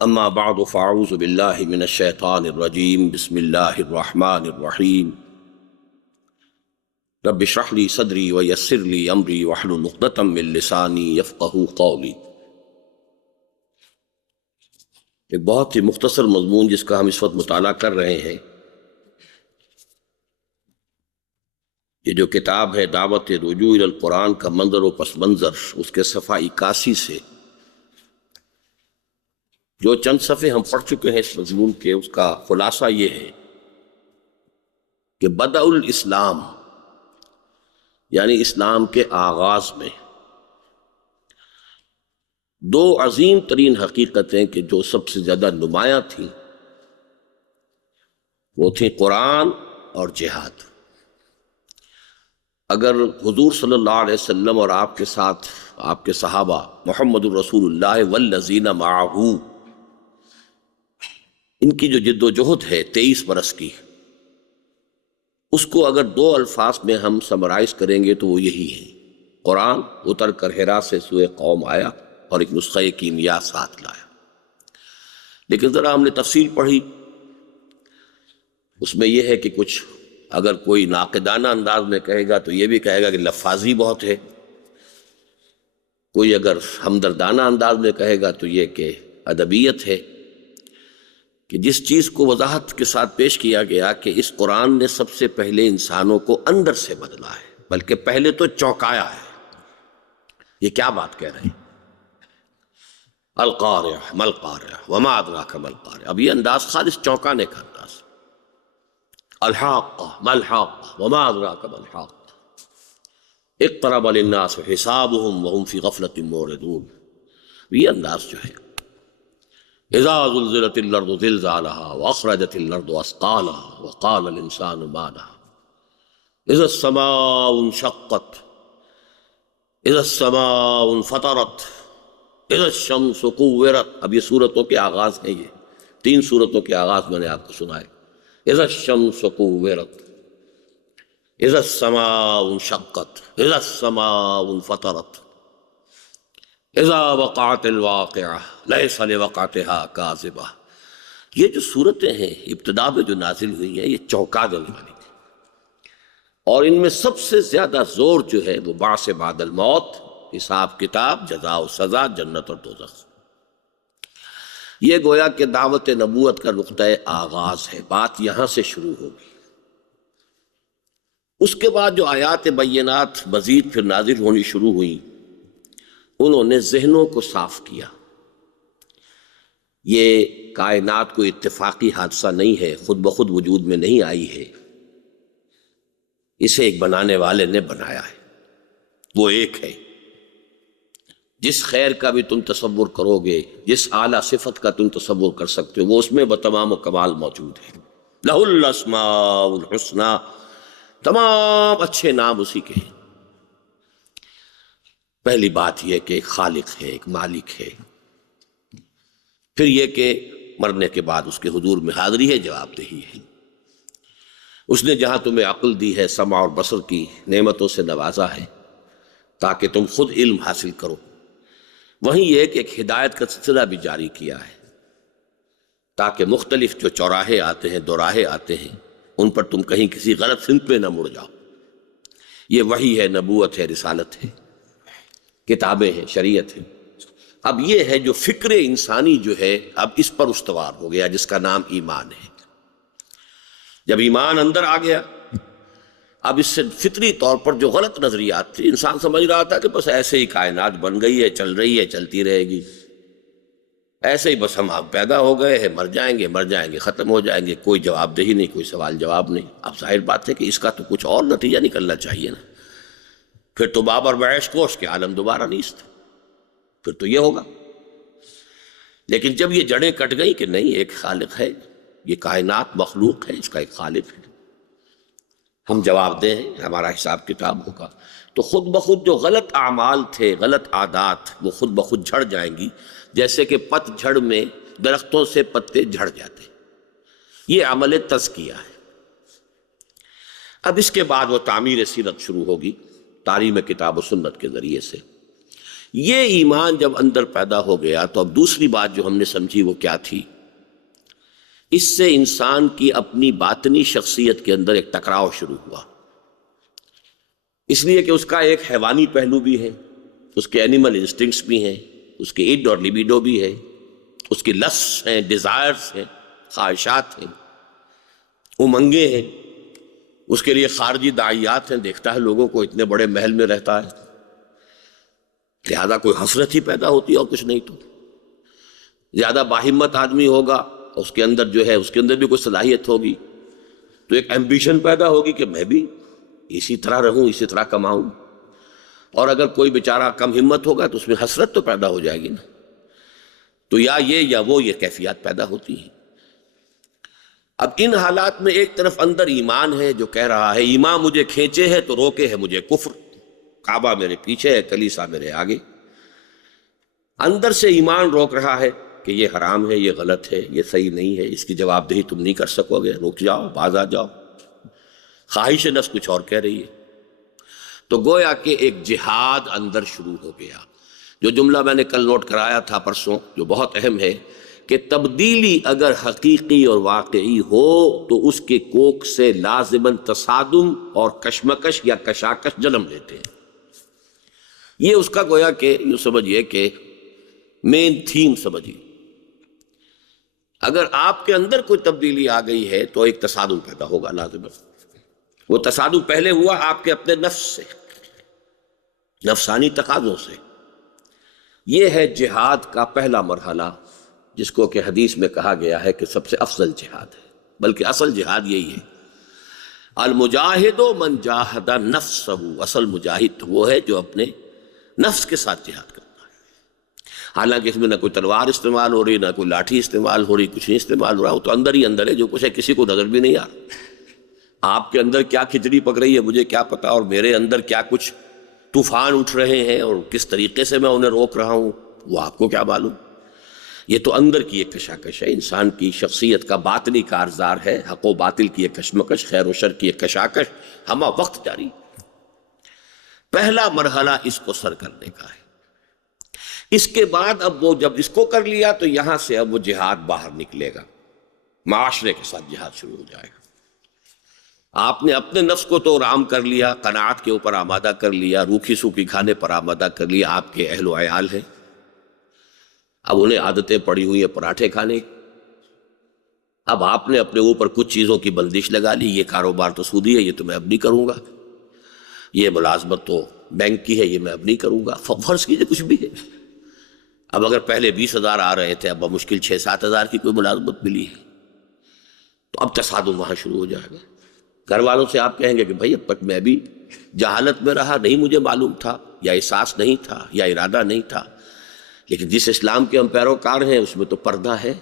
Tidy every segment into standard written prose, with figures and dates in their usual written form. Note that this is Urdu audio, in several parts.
اما بعد فاعوذ باللہ من الشیطان الرجیم بسم اللہ الرحمن الرحیم رب اشرح لی صدری ویسر لی امری واحلل عقدۃ من لسانی یفقہوا قولی۔ ایک بہت ہی مختصر مضمون جس کا ہم اس وقت مطالعہ کر رہے ہیں، یہ جو کتاب ہے دعوت رجوع الی القرآن کا منظر و پس منظر، اس کے صفحہ 81 سے جو چند صفحے ہم پڑھ چکے ہیں اس مضمون کے، اس کا خلاصہ یہ ہے کہ بدء الاسلام یعنی اسلام کے آغاز میں دو عظیم ترین حقیقتیں کہ جو سب سے زیادہ نمایاں تھیں وہ تھیں قرآن اور جہاد۔ اگر حضور صلی اللہ علیہ وسلم اور آپ کے ساتھ آپ کے صحابہ محمد الرسول اللہ والذین معہ، ان کی جو جد و جہد ہے 23 برس کی، اس کو اگر دو الفاظ میں ہم سمرائز کریں گے تو وہ یہی ہے: قرآن اتر کر حرا سے سوئے قوم آیا اور ایک نسخہ کیمیا ساتھ لایا۔ لیکن ذرا ہم نے تفصیل پڑھی، اس میں یہ ہے کہ کچھ اگر کوئی ناقدانہ انداز میں کہے گا تو یہ بھی کہے گا کہ لفاظی بہت ہے، کوئی اگر ہمدردانہ انداز میں کہے گا تو یہ کہ ادبیت ہے، کہ جس چیز کو وضاحت کے ساتھ پیش کیا گیا کہ اس قرآن نے سب سے پہلے انسانوں کو اندر سے بدلا ہے، بلکہ پہلے تو چونکایا ہے۔ یہ کیا بات کہہ رہے ہیں؟ القارعہ ما القارعہ وما ادراک ما القارعہ۔ اب یہ انداز خالص چونکانے کا انداز۔ الحاقہ ما الحاقہ وما ادراک ما الحاقہ اقترب للناس حسابهم وهم فی غفلۃ معرضون۔ یہ انداز جو ہے اذا زلزلت الارض زلزالها واخرجت الارض اثقالها وقال الانسان ما لها اذا السماء انشقت اذا السماء انفطرت اذا الشمس كورت۔ اب یہ سورتوں کے آغاز ہیں، یہ 3 سورتوں کے آغاز میں نے آپ کو سنائے۔ اذا الشمس كورت اذا السماء انشقت اذا السماء انفطرت اذا وقعت الواقعہ لیس لوقعتها کاذبہ۔ یہ جو صورتیں ہیں ابتدا میں جو نازل ہوئی ہیں یہ چونکا دینے والی تھی، اور ان میں سب سے زیادہ زور جو ہے وہ بعث بعد الموت، حساب کتاب، جزا و سزا، جنت اور دوزخ۔ یہ گویا کہ دعوت نبوت کا نقطۂ آغاز ہے، بات یہاں سے شروع ہوگی۔ اس کے بعد جو آیات بینات مزید پھر نازل ہونی شروع ہوئیں، انہوں نے ذہنوں کو صاف کیا۔ یہ کائنات کوئی اتفاقی حادثہ نہیں ہے، خود بخود وجود میں نہیں آئی ہے، اسے ایک بنانے والے نے بنایا ہے، وہ ایک ہے۔ جس خیر کا بھی تم تصور کرو گے، جس اعلیٰ صفت کا تم تصور کر سکتے ہو، وہ اس میں بتمام و کمال موجود ہے۔ لہ الاسماء الحسنی، تمام اچھے نام اسی کے ہیں۔ پہلی بات یہ کہ ایک خالق ہے، ایک مالک ہے۔ پھر یہ کہ مرنے کے بعد اس کے حضور میں حاضری ہے، جواب دہی ہے۔ اس نے جہاں تمہیں عقل دی ہے، سمع اور بصر کی نعمتوں سے نوازا ہے تاکہ تم خود علم حاصل کرو، وہیں یہ کہ ایک ہدایت کا سلسلہ بھی جاری کیا ہے تاکہ مختلف جو چوراہے آتے ہیں، دوراہے آتے ہیں، ان پر تم کہیں کسی غلط سمت پہ نہ مڑ جاؤ۔ یہ وحی ہے، نبوت ہے، رسالت ہے، کتابیں ہیں، شریعت ہے۔ اب یہ ہے جو فکر انسانی جو ہے اب اس پر استوار ہو گیا، جس کا نام ایمان ہے۔ جب ایمان اندر آ گیا، اب اس سے فطری طور پر جو غلط نظریات تھے، انسان سمجھ رہا تھا کہ بس ایسے ہی کائنات بن گئی ہے، چل رہی ہے، چلتی رہے گی، ایسے ہی بس ہم آپ پیدا ہو گئے ہیں، مر جائیں گے، ختم ہو جائیں گے، کوئی جواب دہی نہیں، کوئی سوال جواب نہیں۔ اب ظاہر بات ہے کہ اس کا تو کچھ اور نتیجہ نکلنا چاہیے نا، پھر تو باب اور معیش کوش کے عالم دوبارہ نیست، پھر تو یہ ہوگا۔ لیکن جب یہ جڑیں کٹ گئی کہ نہیں، ایک خالق ہے، یہ کائنات مخلوق ہے، اس کا ایک خالق ہے، ہم جواب دیں، ہمارا حساب کتاب ہوگا، تو خود بخود جو غلط اعمال تھے، غلط عادات، وہ خود بخود جھڑ جائیں گی، جیسے کہ پت جھڑ میں درختوں سے پتے جھڑ جاتے۔ یہ عمل تزکیہ ہے۔ اب اس کے بعد وہ تعمیر سیرت شروع ہوگی، تعلیم کتاب و سنت کے ذریعے سے۔ یہ ایمان جب اندر پیدا ہو گیا تو اب دوسری بات جو ہم نے سمجھی وہ کیا تھی؟ اس سے انسان کی اپنی باطنی شخصیت کے اندر ایک ٹکراؤ شروع ہوا، اس لیے کہ اس کا ایک حیوانی پہلو بھی ہے، اس کے اینیمل انسٹنکٹس بھی ہیں، اس کے اڈ اور لیبیڈو بھی ہے، اس کی لسٹ ہیں، ڈیزائرز ہیں، خواہشات ہیں، امنگیں ہیں، اس کے لیے خارجی داعیات ہیں، دیکھتا ہے لوگوں کو اتنے بڑے محل میں رہتا ہے، لہذا کوئی حسرت ہی پیدا ہوتی ہے اور کچھ نہیں۔ تو زیادہ باہمت آدمی ہوگا، اس کے اندر جو ہے اس کے اندر بھی کوئی صلاحیت ہوگی، تو ایک ایمبیشن پیدا ہوگی کہ میں بھی اسی طرح رہوں، اسی طرح کماؤں۔ اور اگر کوئی بیچارہ کم ہمت ہوگا تو اس میں حسرت تو پیدا ہو جائے گی نا۔ تو یا وہ یہ کیفیات پیدا ہوتی ہیں۔ اب ان حالات میں ایک طرف اندر ایمان ہے جو کہہ رہا ہے ایمان مجھے کھینچے ہے تو روکے ہے مجھے کفر، کعبہ میرے پیچھے ہے، کلیسا میرے آگے۔ اندر سے ایمان روک رہا ہے کہ یہ حرام ہے، یہ غلط ہے، یہ صحیح نہیں ہے، اس کی جواب دہی تم نہیں کر سکو گے، رک جاؤ، باز آ جاؤ۔ خواہش نفس کچھ اور کہہ رہی ہے۔ تو گویا کہ ایک جہاد اندر شروع ہو گیا۔ جو جملہ میں نے کل نوٹ کرایا تھا پرسوں، جو بہت اہم ہے، کہ تبدیلی اگر حقیقی اور واقعی ہو تو اس کے کوکھ سے لازماً تصادم اور کشمکش یا کشاکش جنم لیتے ہیں۔ یہ اس کا گویا کہ یوں سمجھیے کہ مین تھیم سمجھیے۔ اگر آپ کے اندر کوئی تبدیلی آ گئی ہے تو ایک تصادم پیدا ہوگا لازماً۔ وہ تصادم پہلے ہوا آپ کے اپنے نفس سے، نفسانی تقاضوں سے۔ یہ ہے جہاد کا پہلا مرحلہ، جس کو کہ حدیث میں کہا گیا ہے کہ سب سے افضل جہاد ہے، بلکہ اصل جہاد یہی ہے۔ المجاہد من جاہد نفسہ، اصل مجاہد وہ ہے جو اپنے نفس کے ساتھ جہاد کرتا ہے۔ حالانکہ اس میں نہ کوئی تلوار استعمال ہو رہی، نہ کوئی لاٹھی استعمال ہو رہی، کچھ نہیں استعمال ہو رہا، وہ تو اندر ہی اندر ہے، جو کچھ ہے کسی کو نظر بھی نہیں آ رہا۔ آپ کے اندر کیا کھچڑی پک رہی ہے مجھے کیا پتا، اور میرے اندر کیا کچھ طوفان اٹھ رہے ہیں اور کس طریقے سے میں انہیں روک رہا ہوں، وہ آپ کو کیا معلوم۔ یہ تو اندر کی ایک کشاکش ہے، انسان کی شخصیت کا باطنی کارزار ہے، حق و باطل کی ایک کشمکش، خیر و شر کی ایک کشاکش ہمہ وقت جاری۔ پہلا مرحلہ اس کو سر کرنے کا ہے۔ اس کے بعد اب وہ جب اس کو کر لیا تو یہاں سے اب وہ جہاد باہر نکلے گا، معاشرے کے ساتھ جہاد شروع ہو جائے گا۔ آپ نے اپنے نفس کو تو رام کر لیا، قناعت کے اوپر آمادہ کر لیا، روکھی سوکھی کھانے پر آمادہ کر لیا، آپ کے اہل و عیال ہیں، اب انہیں عادتیں پڑی ہوئی ہیں پراٹھے کھانے۔ اب آپ نے اپنے اوپر کچھ چیزوں کی بندش لگا لی، یہ کاروبار تو سودی ہے، یہ تو میں اب نہیں کروں گا، یہ ملازمت تو بینک کی ہے، یہ میں اب نہیں کروں گا، فرض کیجئے کچھ بھی ہے۔ اب اگر پہلے 20,000 آ رہے تھے، اب مشکل 6-7 ہزار کی کوئی ملازمت ملی ہے، تو اب تصادم وہاں شروع ہو جائے گا۔ گھر والوں سے آپ کہیں گے کہ بھائی اب تک میں بھی جہالت میں رہا، نہیں مجھے معلوم تھا، یا احساس نہیں تھا، یا ارادہ نہیں تھا، لیکن جس اسلام کے ہم پیروکار ہیں اس میں تو پردہ ہے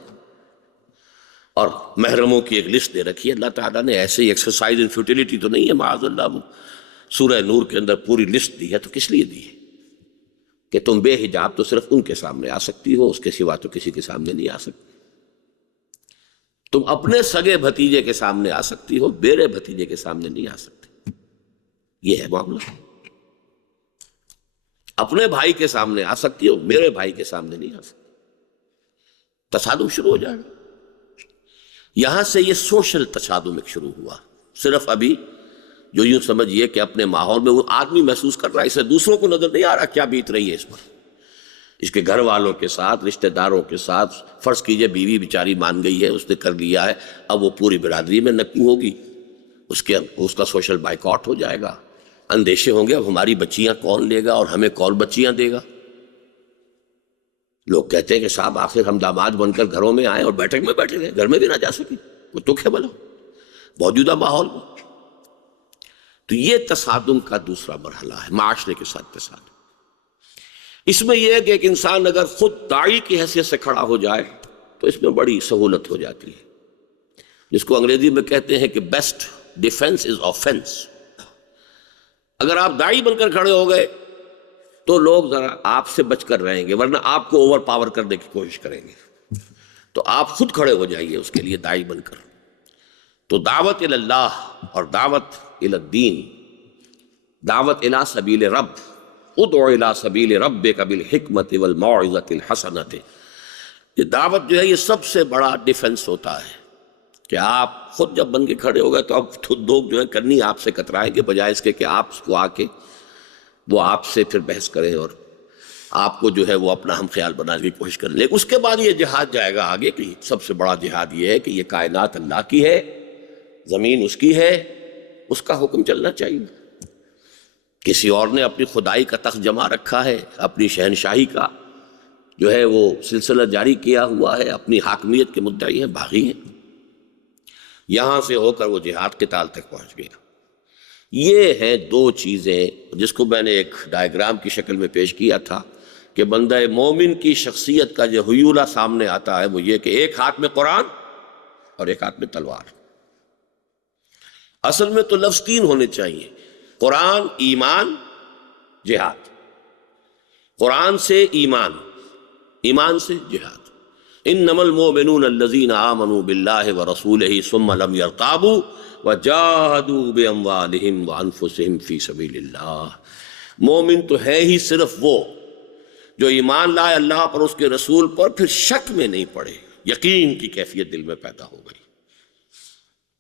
اور محرموں کی ایک لسٹ دے رکھی ہے۔ اللہ تعالیٰ نے ایسے ہی ایکسرسائز ان فیوٹیلیٹی تو نہیں ہے، معاذ اللہ، سورہ نور کے اندر پوری لسٹ دی ہے، تو کس لیے دی ہے؟ کہ تم بے حجاب تو صرف ان کے سامنے آ سکتی ہو، اس کے سوا تو کسی کے سامنے نہیں آ سکتی۔ تم اپنے سگے بھتیجے کے سامنے آ سکتی ہو، میرے بھتیجے کے سامنے نہیں آ سکتی۔ یہ ہے معاملہ۔ اپنے بھائی کے سامنے آ سکتی ہو، میرے بھائی کے سامنے نہیں آ سکتی۔ تصادم شروع ہو جائے گا۔ یہاں سے یہ سوشل تصادم ایک شروع ہوا۔ صرف ابھی جو یوں سمجھیے کہ اپنے ماحول میں وہ آدمی محسوس کر رہا ہے، اسے دوسروں کو نظر نہیں آ رہا کیا بیت رہی ہے اس پر، اس کے گھر والوں کے ساتھ، رشتہ داروں کے ساتھ۔ فرض کیجئے بیوی بیچاری مان گئی ہے، اس نے کر لیا ہے، اب وہ پوری برادری میں نکو ہوگی، اس کا سوشل بائیکاٹ ہو جائے گا۔ اندیشے ہوں گے اب ہماری بچیاں کون لے گا اور ہمیں کون بچیاں دے گا۔ لوگ کہتے ہیں کہ صاحب آخر ہم داماد بن کر گھروں میں آئے اور بیٹھک میں بیٹھے رہے، گھر میں بھی نہ جا سکیں، کوئی دکھ ہے بھلا موجودہ ماحول میں۔ تو یہ تصادم کا دوسرا مرحلہ ہے، معاشرے کے ساتھ تصادم۔ اس میں یہ ہے کہ ایک انسان اگر خود داعی کی حیثیت سے کھڑا ہو جائے تو اس میں بڑی سہولت ہو جاتی ہے، جس کو انگریزی میں کہتے ہیں کہ بیسٹ ڈیفense از آفینس۔ اگر آپ داعی بن کر کھڑے ہو گئے تو لوگ ذرا آپ سے بچ کر رہیں گے، ورنہ آپ کو اوور پاور کرنے کی کوشش کریں گے۔ تو آپ خود کھڑے ہو جائیے اس کے لیے داعی بن کر۔ تو دعوت اللہ اور دعوت الی الدین، دعوت الی سبیل رب، ادع الی سبیل ربک بالحکمت والموعظۃ الحسنۃ. یہ دعوت جو ہے یہ سب سے بڑا ڈیفنس ہوتا ہے کہ آپ خود جب بن کے کھڑے ہو گئے تو اب خود لوگ جو ہے کرنی آپ سے کترائیں گے، بجائے اس کے کہ آپ اس کو آ کے وہ آپ سے پھر بحث کریں اور آپ کو جو ہے وہ اپنا ہم خیال بنانے کی کوشش کریں. لیکن اس کے بعد یہ جہاد جائے گا آگے کہ سب سے بڑا جہاد یہ ہے کہ یہ کائنات اللہ کی ہے، زمین اس کی ہے، اس کا حکم چلنا چاہیے. کسی اور نے اپنی خدائی کا تخت جما رکھا ہے، اپنی شہنشاہی کا جو ہے وہ سلسلہ جاری کیا ہوا ہے، اپنی حاکمیت کے مدعی ہیں، باغی ہیں. یہاں سے ہو کر وہ جہاد قتال تک پہنچ گیا. یہ ہیں دو چیزیں جس کو میں نے ایک ڈائیگرام کی شکل میں پیش کیا تھا کہ بندہ مومن کی شخصیت کا جو حیولہ سامنے آتا ہے وہ یہ کہ ایک ہاتھ میں قرآن اور ایک ہاتھ میں تلوار. اصل میں تو لفظ تین ہونے چاہیے: قرآن، ایمان، جہاد. قرآن سے ایمان، ایمان سے جہاد. انما المؤمنون الذین آمنوا باللہ ورسولہ ثم لم یرتابوا وجاہدوا باموالہم وانفسہم فی سبیل اللہ. مومن تو ہے ہی صرف وہ جو ایمان لائے اللہ پر، اس کے رسول پر، پھر شک میں نہیں پڑے، یقین کی کیفیت دل میں پیدا ہو گئی.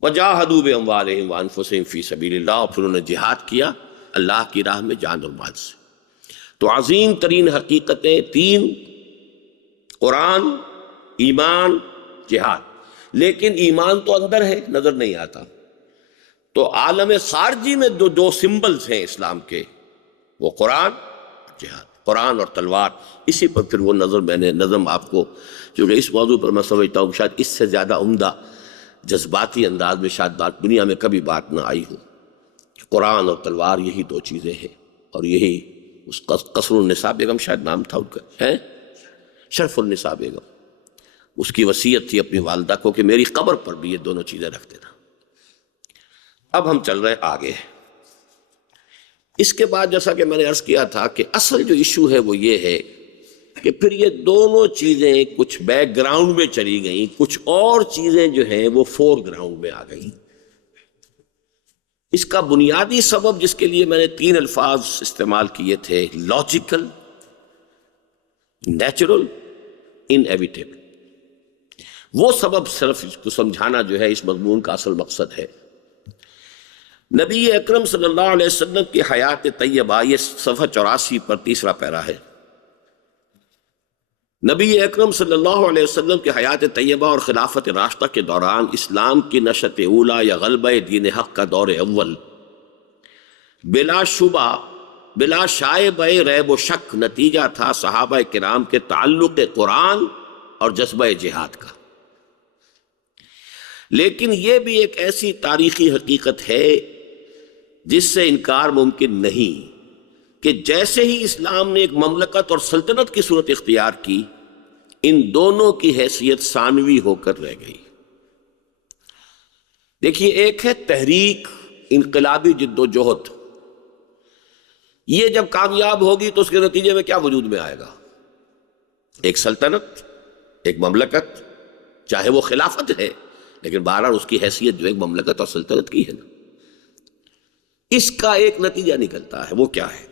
وجاہدوا باموالہم وانفسہم فی سبیل اللہ، اور پھر انہوں نے جہاد کیا اللہ کی راہ میں جان اور مال سے. تو عظیم ترین حقیقتیں تین: قرآن، ایمان، جہاد. لیکن ایمان تو اندر ہے، نظر نہیں آتا. تو عالم خارجی میں دو سمبلز ہیں اسلام کے، وہ قرآن اور جہاد، قرآن اور تلوار. اسی پر پھر وہ میں نے نظم آپ کو، چونکہ اس موضوع پر میں سمجھتا ہوں شاید اس سے زیادہ عمدہ جذباتی انداز میں شاید بات دنیا میں کبھی بات نہ آئی ہو. قرآن اور تلوار یہی دو چیزیں ہیں، اور یہی اس قصر النساء بیگم شاید نام تھا ان کا، ہے شرف النساء بیگم، اس کی وصیت تھی اپنی والدہ کو کہ میری قبر پر بھی یہ دونوں چیزیں رکھ دینا. اب ہم چل رہے ہیں آگے. اس کے بعد جیسا کہ میں نے عرض کیا تھا کہ اصل جو ایشو ہے وہ یہ ہے کہ پھر یہ دونوں چیزیں کچھ بیک گراؤنڈ میں چلی گئیں، کچھ اور چیزیں جو ہیں وہ فور گراؤنڈ میں آ گئیں. اس کا بنیادی سبب جس کے لیے میں نے تین الفاظ استعمال کیے تھے: لاجیکل، نیچرل، انیویٹیبل. وہ سبب صرف کو سمجھانا جو ہے اس مضمون کا اصل مقصد ہے. نبی اکرم صلی اللہ علیہ وسلم کی حیات طیبہ، یہ صفحہ 84 پر تیسرا پیرا ہے. نبی اکرم صلی اللہ علیہ وسلم کی حیات طیبہ اور خلافت راشدہ کے دوران اسلام کی نشأت اولا یا غلبہ دین حق کا دور اول بلا شبہ، بلا شائبہ ریب و شک نتیجہ تھا صحابہ کرام کے تعلق قرآن اور جذبہ جہاد کا. لیکن یہ بھی ایک ایسی تاریخی حقیقت ہے جس سے انکار ممکن نہیں کہ جیسے ہی اسلام نے ایک مملکت اور سلطنت کی صورت اختیار کی، ان دونوں کی حیثیت ثانوی ہو کر رہ گئی. دیکھیے، ایک ہے تحریک، انقلابی جد و جہد. یہ جب کامیاب ہوگی تو اس کے نتیجے میں کیا وجود میں آئے گا؟ ایک سلطنت، ایک مملکت، چاہے وہ خلافت ہے لیکن بہرحال اس کی حیثیت جو ایک مملکت اور سلطنت کی ہے نا. اس کا ایک نتیجہ نکلتا ہے، وہ کیا ہے؟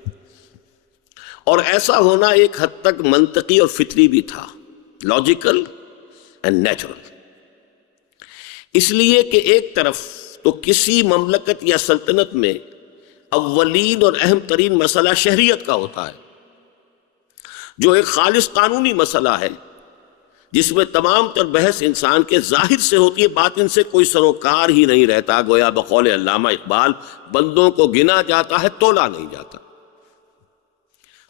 اور ایسا ہونا ایک حد تک منطقی اور فطری بھی تھا، لاجیکل اینڈ نیچرل. اس لیے کہ ایک طرف تو کسی مملکت یا سلطنت میں اولین اور اہم ترین مسئلہ شہریت کا ہوتا ہے، جو ایک خالص قانونی مسئلہ ہے جس میں تمام تر بحث انسان کے ظاہر سے ہوتی ہے، باطن سے کوئی سروکار ہی نہیں رہتا. گویا بقول علامہ اقبال، بندوں کو گنا جاتا ہے، تولا نہیں جاتا.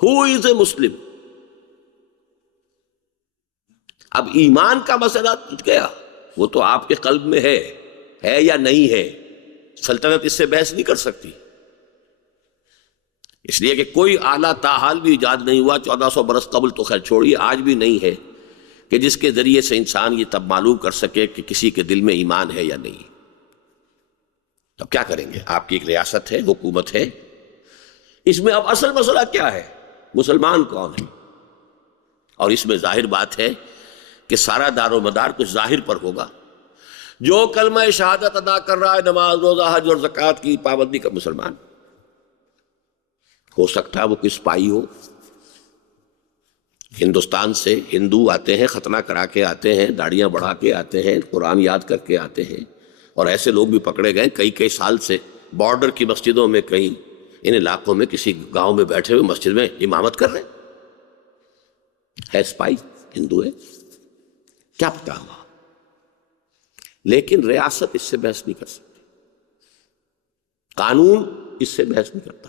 Who is a Muslim؟ اب ایمان کا مسئلہ گیا، وہ تو آپ کے قلب میں ہے یا نہیں ہے. سلطنت اس سے بحث نہیں کر سکتی، اس لیے کہ کوئی آلہ تاحال بھی ایجاد نہیں ہوا 1400 برس قبل، تو خیر چھوڑیے، آج بھی نہیں ہے کہ جس کے ذریعے سے انسان یہ تب معلوم کر سکے کہ کسی کے دل میں ایمان ہے یا نہیں. اب کیا کریں گے؟ آپ کی ایک ریاست ہے، حکومت ہے، اس میں اب اصل مسئلہ کیا ہے؟ مسلمان کون ہے؟ اور اس میں ظاہر بات ہے کہ سارا دار و مدار کچھ ظاہر پر ہوگا. جو کلمہ شہادت ادا کر رہا ہے، نماز، روزہ، حج اور زکوٰۃ کی پابندی کا مسلمان. ہو سکتا ہے وہ کوئی اسپائی ہو، ہندوستان سے ہندو آتے ہیں، ختنہ کرا کے آتے ہیں، داڑیاں بڑھا کے آتے ہیں، قرآن یاد کر کے آتے ہیں، اور ایسے لوگ بھی پکڑے گئے کئی کئی سال سے بارڈر کی مسجدوں میں، کہیں ان علاقوں میں کسی گاؤں میں بیٹھے ہوئے مسجد میں امامت کر رہے ہیں، ہے اسپائی، ہندو ہے، کیا پتا ہوا۔ لیکن ریاست اس سے بحث نہیں کر سکتی، قانون اس سے بحث نہیں کرتا۔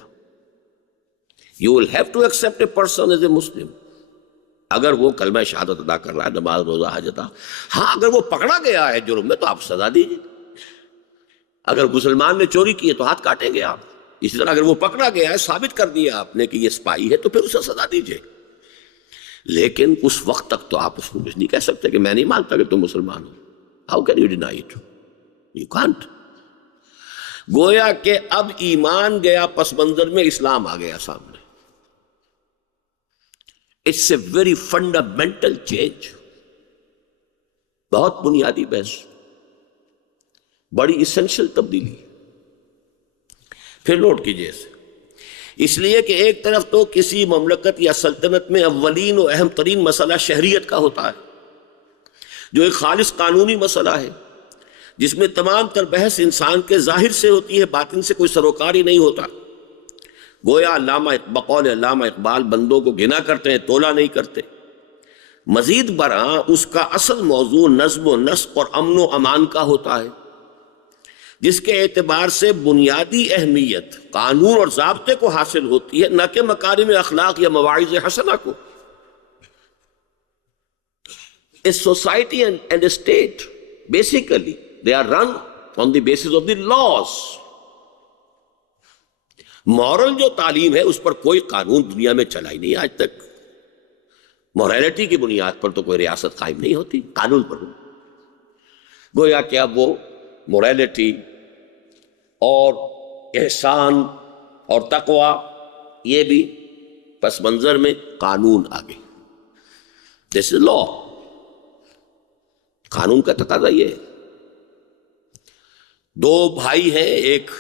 You will have to accept a person as a Muslim اگر وہ کلمہ شہادت ادا کر رہا ہے، نماز روزہ حج ادا۔ ہاں اگر وہ پکڑا گیا ہے جرم میں تو آپ سزا دیجیے، اگر مسلمان نے چوری کی ہے تو ہاتھ کاٹیں گے آپ، اسی طرح اگر وہ پکڑا گیا ہے، ثابت کر دیا آپ نے کہ یہ اسپائی ہے، تو پھر اسے سزا دیجیے۔ لیکن اس وقت تک تو آپ اس کو کچھ نہیں کہہ سکتے کہ میں نہیں مانتا کہ تم مسلمان ہو۔ How can you deny it? You can't۔ گویا کہ اب ایمان گیا پس منظر میں، اسلام آ گیا سامنے۔ It's a very fundamental change، بہت بنیادی بحث، بڑی اسینشل تبدیلی۔ پھر نوٹ کیجئے اسے، اس لیے کہ ایک طرف تو کسی مملکت یا سلطنت میں اولین و اہم ترین مسئلہ شہریت کا ہوتا ہے، جو ایک خالص قانونی مسئلہ ہے، جس میں تمام تر بحث انسان کے ظاہر سے ہوتی ہے، باطن سے کوئی سروکار ہی نہیں ہوتا۔ گویا بقول علامہ اقبال بندوں کو گنا کرتے ہیں، تولا نہیں کرتے۔ مزید برآں اس کا اصل موضوع نظم و نسق اور امن و امان کا ہوتا ہے، جس کے اعتبار سے بنیادی اہمیت قانون اور ضابطے کو حاصل ہوتی ہے، نہ کہ مکارم اخلاق یا مواعظ حسنہ کو۔ A society and a state, basically, they are run on the basis of the laws۔ Moral جو تعلیم ہے اس پر کوئی قانون دنیا میں چلا ہی نہیں آج تک۔ مورالٹی کی بنیاد پر تو کوئی ریاست قائم نہیں ہوتی، قانون پر ہو۔ گویا کہ اب وہ مورالٹی اور احسان اور تقوی یہ بھی پس منظر میں، قانون آگے۔ دس از لا، قانون کا تقاضا یہ ہے۔ دو بھائی ہیں، ایک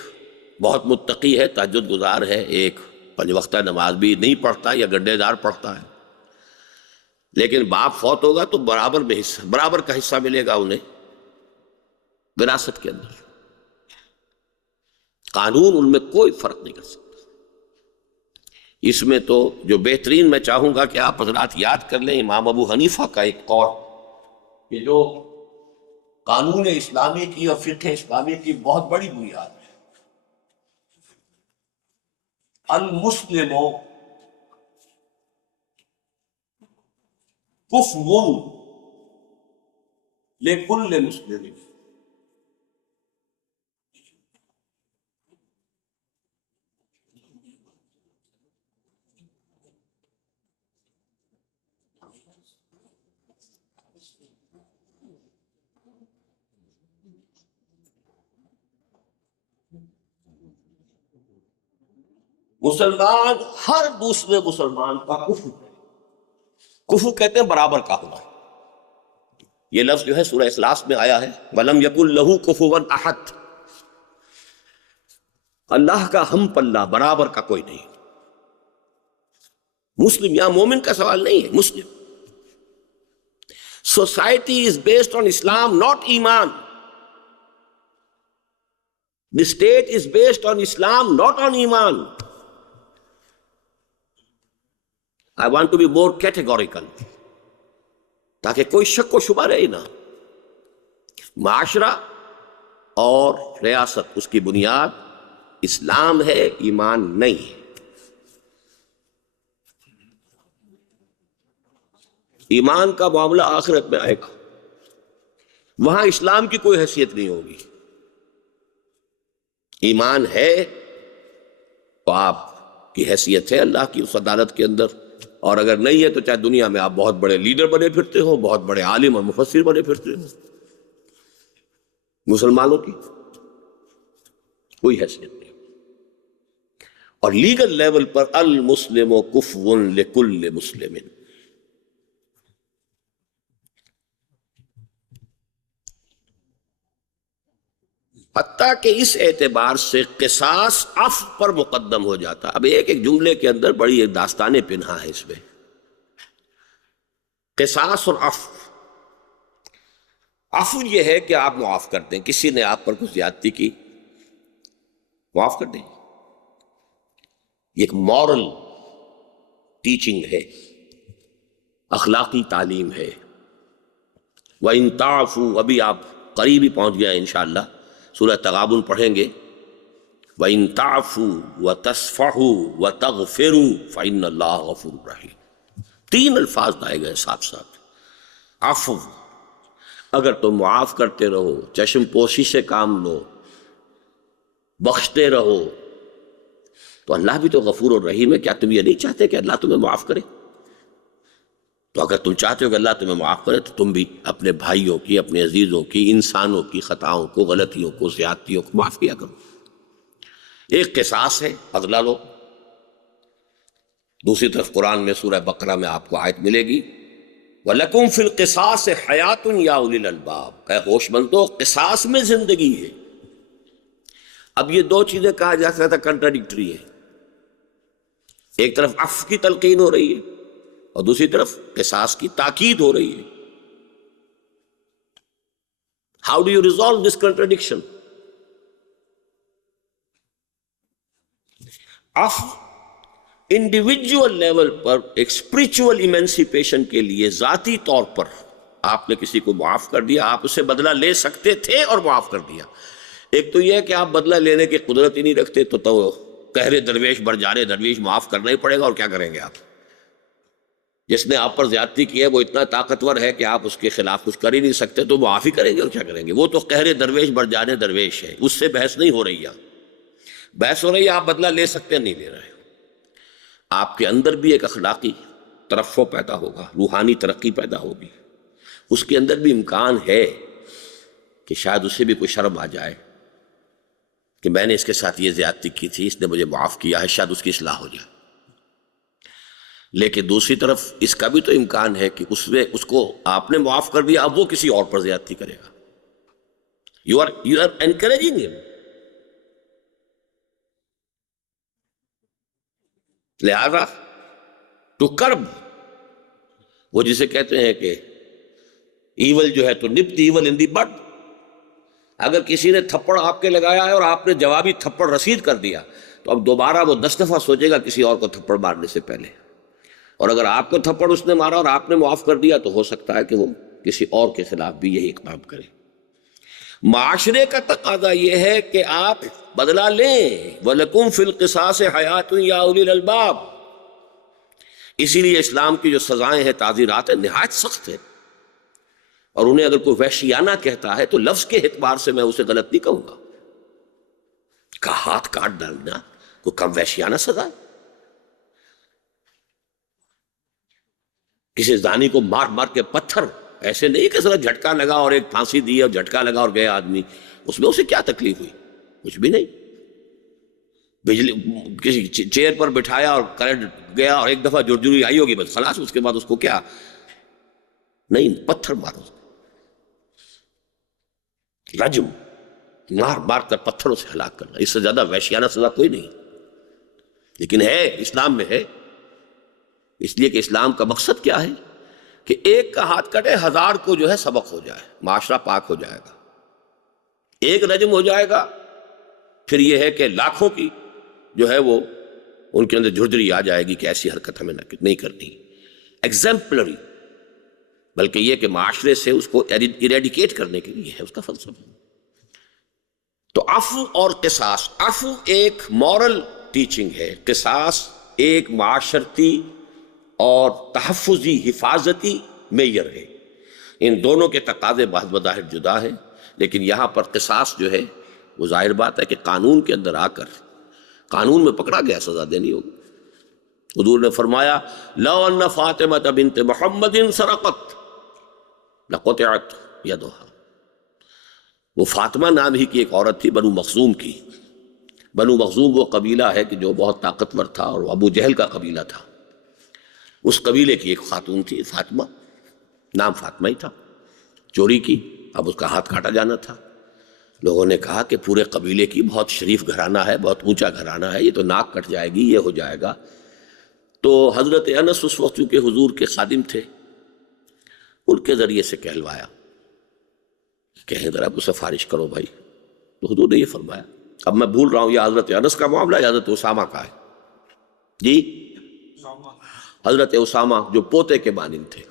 بہت متقی ہے، تہجد گزار ہے، ایک پنج وقتہ نماز بھی نہیں پڑھتا یا گڈے دار پڑھتا ہے، لیکن باپ فوت ہوگا تو برابر کا حصہ ملے گا انہیں وراثت کے اندر۔ قانون ان میں کوئی فرق نہیں کر سکتا۔ اس میں تو جو بہترین میں چاہوں گا کہ آپ حضرات یاد کر لیں، امام ابو حنیفہ کا ایک قول کہ جو قانون اسلامی کی اور فقہ اسلامی کی بہت بڑی بنیاد ہے، المسلم کفو لکل مسلم۔ مسلمان ہر دوسرے مسلمان کا کفو ہے۔ کفو کہتے ہیں برابر کا ہونا۔ یہ لفظ جو ہے سورہ اخلاص میں آیا ہے، وَلَمْ يَكُنْ لَهُ كُفُوًا أَحَدٌ۔ اللہ کا ہم پلہ برابر کا کوئی نہیں۔ مسلم یا مومن کا سوال نہیں ہے، مسلم۔ Society is based on Islam, not Iman۔ The state is based on Islam, not on Iman۔ I want to be more categorical، تاکہ کوئی شک و شبہ رہے نہ۔ معاشرہ اور ریاست اس کی بنیاد اسلام ہے، ایمان نہیں ہے۔ ایمان کا معاملہ آخرت میں آئے گا، وہاں اسلام کی کوئی حیثیت نہیں ہوگی۔ ایمان ہے تو آپ کی حیثیت ہے اللہ کی اس عدالت کے اندر، اور اگر نہیں ہے تو چاہے دنیا میں آپ بہت بڑے لیڈر بنے پھرتے ہو، بہت بڑے عالم اور مفسر بنے پھرتے ہو، مسلمانوں کی کوئی حیثیت نہیں۔ اور لیگل لیول پر المسلم کفو لکل مسلم۔ حتیٰ کہ اس اعتبار سے قصاص عفو پر مقدم ہو جاتا. اب ایک ایک جملے کے اندر بڑی ایک داستان پنہا ہے اس میں. قصاص اور عفو. عفو یہ ہے کہ آپ معاف کر دیں، کسی نے آپ پر کچھ زیادتی کی معاف کر دیں. یہ ایک مورل ٹیچنگ ہے، اخلاقی تعلیم ہے. وَإِن تَعْفُوا، ابھی آپ قریب ہی پہنچ گئے انشاءاللہ، سورہ تغابن پڑھیں گے. وَإِن تَعْفُوا وَتَصْفَحُوا وَتَغْفِرُوا فَإِنَّ اللَّهَ غَفُورٌ رَحِيمٌ. 3 الفاظ لائے گئے ساتھ ساتھ. عفو، اگر تم معاف کرتے رہو، چشم پوشی سے کام لو، بخشتے رہو، تو اللہ بھی تو غفور اور رحیم ہے. کیا تم یہ نہیں چاہتے کہ اللہ تمہیں معاف کرے؟ تو اگر تم چاہتے ہو کہ اللہ تمہیں معاف کرے تو تم بھی اپنے بھائیوں کی، اپنے عزیزوں کی، انسانوں کی خطاؤں کو، غلطیوں کو، زیادتیوں کو معاف کیا کرو. ایک قصاص ہے، بدلہ لو. دوسری طرف قرآن میں سورہ بقرہ میں آپ کو آیت ملے گی وَلَكُمْ فِي الْقِصَاصِ حَيَاةٌ يَا أُولِي الْأَلْبَابِ. اے ہوش مندو، قصاص میں زندگی ہے. اب یہ دو چیزیں کہا جا سکتا ہے کنٹراڈکٹری ہے. ایک طرف عفو کی تلقین ہو رہی ہے اور دوسری طرف قصاص کی تاکید ہو رہی ہے. How do you resolve this contradiction? عفو انڈیویجول لیول پر ایک اسپرچول ایمنسیپیشن کے لیے ذاتی طور پر آپ نے کسی کو معاف کر دیا، آپ اسے بدلہ لے سکتے تھے اور معاف کر دیا. ایک تو یہ ہے کہ آپ بدلہ لینے کی قدرت ہی نہیں رکھتے تو قہر درویش برجارے درویش معاف کرنا ہی پڑے گا، اور کیا کریں گے آپ؟ جس نے آپ پر زیادتی کی ہے وہ اتنا طاقتور ہے کہ آپ اس کے خلاف کچھ کر ہی نہیں سکتے، تو معاف ہی کریں گے اور کیا کریں گے؟ وہ تو قہر درویش برجارے درویش ہے، اس سے بحث نہیں ہو رہی ہے. بحث ہو رہی ہے آپ بدلہ لے سکتے نہیں لے رہے. آپ کے اندر بھی ایک اخلاقی ترفع پیدا ہوگا، روحانی ترقی پیدا ہوگی. اس کے اندر بھی امکان ہے کہ شاید اسے بھی کوئی شرم آ جائے کہ میں نے اس کے ساتھ یہ زیادتی کی تھی، اس نے مجھے معاف کیا ہے، شاید اس کی اصلاح ہو جائے. لیکن دوسری طرف اس کا بھی تو امکان ہے کہ اس کو آپ نے معاف کر دیا، اب وہ کسی اور پر زیادتی کرے گا. یو آر انکریجنگ ہم. لہذا ٹو کرب، وہ جسے کہتے ہیں کہ ایول جو ہے تو نپ دی ایول ان دی بڈ. اگر کسی نے تھپڑ آپ کے لگایا ہے اور آپ نے جوابی تھپڑ رسید کر دیا تو اب دوبارہ وہ 10 دفعہ سوچے گا کسی اور کو تھپڑ مارنے سے پہلے. اور اگر آپ کو تھپڑ اس نے مارا اور آپ نے معاف کر دیا تو ہو سکتا ہے کہ وہ کسی اور کے خلاف بھی یہی اقدام کرے. معاشرے کا تقاضا یہ ہے کہ آپ بدلہ لیں. وَلَكُمْ فِي الْقِصَاصِ حَيَاةٌ يَا أُولِي الْأَلْبَابِ. اسی لیے اسلام کی جو سزائیں ہیں، تعزیرات ہیں، نہایت سخت ہیں. اور انہیں اگر کوئی وحشیانہ کہتا ہے تو لفظ کے اعتبار سے میں اسے غلط نہیں کہوں گا. کا ہاتھ کاٹ ڈالنا کوئی کم وحشیانہ سزا ہے؟ کسی زانی کو مار مار کے پتھر، ایسے نہیں کہ صرف جھٹکا لگا اور ایک پھانسی دی اور جھٹکا لگا اور گیا آدمی، اس میں اسے کیا تکلیف ہوئی؟ کچھ بھی نہیں. بجلی کسی چیئر پر بٹھایا اور کرنٹ گیا اور ایک دفعہ جرجری آئی ہوگی، بس خلاص. اس کے بعد اس کو کیا نہیں، پتھر مارو، رجم، مار مار کر پتھروں سے ہلاک کرنا، اس سے زیادہ وحشیانہ سزا کوئی نہیں. لیکن ہے، اسلام میں ہے. اس لیے کہ اسلام کا مقصد کیا ہے کہ ایک کا ہاتھ کٹے، 1000 کو جو ہے سبق ہو جائے، معاشرہ پاک ہو جائے گا. ایک رجم ہو جائے گا، پھر یہ ہے کہ لاکھوں کی جو ہے وہ ان کے اندر جھرجری آ جائے گی کہ ایسی حرکت ہمیں نہیں کرنی. ایگزمپلری، بلکہ یہ کہ معاشرے سے اس کو ایریڈیکیٹ کرنے کے لیے ہے اس کا فلسفہ. تو عفو اور قصاص، عفو ایک مورل ٹیچنگ ہے، قصاص ایک معاشرتی اور تحفظی حفاظتی معیار ہے. ان دونوں کے تقاضے بہت بظاہر جدا ہیں، لیکن یہاں پر قصاص جو ہے وہ ظاہر بات ہے کہ قانون کے اندر آ کر قانون میں پکڑا گیا، سزا دینی ہوگی. حضور نے فرمایا لو ان فاطمہ بنت محمد سرقت لقطعت یدها. وہ فاطمہ نام ہی کی ایک عورت تھی، بنو مخزوم کی. بنو مخزوم وہ قبیلہ ہے کہ جو بہت طاقتور تھا اور ابو جہل کا قبیلہ تھا. اس قبیلے کی ایک خاتون تھی لوگوں نے کہا کہ پورے قبیلے کی بہت شریف گھرانہ ہے، بہت اونچا گھرانہ ہے، یہ تو ناک کٹ جائے گی، یہ ہو جائے گا۔ تو حضرت انس اس وقت چونکہ حضور کے خادم تھے، ان کے ذریعے سے کہلوایا، کہیں ذرا کو سفارش کرو بھائی۔ تو حضور نے یہ فرمایا، اب میں بھول رہا ہوں یہ حضرت انس کا معاملہ یا حضرت اسامہ کا ہے؟ جی حضرت اسامہ جو پوتے کے مانند تھے،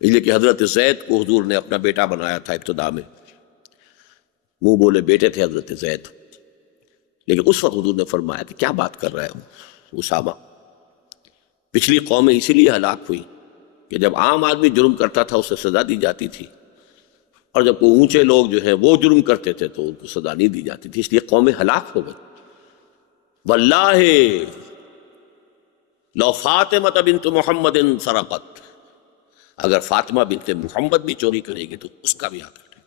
اس لیے کہ حضرت زید کو حضور نے اپنا بیٹا بنایا تھا ابتدا میں، منہ بولے بیٹے تھے حضرت زید، لیکن اس وقت حضور نے فرمایا کہ کیا بات کر رہے ہو اسامہ، پچھلی قومیں اسی لیے ہلاک ہوئی کہ جب عام آدمی جرم کرتا تھا اسے سزا دی جاتی تھی، اور جب کوئی اونچے لوگ جو ہیں وہ جرم کرتے تھے تو ان کو سزا نہیں دی جاتی تھی، اس لیے قومیں ہلاک ہو گئی۔ واللہ لو فاطمہ بنت محمد سرقت، اگر فاطمہ بنت محمد بھی چوری کرے گی تو اس کا بھی حق ہے،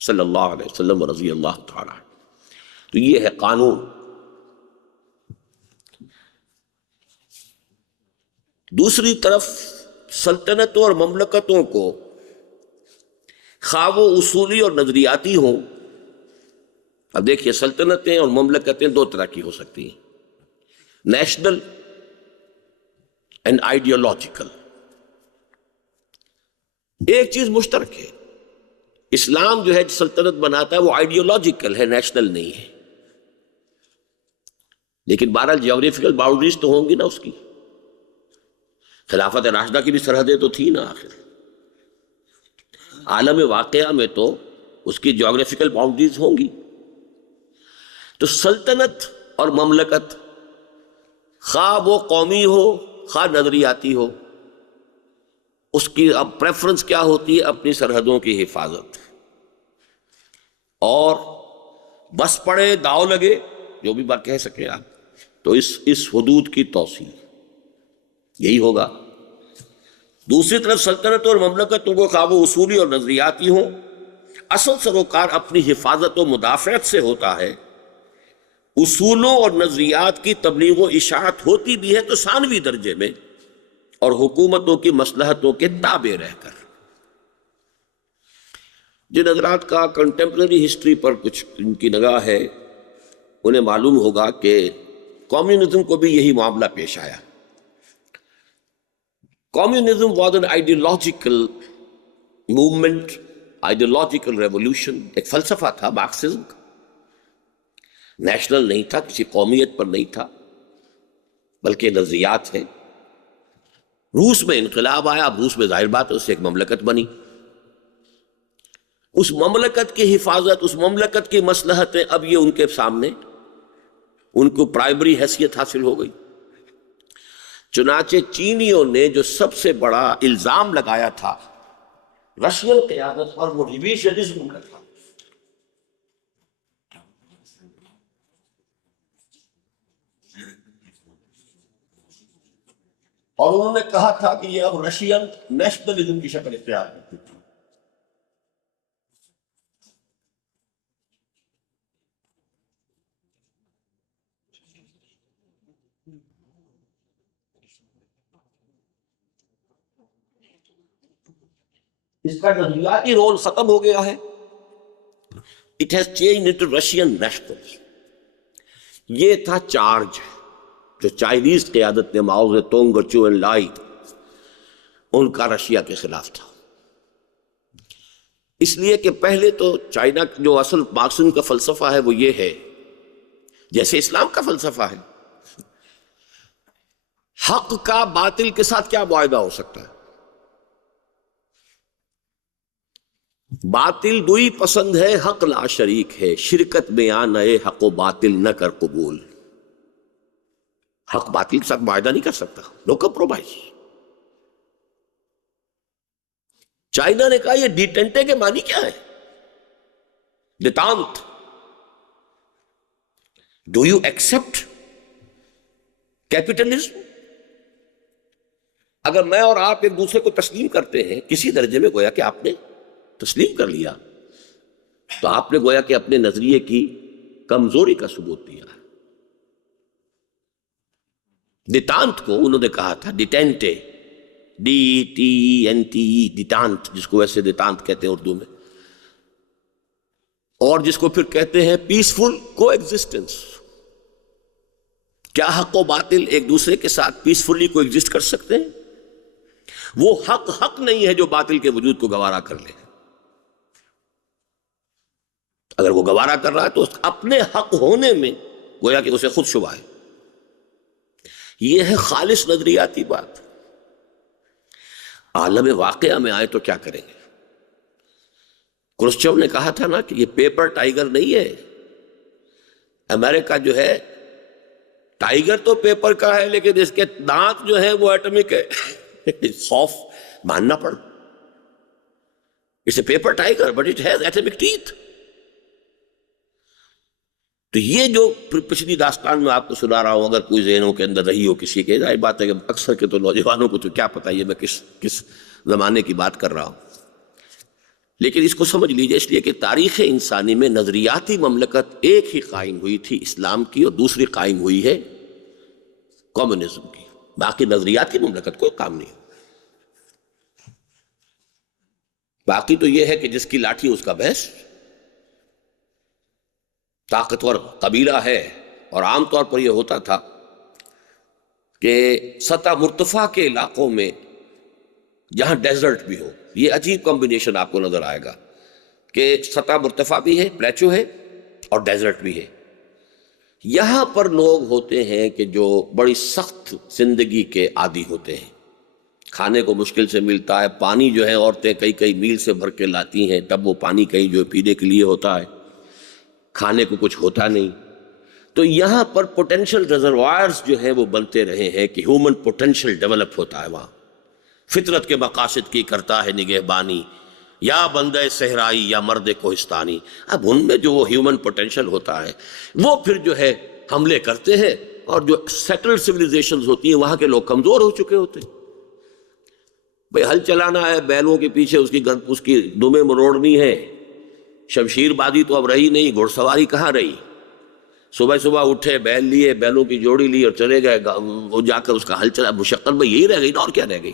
صلی اللہ علیہ وسلم رضی اللہ تعالیٰ عنہ۔ تو یہ ہے قانون۔ دوسری طرف سلطنتوں اور مملکتوں کو خواہ وہ اصولی اور نظریاتی ہوں، اب دیکھیے سلطنتیں اور مملکتیں دو طرح کی ہو سکتی ہیں، نیشنل اینڈ آئیڈیولوجیکل۔ ایک چیز مشترک ہے، اسلام جو ہے سلطنت بناتا ہے وہ آئیڈیولوجیکل ہے، نیشنل نہیں ہے، لیکن بہرحال جیوگرافیکل باؤنڈریز تو ہوں گی نا اس کی۔ خلافت راشدہ کی بھی سرحدیں تو تھی نا، آخر عالم واقعہ میں تو اس کی جیوگرافیکل باؤنڈریز ہوں گی۔ تو سلطنت اور مملکت خواہ وہ قومی ہو خواہ نظریاتی ہو، اس کی اب پریفرنس کیا ہوتی ہے؟ اپنی سرحدوں کی حفاظت، اور بس پڑے داؤ لگے جو بھی بات کہہ سکیں آپ، تو اس حدود کی توسیع، یہی ہوگا۔ دوسری طرف سلطنتوں اور مملکتوں کو خواہ وہ اصولی اور نظریاتی ہوں، اصل سروکار اپنی حفاظت و مدافعت سے ہوتا ہے۔ اصولوں اور نظریات کی تبلیغ و اشاعت ہوتی بھی ہے تو ثانوی درجے میں، اور حکومتوں کی مصلحتوں کے تابع رہ کر۔ جن حضرات کا کنٹمپرری ہسٹری پر کچھ ان کی نگاہ ہے، انہیں معلوم ہوگا کہ کمیونزم کو بھی یہی معاملہ پیش آیا۔ Communism was an ideological movement, ideological revolution، ایک فلسفہ تھا مارکسزم کا، نیشنل نہیں تھا، کسی قومیت پر نہیں تھا، بلکہ نظریات ہے۔ روس میں انقلاب آیا، اب روس میں ظاہر بات ہے اس سے ایک مملکت بنی، اس مملکت کی حفاظت، اس مملکت کی مصلحتیں اب یہ ان کے سامنے، ان کو پرائمری حیثیت حاصل ہو گئی۔ چنانچہ چینیوں نے جو سب سے بڑا الزام لگایا تھا رشین قیادت پر، وہ ریویژنزم کا تھا۔ اور انہوں نے کہا تھا کہ یہ اب رشین نیشنلزم کی شکل اختیار کرتی تھی۔ اس کا نظریاتی رول ختم ہو گیا ہے، it has change into Russian nationalism. یہ تھا چارج جو چائنیز قیادت نے، ماؤ زے تونگ اور چو این لائی، ان کا رشیا کے خلاف تھا۔ اس لیے کہ پہلے تو چائنا جو اصل مارکسزم کا فلسفہ ہے وہ یہ ہے، جیسے اسلام کا فلسفہ ہے، حق کا باطل کے ساتھ کیا معاہدہ ہو سکتا ہے؟ باطل دوئی پسند ہے، حق لا شریک ہے، شرکت میں آنے حق و باطل نہ کر قبول۔ حق باطل کے ساتھ معاہدہ نہیں کر سکتا، نو کمپرومائز۔ چائنا نے کہا یہ ڈیٹینٹے کے معنی کیا ہے؟ Detente. Do you accept capitalism? اگر میں اور آپ ایک دوسرے کو تسلیم کرتے ہیں کسی درجے میں، گویا کہ آپ نے تسلیم کر لیا، تو آپ نے گویا کہ اپنے نظریے کی کمزوری کا ثبوت دیا۔ دیتانت کو انہوں نے کہا تھا ڈیٹینٹے، DETENTE، ڈیٹانت، جس کو ویسے دیتانت کہتے ہیں اردو میں۔ اور جس کو پھر کہتے ہیں پیسفل کو ایگزسٹنس. کیا حق و باطل ایک دوسرے کے ساتھ پیسفلی کو ایگزسٹ کر سکتے ہیں؟ وہ حق نہیں ہے جو باطل کے وجود کو گوارا کر لے. اگر وہ گوارا کر رہا ہے تو اپنے حق ہونے میں گویا کہ اسے خود شبہ ہے. یہ ہے خالص نظریاتی بات. عالم واقعہ میں آئے تو کیا کریں گے؟ کرسچو نے کہا تھا نا کہ یہ پیپر ٹائیگر نہیں ہے. امریکہ جو ہے ٹائیگر تو پیپر کا ہے لیکن اس کے دانت جو ہے وہ ایٹمک ہے. خوف ماننا پڑ. It's a paper tiger but it has atomic teeth. تو یہ جو پچھلی داستان میں آپ کو سنا رہا ہوں اگر کوئی ذہنوں کے اندر رہی ہو کسی کے، ظاہر بات ہے کہ اکثر کے تو نوجوانوں کو تو کیا پتہ یہ میں کس زمانے کی بات کر رہا ہوں، لیکن اس کو سمجھ لیجئے اس لیے کہ تاریخ انسانی میں نظریاتی مملکت ایک ہی قائم ہوئی تھی اسلام کی، اور دوسری قائم ہوئی ہے کمیونزم کی. باقی نظریاتی مملکت کوئی کام نہیں. باقی تو یہ ہے کہ جس کی لاٹھی اس کا بھینس. طاقتور قبیلہ ہے، اور عام طور پر یہ ہوتا تھا کہ سطح مرتفع کے علاقوں میں جہاں ڈیزرٹ بھی ہو، یہ عجیب کمبینیشن آپ کو نظر آئے گا کہ سطح مرتفع بھی ہے، پلیچو ہے، اور ڈیزرٹ بھی ہے. یہاں پر لوگ ہوتے ہیں کہ جو بڑی سخت زندگی کے عادی ہوتے ہیں. کھانے کو مشکل سے ملتا ہے، پانی جو ہے عورتیں کئی میل سے بھر کے لاتی ہیں، تب وہ پانی کہیں جو پینے کے لیے ہوتا ہے، کھانے کو کچھ ہوتا نہیں. تو یہاں پر پوٹینشل ریزروائرز جو ہیں وہ بنتے رہے ہیں کہ ہیومن پوٹینشل ڈیولپ ہوتا ہے. وہاں فطرت کے مقاصد کی کرتا ہے نگہبانی، یا بندہ صحرائی یا مرد کوہستانی. اب ان میں جو وہ ہیومن پوٹینشل ہوتا ہے وہ پھر جو ہے حملے کرتے ہیں، اور جو سیٹلڈ سویلائزیشنز ہوتی ہیں وہاں کے لوگ کمزور ہو چکے ہوتے ہیں. بھئی ہل چلانا ہے، بیلوں کے پیچھے اس کی دمیں مروڑنی ہے. شمشیر بازی تو اب رہی نہیں، گھڑ سواری کہاں رہی. صبح اٹھے، بیل لیے، بیلوں کی جوڑی لی اور چلے گئے، وہ جا کر اس کا ہل چلا. مشقت میں یہی رہ گئی نا، اور کیا رہ گئی.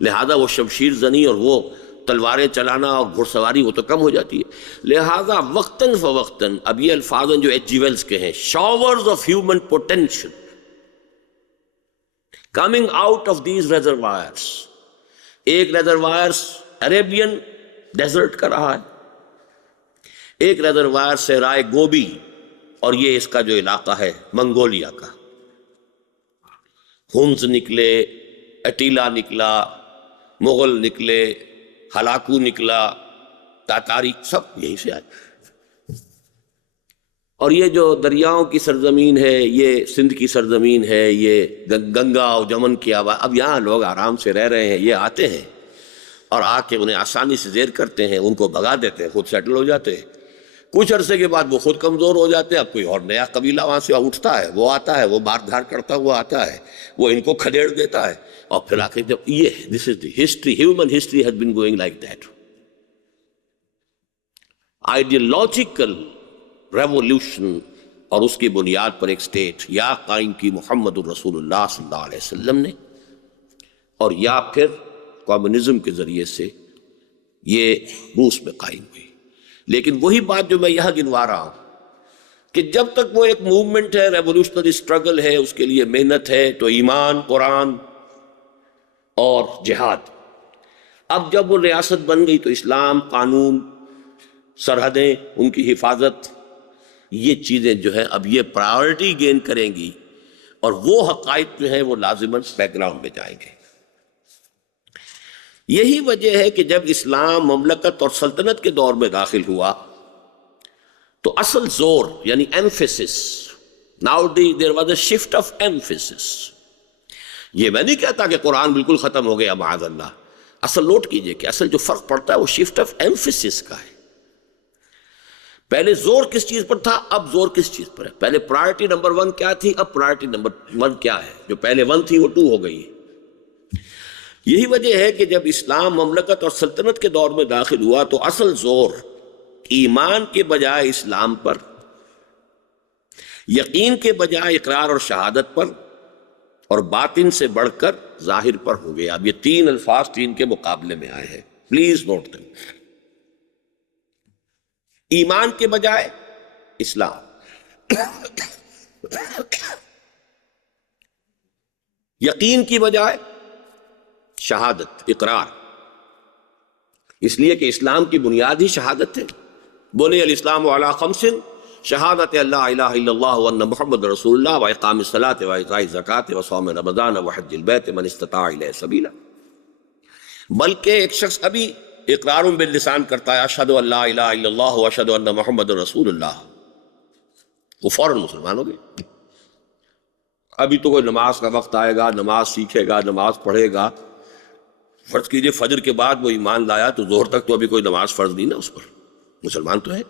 لہذا وہ شمشیر زنی اور وہ تلواریں چلانا اور گھڑ سواری وہ تو کم ہو جاتی ہے. لہذا وقتاً فوقتاً اب یہ الفاظ جو ایچ جی ویلز کے ہیں، showers of human potential coming out of these ریزروائرس. ایک ریزروائرس عربین ڈیزرٹ کا رہا ہے، ایک ریزروائر صحرائے گوبی، اور یہ اس کا جو علاقہ ہے منگولیا کا. ہنز نکلے، اٹیلا نکلا، مغل نکلے، ہلاکو نکلا، تاتاری، سب یہیں سے آئے. اور یہ جو دریاؤں کی سرزمین ہے، یہ سندھ کی سرزمین ہے، یہ گنگا اور جمن کی آباد. اب یہاں لوگ آرام سے رہ رہے ہیں. یہ آتے ہیں اور آ کے انہیں آسانی سے زیر کرتے ہیں، ان کو بھگا دیتے ہیں، خود سیٹل ہو جاتے ہیں. کچھ عرصے کے بعد وہ خود کمزور ہو جاتے ہیں. اب کوئی اور نیا قبیلہ وہاں سے اٹھتا ہے، وہ آتا ہے، وہ مار دھار کرتا ہوا آتا ہے، وہ ان کو کھدیڑ دیتا ہے، اور پھر آ کے جب یہ this is the history. Human history has been going like that. Ideological revolution اور اس کی بنیاد پر ایک اسٹیٹ یا قائم کی محمد الرسول اللہ صلی اللہ علیہ وسلم نے، اور یا پھر کمیونزم کے ذریعے سے یہ روس میں قائم ہوئی. لیکن وہی بات جو میں یہاں گنوا رہا ہوں کہ جب تک وہ ایک موومنٹ ہے، ریولوشنری اسٹرگل ہے، اس کے لیے محنت ہے، تو ایمان، قرآن اور جہاد. اب جب وہ ریاست بن گئی تو اسلام، قانون، سرحدیں، ان کی حفاظت، یہ چیزیں جو ہیں اب یہ پرائیورٹی گین کریں گی، اور وہ حقائق جو ہیں وہ لازماً بیک گراؤنڈ میں جائیں گے. یہی وجہ ہے کہ جب اسلام مملکت اور سلطنت کے دور میں داخل ہوا تو اصل زور یعنی emphasis, now there was a shift of emphasis. یہ میں نہیں کہتا کہ قرآن بالکل ختم ہو گیا معاذ اللہ. اصل نوٹ کیجئے کہ اصل جو فرق پڑتا ہے وہ شفٹ آف ایمفیسس کا ہے. پہلے زور کس چیز پر تھا، اب زور کس چیز پر ہے. پہلے پرائرٹی نمبر 1 کیا تھی، اب پرائرٹی نمبر 1 کیا ہے. جو پہلے 1 تھی وہ 2 ہو گئی ہے. یہی وجہ ہے کہ جب اسلام مملکت اور سلطنت کے دور میں داخل ہوا تو اصل زور ایمان کے بجائے اسلام پر، یقین کے بجائے اقرار اور شہادت پر، اور باطن سے بڑھ کر ظاہر پر ہو گیا. اب یہ 3 الفاظ 3 کے مقابلے میں آئے ہیں، پلیز نوٹ دیں. ایمان کے بجائے اسلام، یقین کی بجائے شہادت، اقرار، اس لیے کہ اسلام کی بنیاد ہی شہادت ہے۔ بنی الاسلام علی خمس، شہادت اللہ الہ الا اللہ وان محمد رسول اللہ واقام الصلاۃ وایتاء الزکوٰۃ وصوم رمضان وحج البیت من استطاع الیہ سبیلا۔ بلکہ ایک شخص ابھی اقرار باللسان کرتا ہے اشہد ان لا الہ الا اللہ واشہد ان محمد رسول اللہ، وہ فوراً مسلمان ہو گئے۔ ابھی تو کوئی نماز کا وقت آئے گا، نماز سیکھے گا، نماز پڑھے گا، فرض کیجئے فجر کے بعد وہ ایمان لایا تو ظہر تک تو ابھی کوئی نماز فرض نہیں نا اس پر، مسلمان تو ہے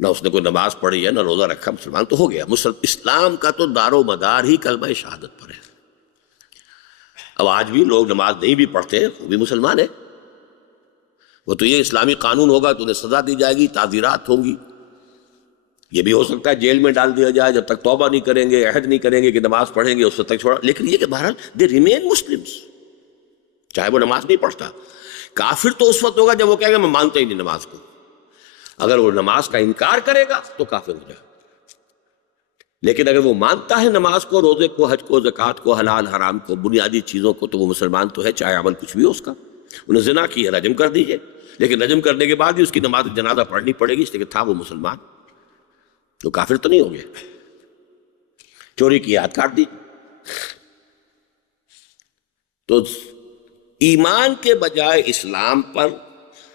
نہ، اس نے کوئی نماز پڑھی ہے نہ روزہ رکھا، مسلمان تو ہو گیا۔ اسلام کا تو دار و مدار ہی کلمہ شہادت پر ہے۔ اب آج بھی لوگ نماز نہیں بھی پڑھتے، وہ بھی مسلمان ہے، وہ تو یہ اسلامی قانون ہوگا تو انہیں سزا دی جائے گی، تعزیرات ہوں گی، یہ بھی ہو سکتا ہے جیل میں ڈال دیا جائے جب تک توبہ نہیں کریں گے، عہد نہیں کریں گے کہ نماز پڑھیں گے، اس وقت تک چھوڑا۔ لیکن یہ کہ بہرحال دے ریمین مسلمس، چاہے وہ نماز نہیں پڑھتا۔ کافر تو اس وقت ہوگا جب وہ کہے گا میں مانتا ہی نہیں نماز کو، اگر وہ نماز کا انکار کرے گا تو کافر ہو جائے گا۔ لیکن اگر وہ مانتا ہے نماز کو، روزے کو، حج کو، زکوٰۃ کو، حلال حرام کو، بنیادی چیزوں کو، تو وہ مسلمان تو ہے، چاہے عمل کچھ بھی ہو اس کا۔ انہیں زنا کی ہے، رجم کر دیجئے، لیکن رجم کرنے کے بعد بھی اس کی نماز جنازہ پڑھنی پڑے گی، اس لیے کہ تھا وہ مسلمان، تو کافر تو نہیں ہو گیا۔ چوری کی ہاتھ کاٹ دی۔ تو ایمان کے بجائے اسلام پر،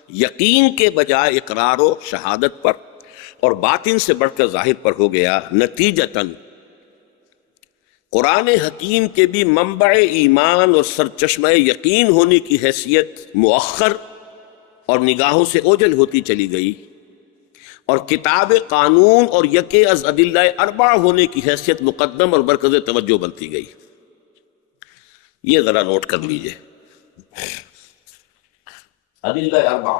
یقین کے بجائے اقرار و شہادت پر، اور باطن سے بڑھ کر ظاہر پر ہو گیا۔ نتیجتاً قرآن حکیم کے بھی منبع ایمان اور سرچشمہ یقین ہونے کی حیثیت مؤخر اور نگاہوں سے اوجھل ہوتی چلی گئی، اور کتاب قانون اور یکے از ادلہ اربع ہونے کی حیثیت مقدم اور مرکز توجہ بنتی گئی۔ یہ ذرا نوٹ کر لیجئے، ادلہ اربع،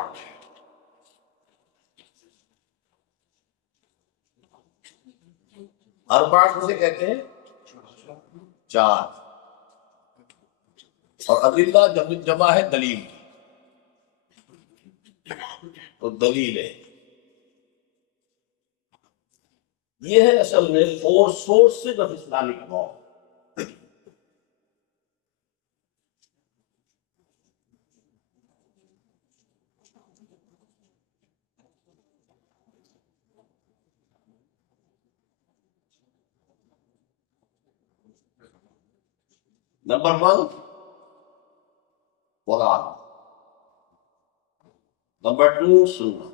اربع کسے کہتے ہیں؟ چار، اور ادلہ جمع ہے دلیل، تو دلیل ہے، یہ ہے اصل میں four sources of Islamic law. Number 1 قرآن، نمبر 2 سنت،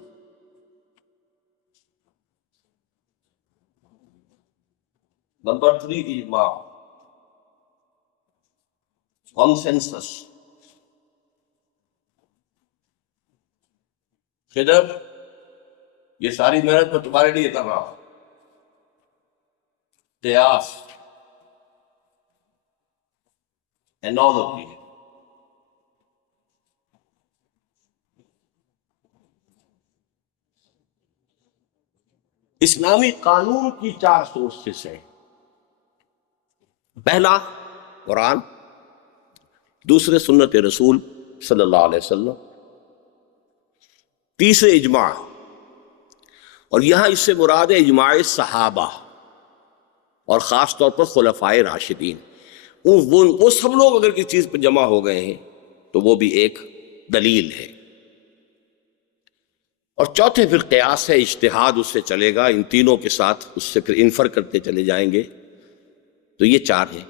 نمبر 3 اجماع، کنسنسس۔ خضر، یہ ساری محنت میں تمہارے لیے کر رہا ہوں۔ قیاس، انالوجی، اسلامی قانون کی 4 سورسز ہیں۔ پہلا قرآن، دوسرے سنت رسول صلی اللہ علیہ وسلم، تیسرے اجماع، اور یہاں اس سے مراد ہے اجماع صحابہ اور خاص طور پر خلفائے راشدین۔ وہ سب لوگ اگر کسی چیز پہ جمع ہو گئے ہیں تو وہ بھی ایک دلیل ہے۔ اور چوتھے پھر قیاس ہے، اجتہاد اس سے چلے گا، ان تینوں کے ساتھ اس سے پھر انفر کرتے چلے جائیں گے۔ تو یہ 4 ہیں۔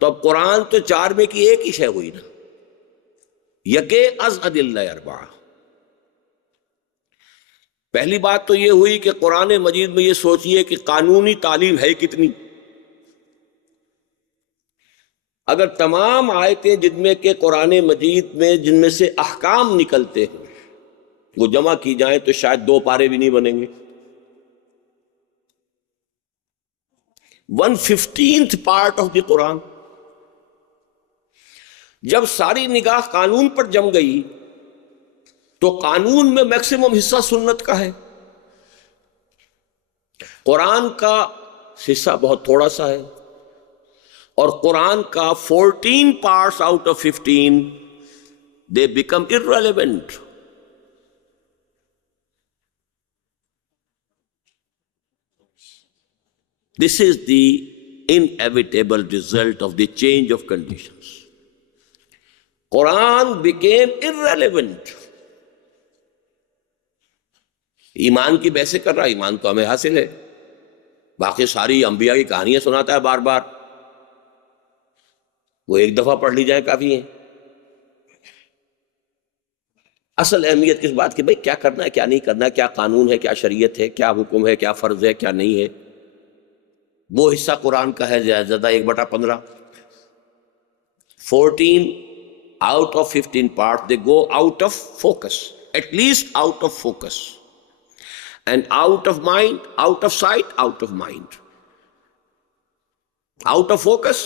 تو اب قرآن تو 4 میں کی ایک ہی شے ہوئی نا، یکے از ادلہ اربع۔ پہلی بات تو یہ ہوئی کہ قرآن مجید میں یہ سوچئے کہ قانونی تعلیم ہے کتنی۔ اگر تمام آیتیں جن میں کہ قرآن مجید میں جن میں سے احکام نکلتے ہیں وہ جمع کی جائیں تو شاید 2 پارے بھی نہیں بنیں گے۔ 1/15 پارٹ آف دی قرآن۔ جب ساری نگاہ قانون پر جم گئی تو قانون میں میکسیمم حصہ سنت کا ہے، قرآن کا حصہ بہت تھوڑا سا ہے، اور قرآن کا 14 parts out of 15 they become irrelevant۔ This is the inevitable result of the change of conditions. Quran became irrelevant. ایمان کی بحثیں کر رہا، ایمان تو ہمیں حاصل ہے، باقی ساری انبیاء کی کہانیاں سناتا ہے بار بار، وہ ایک دفعہ پڑھ لی جائے کافی ہے۔ اصل اہمیت کس بات کی؟ بھائی کیا کرنا ہے، کیا نہیں کرنا ہے، کیا قانون ہے، کیا شریعت ہے، کیا حکم ہے، کیا فرض ہے، کیا نہیں ہے، وہ حصہ قرآن کا ہے زیادہ 1/15۔ 14 out of 15 parts they go out of focus, at least out of focus, and out of mind, out of sight, out of mind, out of focus,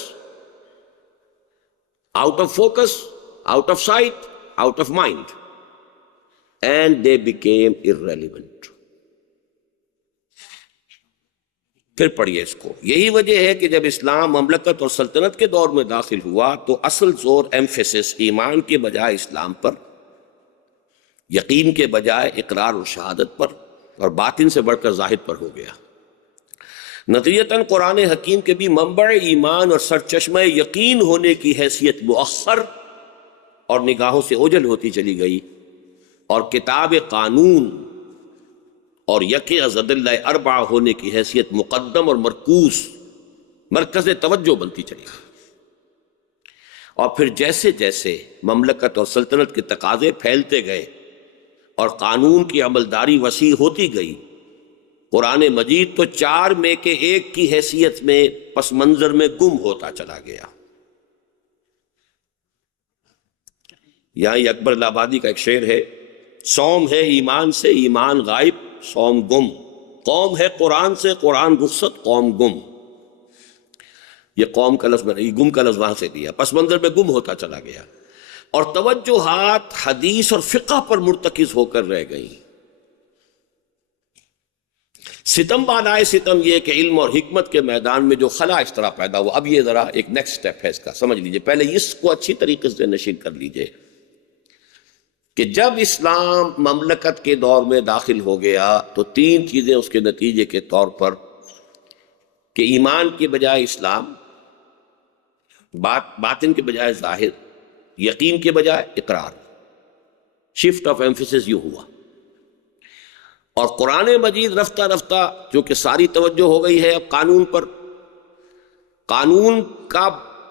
out of focus, out of sight, out of mind, and they became irrelevant. پھر پڑھیے اس کو۔ یہی وجہ ہے کہ جب اسلام مملکت اور سلطنت کے دور میں داخل ہوا تو اصل زور ایمفیسس ایمان کے بجائے اسلام پر، یقین کے بجائے اقرار و شہادت پر، اور باطن سے بڑھ کر ظاہر پر ہو گیا۔ نتیجتاً قرآن حکیم کے بھی منبع ایمان اور سرچشمہ یقین ہونے کی حیثیت مؤخر اور نگاہوں سے اوجھل ہوتی چلی گئی، اور کتاب قانون اور یک از اللہ اربع ہونے کی حیثیت مقدم اور مرکوز، مرکز توجہ بنتی چلی گئی۔ اور پھر جیسے جیسے مملکت اور سلطنت کے تقاضے پھیلتے گئے اور قانون کی عملداری وسیع ہوتی گئی، قرآن مجید تو 4 میں کے 1 کی حیثیت میں پس منظر میں گم ہوتا چلا گیا۔ یہاں یہ اکبر الہ آبادی کا ایک شعر ہے، صوم ہے ایمان سے ایمان غائب، صوم گم، قوم ہے قرآن سے قرآن رخصت، قوم گم۔ یہ قوم کا لفظ نہیں، گم کا لفظ وہاں سے دیا، پس منظر میں گم ہوتا چلا گیا، اور توجہات حدیث اور فقہ پر مرتکز ہو کر رہ گئیں۔ ستم بالائے ستم یہ کہ علم اور حکمت کے میدان میں جو خلا اس طرح پیدا ہوا۔ اب یہ ذرا ایک نیکسٹ سٹیپ ہے اس کا، سمجھ لیجئے، پہلے اس کو اچھی طریقے سے نشین کر لیجئے کہ جب اسلام مملکت کے دور میں داخل ہو گیا تو 3 چیزیں اس کے نتیجے کے طور پر، کہ ایمان کے بجائے اسلام، باطن کے بجائے ظاہر، یقین کے بجائے اقرار، شفٹ آف ایمفیسس یوں ہوا۔ اور قرآن مجید رفتہ رفتہ جو کہ ساری توجہ ہو گئی ہے اب قانون پر،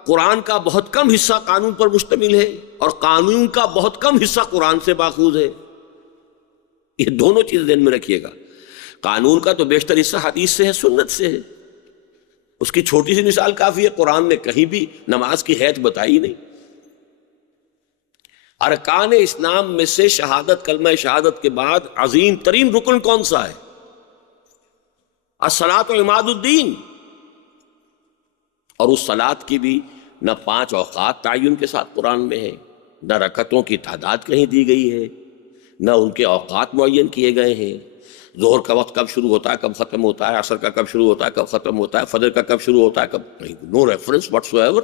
قرآن کا بہت کم حصہ قانون پر مشتمل ہے، اور قانون کا بہت کم حصہ قرآن سے ماخوذ ہے۔ یہ دونوں چیز ذہن میں رکھیے گا، قانون کا تو بیشتر حصہ حدیث سے ہے، سنت سے ہے۔ اس کی چھوٹی سی مثال کافی ہے، قرآن نے کہیں بھی نماز کی حیث بتائی نہیں۔ ارکان اسلام میں سے شہادت، کلمہ شہادت کے بعد عظیم ترین رکن کون سا ہے؟ الصلاۃ و عماد الدین۔ اور اس صلاۃ کی بھی نہ 5 اوقات تعین کے ساتھ قرآن میں ہے، نہ رکعتوں کی تعداد کہیں دی گئی ہے، نہ ان کے اوقات معین کیے گئے ہیں۔ ظہر کا وقت کب شروع ہوتا ہے، کب ختم ہوتا ہے، عصر کا کب شروع ہوتا ہے، کب ختم ہوتا ہے، فجر کا کب شروع ہوتا ہے، کب نہیں، نو ریفرنس واٹس ایور۔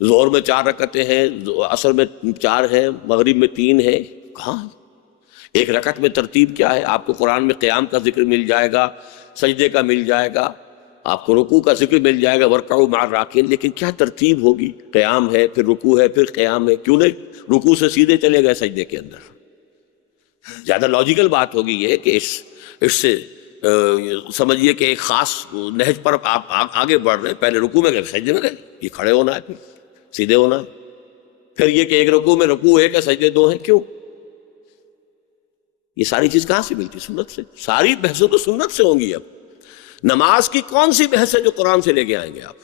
ظہر میں 4 رکعتیں ہیں، عصر میں 4 ہیں، مغرب میں 3 ہیں، کہاں؟ ایک رکعت میں ترتیب کیا ہے؟ آپ کو قرآن میں قیام کا ذکر مل جائے گا، سجدے کا مل جائے گا، آپ کو رکوع کا ذکر مل جائے گا، ورکعوا مع الراکعین، لیکن کیا ترتیب ہوگی؟ قیام ہے، پھر رکوع ہے، پھر قیام ہے، کیوں نہیں رکوع سے سیدھے چلے گئے سجدے کے اندر؟ زیادہ لاجیکل بات ہوگی یہ کہ اس سے سمجھیے کہ ایک خاص نہج پر آپ آگے بڑھ رہے ہیں، پہلے رکوع میں گئے، سجدے میں گئے، یہ کھڑے ہونا ہے، پھر سیدھے ہونا ہے، پھر یہ کہ ایک رکوع میں رکوع ہے کہ سجدے 2 ہیں، کیوں؟ یہ ساری چیز کہاں سے ملتی؟ سنت سے۔ ساری بحثیں تو سنت سے ہوں گی۔ اب نماز کی کون سی بحث ہے جو قرآن سے لے کے آئیں گے آپ؟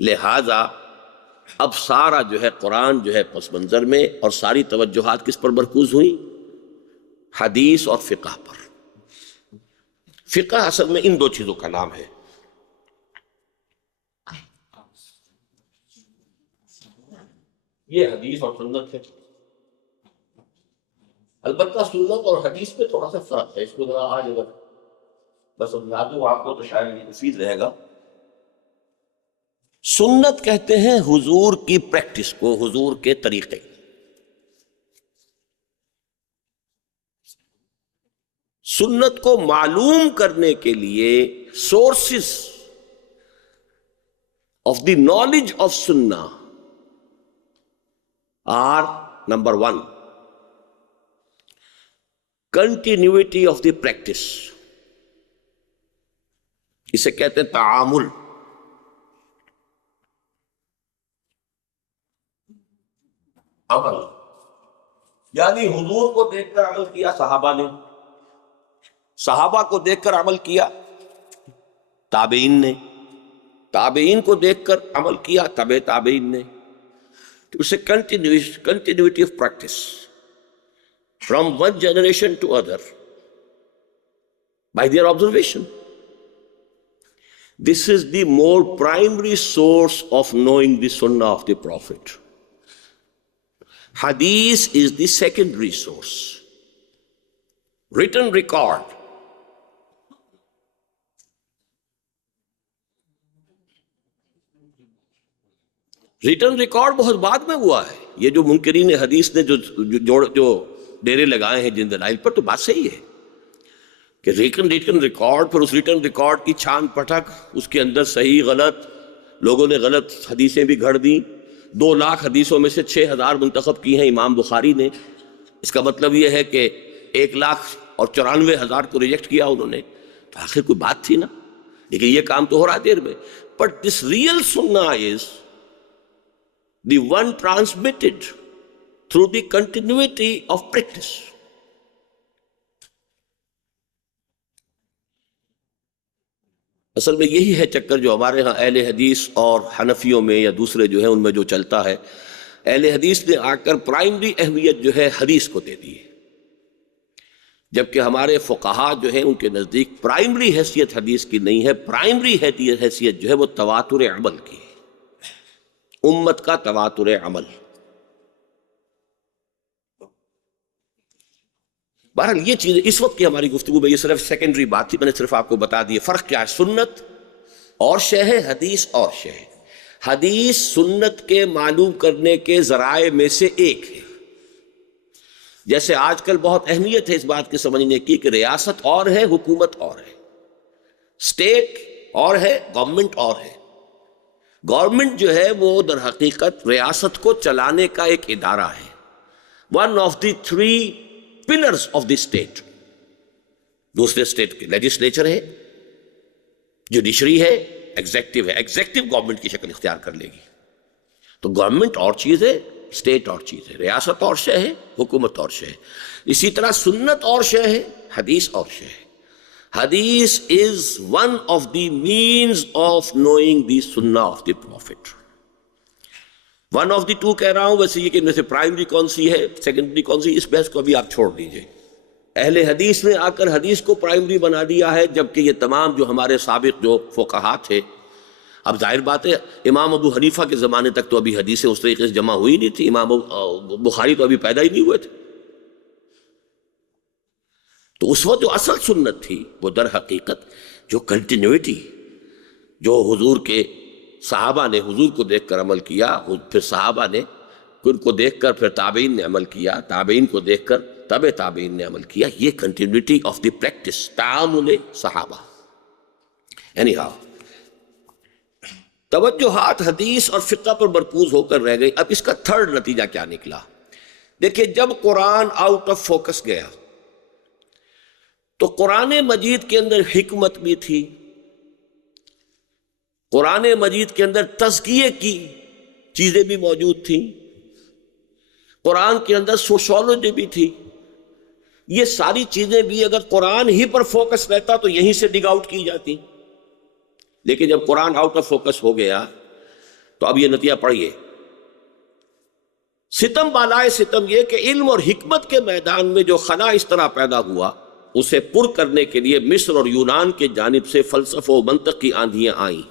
لہذا اب سارا جو ہے قرآن جو ہے پس منظر میں، اور ساری توجہات کس پر مرکوز ہوئی؟ حدیث اور فقہ پر۔ فقہ اصل میں ان 2 چیزوں کا نام ہے۔ یہ حدیث اور سنت ہے، البتہ سنت اور حدیث میں تھوڑا سا فرق ہے، اس کو ذرا آج اگر بس یاد ہو آپ کو تو شاید یہ مفید رہے گا۔ سنت کہتے ہیں حضور کی پریکٹس کو، حضور کے طریقے۔ سنت کو معلوم کرنے کے لیے sources of the knowledge of سنہ are number 1 continuity of the practice, اسے کہتے ہیں تعامل. عمل یعنی حضور کو دیکھ کر عمل کیا صحابہ نے، صحابہ کو دیکھ کر عمل کیا تابعین نے، تابعین کو دیکھ کر عمل کیا تبع تابعین نے. تو اسے continuity of practice from one generation to other by their observation. This is the more primary source of knowing the sunnah of the Prophet. Hadith is the secondary source. Written record. Written record بہت بعد میں ہوا ہے. یہ جو منکرین حدیث نے جو ڈیرے لگائے ہیں جن دلائل پر، تو بات صحیح ہے کہ ریٹن ریکارڈ، پھر اس ریٹن ریکارڈ کی چھان پٹک، اس کے اندر صحیح غلط، لوگوں نے غلط حدیثیں بھی گھڑ دیں. 2 لاکھ حدیثوں میں سے 6,000 منتخب کی ہیں امام بخاری نے. اس کا مطلب یہ ہے کہ 1,94,000 کو ریجیکٹ کیا انہوں نے. تو آخر کوئی بات تھی نا، لیکن یہ کام تو ہو رہا دیر میں. بٹ دس ریئل سننا is the one transmitted through the continuity of practice. اصل میں یہی ہے چکر جو ہمارے ہاں اہل حدیث اور حنفیوں میں یا دوسرے جو ہے ان میں جو چلتا ہے. اہل حدیث نے آ کر پرائمری اہمیت جو ہے حدیث کو دے دی ہے، جبکہ ہمارے فقہا جو ہیں ان کے نزدیک پرائمری حیثیت حدیث کی نہیں ہے. پرائمری حیثیت جو ہے وہ تواتر عمل کی ہے، امت کا تواتر عمل. بہرحال یہ چیز اس وقت کی ہماری گفتگو میں یہ صرف سیکنڈری بات تھی، میں نے صرف آپ کو بتا دی. فرق کیا ہے؟ سنت اور شے ہے، حدیث اور شے ہے. حدیث سنت کے معلوم کرنے کے ذرائع میں سے ایک ہے. جیسے آج کل بہت اہمیت ہے اس بات کے سمجھنے کی کہ ریاست اور ہے، حکومت اور ہے، اسٹیٹ اور ہے، گورنمنٹ اور ہے. گورنمنٹ جو ہے وہ در حقیقت ریاست کو چلانے کا ایک ادارہ ہے، one of the 3 pillars of the state. دوسرے اسٹیٹ کے لیجسلیچر ہے، جوڈیشری ہے، ایگزیکٹو ہے. ایگزیکٹو گورنمنٹ کی شکل اختیار کر لے گی. تو گورنمنٹ اور چیز ہے، اسٹیٹ اور چیز ہے، ریاست اور شے ہے، حکومت اور شے ہے. اسی طرح سنت اور شے ہے، حدیث اور شے ہے. حدیث is one of the means of knowing the سنہ of the prophet. One of the 2 کہہ رہا ہوں، ویسے یہ کہ ان میں سے پرائمری کون سی ہے، سیکنڈری کون سی، اس بحث کو ابھی آپ چھوڑ دیجئے. اہل حدیث نے آ کر حدیث کو پرائمری بنا دیا ہے، جبکہ یہ تمام جو ہمارے سابق جو فقہا تھے، اب ظاہر بات ہے امام ابو حنیفہ کے زمانے تک تو ابھی حدیثیں اس طریقے سے جمع ہوئی نہیں تھی. امام بخاری تو ابھی پیدا ہی نہیں ہوئے تھے. تو اس وقت جو اصل سنت تھی وہ در حقیقت جو کنٹینیوٹی، جو حضور کے صحابہ نے حضور کو دیکھ کر عمل کیا، پھر صحابہ نے ان کو دیکھ کر پھر تابعین نے عمل کیا، تابعین کو دیکھ کر تبع تابعین نے عمل کیا. یہ کنٹینیوٹی آف دی پریکٹس، تعامل صحابہ. یعنی توجہات حدیث اور فقہ پر مرکوز ہو کر رہ گئی. اب اس کا تھرڈ نتیجہ کیا نکلا؟ دیکھیں، جب قرآن آؤٹ آف فوکس گیا تو قرآن مجید کے اندر حکمت بھی تھی، قرآن مجید کے اندر تزکیے کی چیزیں بھی موجود تھیں، قرآن کے اندر سوشولوجی بھی تھی. یہ ساری چیزیں بھی اگر قرآن ہی پر فوکس رہتا تو یہیں سے ڈگ آؤٹ کی جاتی. لیکن جب قرآن آؤٹ آف فوکس ہو گیا تو اب یہ نتیجہ پڑھیے. ستم بالائے ستم یہ کہ علم اور حکمت کے میدان میں جو خلا اس طرح پیدا ہوا، اسے پر کرنے کے لیے مصر اور یونان کے جانب سے فلسفہ و منطق کی آندھیاں آئیں.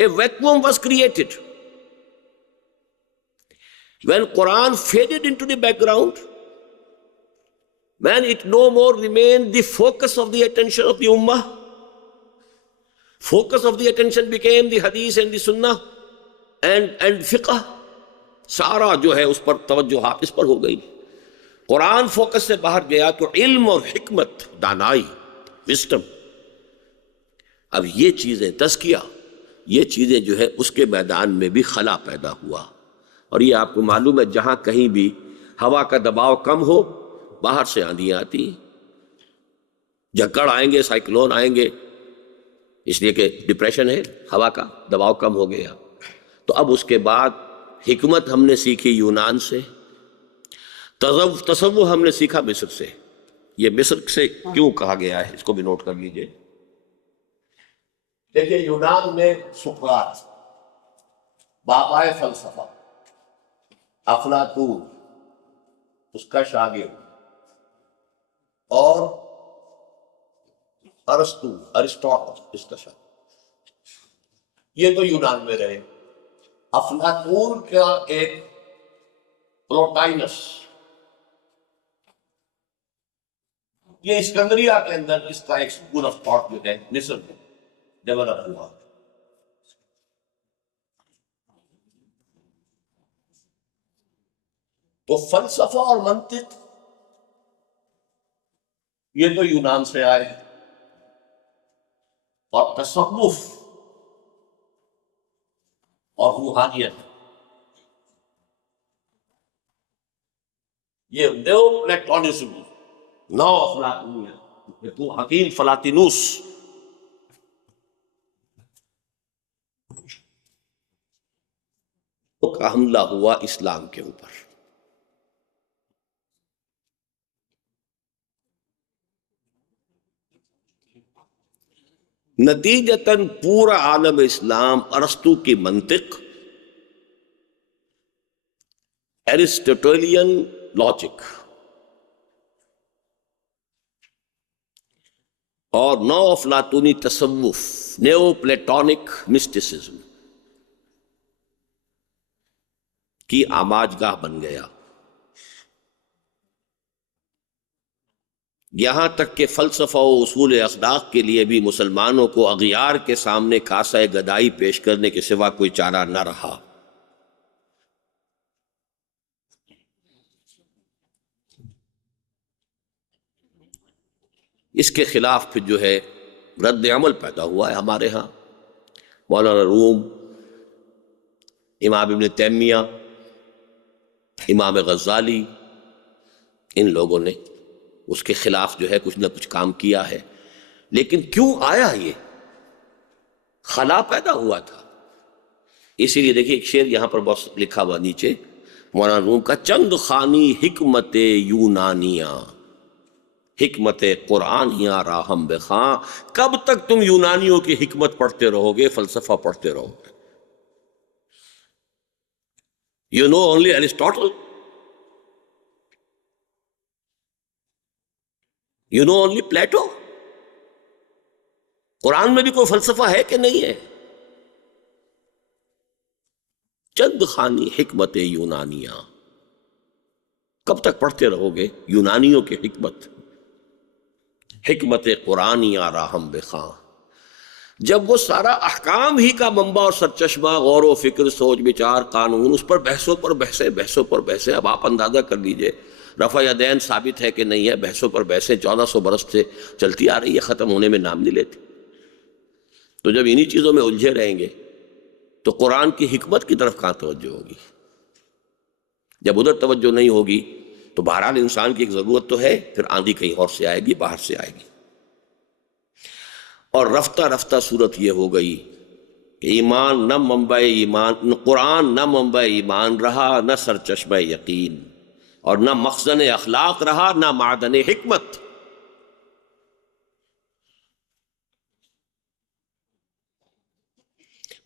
A vacuum was created. When Quran faded into the background, when it no more remained the focus of the attention of the ummah, focus of the attention became the hadith and the sunnah and fiqh. سارا جو ہے اس پر توجہات اس پر ہو گئی. قرآن فوکس سے باہر گیا تو علم اور حکمت، دانائی، وزڈم، اب یہ چیزیں تزکیہ، یہ چیزیں جو ہے اس کے میدان میں بھی خلا پیدا ہوا۔ اور یہ آپ کو معلوم ہے جہاں کہیں بھی ہوا کا دباؤ کم ہو باہر سے آندیاں آتی ہیں، جھکڑ آئیں گے، سائیکلون آئیں گے، اس لیے کہ ڈپریشن ہے، ہوا کا دباؤ کم ہو گیا۔ تو اب اس کے بعد حکمت ہم نے سیکھی یونان سے، تصور ہم نے سیکھا مصر سے۔ یہ مصر سے کیوں کہا گیا ہے اس کو بھی نوٹ کر لیجئے۔ دیکھیے یونان میں سقراط بابائے فلسفہ، افلاطون اس کا شاگرد، اور ارسطوٹل اس کا شاگرد، یہ تو یونان میں رہے۔ افلاطون کا ایک پلوٹائنس، یہ اسکندریہ کے اندر اس کا ایک اسکول آف تھاٹ جو ہے مصر میں ڈیولپ ہوا۔ تو فلسفہ اور منطق یہ تو یونان سے آئے، اور تصوف اور روحانیت یہ نیو پلیٹونزم، نو افلاطونیت، حکیم فلاطینوس، کا حملہ ہوا اسلام کے اوپر۔ نتیجتاً پورا عالم اسلام ارسطو کی منطق، ایرسٹوٹلین لاجک اور نو افلاطونی تصوف، نیو پلیٹونک مسٹسزم کی آماج گاہ بن گیا۔ یہاں تک کہ فلسفہ و اصول اخلاق کے لیے بھی مسلمانوں کو اغیار کے سامنے کاسہ گدائی پیش کرنے کے سوا کوئی چارہ نہ رہا۔ اس کے خلاف پھر جو ہے رد عمل پیدا ہوا ہے ہمارے ہاں۔ مولانا روم، امام ابن تیمیہ، امام غزالی، ان لوگوں نے اس کے خلاف جو ہے کچھ نہ کچھ کام کیا ہے۔ لیکن کیوں آیا یہ؟ خلا پیدا ہوا تھا۔ اسی لیے دیکھیے ایک شعر یہاں پر بہت لکھا ہوا نیچے، مولانا روم کا، چند خانی حکمت یونانیاں، حکمت قرآنیاں راہم بخواں۔ کب تک تم یونانیوں کی حکمت پڑھتے رہو گے، فلسفہ پڑھتے رہو گے؟ You know only Aristotle? You know only Plato? قرآن میں بھی کوئی فلسفہ ہے کہ نہیں ہے؟ چند خانی حکمت یونانیاں، کب تک پڑھتے رہو گے یونانیوں کی حکمت؟ حکمت قرآنیاں راہم بخواں، جب وہ سارا احکام ہی کا منبع اور سرچشمہ، غور و فکر، سوچ بچار، قانون، اس پر بحثوں پر بحثیں۔ اب آپ اندازہ کر لیجئے رفع یدین ثابت ہے کہ نہیں ہے، بحثوں پر بحثیں 1400 برس سے چلتی آ رہی ہے، ختم ہونے میں نام نہیں لیتی۔ تو جب انہی چیزوں میں الجھے رہیں گے تو قرآن کی حکمت کی طرف کہاں توجہ ہوگی؟ جب ادھر توجہ نہیں ہوگی تو بہرحال انسان کی ایک ضرورت تو ہے، پھر آندھی کہیں اور سے آئے گی، باہر سے آئے گی۔ اور رفتہ رفتہ صورت یہ ہو گئی کہ ایمان نہ منبع ایمان، قرآن نہ منبع ایمان رہا، نہ سرچشمہ یقین، اور نہ مخزن اخلاق رہا، نہ معدن حکمت۔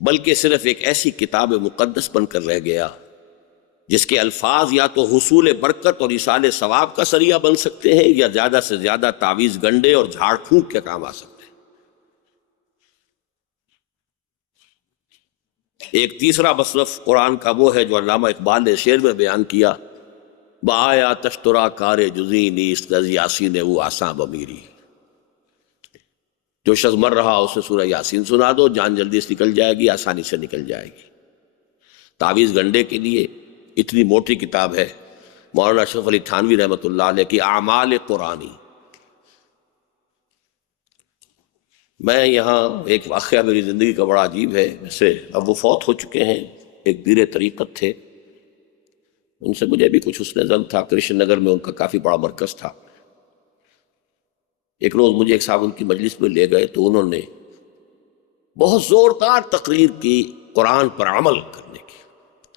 بلکہ صرف ایک ایسی کتاب مقدس بن کر رہ گیا جس کے الفاظ یا تو حصول برکت اور ایصال ثواب کا ذریعہ بن سکتے ہیں، یا زیادہ سے زیادہ تعویذ گنڈے اور جھاڑ پھونک کے کام آ سکتے ہیں۔ ایک تیسرا مصرف قرآن کا وہ ہے جو علامہ اقبال نے شعر میں بیان کیا، بآیا تشترا کار جزی نیست از یاسین او آساں بمیری۔ جو شخص مر رہا اسے سورہ یاسین سنا دو، جان جلدی سے نکل جائے گی، آسانی سے نکل جائے گی۔ تعویذ گنڈے کے لیے اتنی موٹی کتاب ہے مولانا اشرف علی تھانوی رحمۃ اللہ علیہ کی اعمال قرآنی. میں یہاں ایک واقعہ میری زندگی کا بڑا عجیب ہے، ویسے اب وہ فوت ہو چکے ہیں، ایک پیر طریقت تھے، ان سے مجھے بھی کچھ حسن ظن تھا. کرشن نگر میں ان کا کافی بڑا مرکز تھا. ایک روز مجھے ایک صاحب ان کی مجلس میں لے گئے تو انہوں نے بہت زوردار تقریر کی قرآن پر عمل کرنے کی.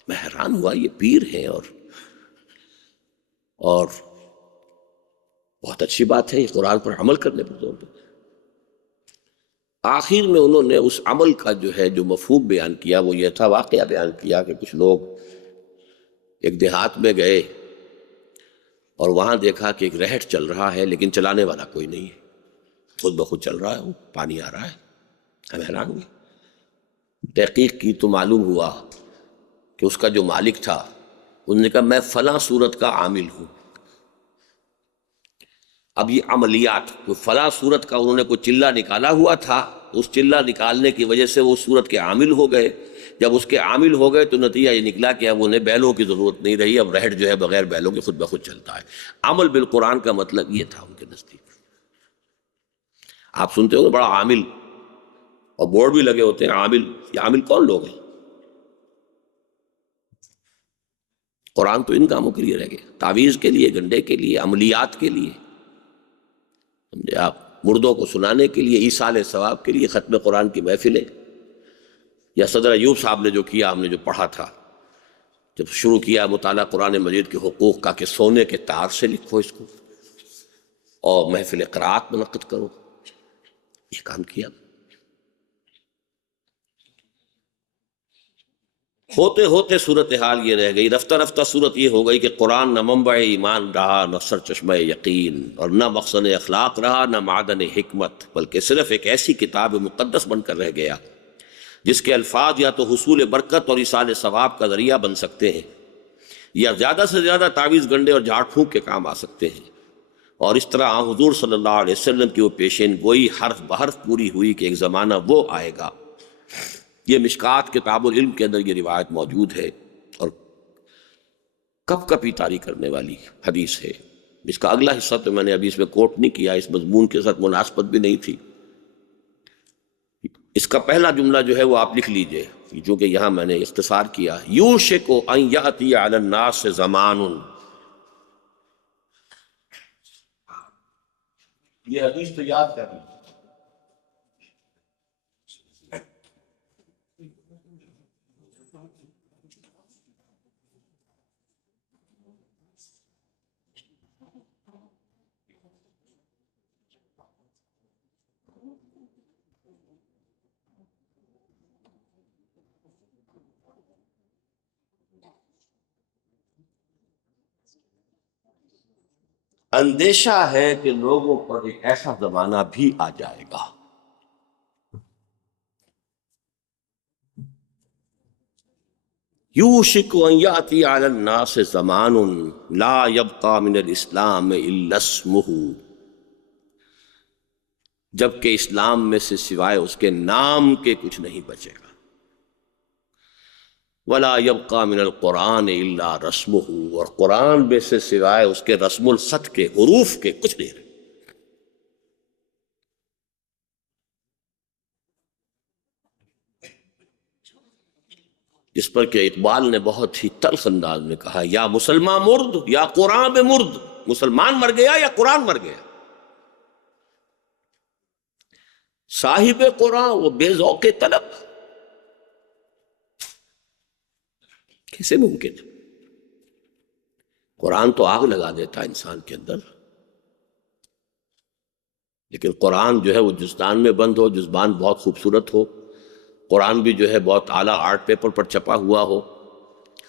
میں حیران ہوا، یہ پیر ہیں اور بہت اچھی بات ہے، یہ قرآن پر عمل کرنے پر زور دیتے. آخر میں انہوں نے اس عمل کا جو ہے جو مفہوم بیان کیا وہ یہ تھا، واقعہ بیان کیا کہ کچھ لوگ ایک دیہات میں گئے اور وہاں دیکھا کہ ایک رہٹ چل رہا ہے لیکن چلانے والا کوئی نہیں ہے، خود بخود چل رہا ہے، وہ پانی آ رہا ہے. ہم حیران ہوئے، تحقیق کی تو معلوم ہوا کہ اس کا جو مالک تھا انہوں نے کہا میں فلاں صورت کا عامل ہوں. اب یہ عملیات کوئی فلاں صورت کا انہوں نے کوئی چلہ نکالا ہوا تھا، اس چلہ نکالنے کی وجہ سے وہ صورت کے عامل ہو گئے. جب اس کے عامل ہو گئے تو نتیجہ یہ نکلا کہ اب انہیں بیلوں کی ضرورت نہیں رہی، اب رہٹ جو ہے بغیر بیلوں کے خود بخود چلتا ہے. عمل بالقرآن کا مطلب یہ تھا ان کے نزدیک. آپ سنتے ہو بڑا عامل، اور بورڈ بھی لگے ہوتے ہیں عامل. یہ عامل کون لوگ ہیں؟ قرآن تو ان کاموں کے لیے رہ گیا، تعویذ کے لیے، گنڈے کے لیے، عملیات کے لیے، سمجھے آپ، مردوں کو سنانے کے لیے، ایصال ثواب کے لیے، ختم قرآن کی محفلیں. یا صدر ایوب صاحب نے جو کیا، ہم نے جو پڑھا تھا، جب شروع کیا مطالعہ قرآن مجید کے حقوق کا کہ سونے کے تار سے لکھو اس کو اور محفل قرات منعقد کرو، یہ کام کیا. ہوتے ہوتے صورتحال یہ رہ گئی، رفتہ رفتہ صورت یہ ہو گئی کہ قرآن نہ منبع ایمان رہا، نہ سر چشمہ یقین، اور نہ مخزن اخلاق رہا، نہ معدن حکمت، بلکہ صرف ایک ایسی کتاب مقدس بن کر رہ گیا جس کے الفاظ یا تو حصول برکت اور ایصال ثواب کا ذریعہ بن سکتے ہیں، یا زیادہ سے زیادہ تعویذ گنڈے اور جھاڑ پھونک کے کام آ سکتے ہیں. اور اس طرح حضور صلی اللہ علیہ وسلم کی وہ پیشین گوئی حرف بحرف پوری ہوئی کہ ایک زمانہ وہ آئے گا. یہ مشکات کتاب العلم کے اندر یہ روایت موجود ہے اور کپ کپی طاری کرنے والی حدیث ہے. اس کا اگلا حصہ تو میں نے ابھی اس میں کوٹ نہیں کیا، اس مضمون کے ساتھ مناسبت بھی نہیں تھی. اس کا پہلا جملہ جو ہے وہ آپ لکھ لیجئے، جو کہ یہاں میں نے اختصار کیا، یوشک ان یاتی علی الناس زمان. یہ حدیث تو یاد کر لیجیے. اندیشہ ہے کہ لوگوں پر ایک ایسا زمانہ بھی آ جائے گا. یوشک ان یاتی علی الناس زمان لا یبقى من الاسلام الا اسمہ، جبکہ اسلام میں سے سوائے اس کے نام کے کچھ نہیں بچے گا. ولا يبقى من القرآن الا رسمہ، اور قرآن میں سے سوائے اس کے رسم الخط کے، حروف کے، کچھ نہیں رہے. جس پر کہ اقبال نے بہت ہی تلخ انداز میں کہا، یا مسلمان مرد یا قرآن بے مرد، مسلمان مر گیا یا قرآن مر گیا. صاحب قرآن وہ بے ذوق طلب، کیسے ممکن ہے؟ قرآن تو آگ لگا دیتا ہے انسان کے اندر، لیکن قرآن جو ہے وہ جزدان میں بند ہو، جزبان بہت خوبصورت ہو، قرآن بھی جو ہے بہت اعلیٰ آرٹ پیپر پر چھپا ہوا ہو،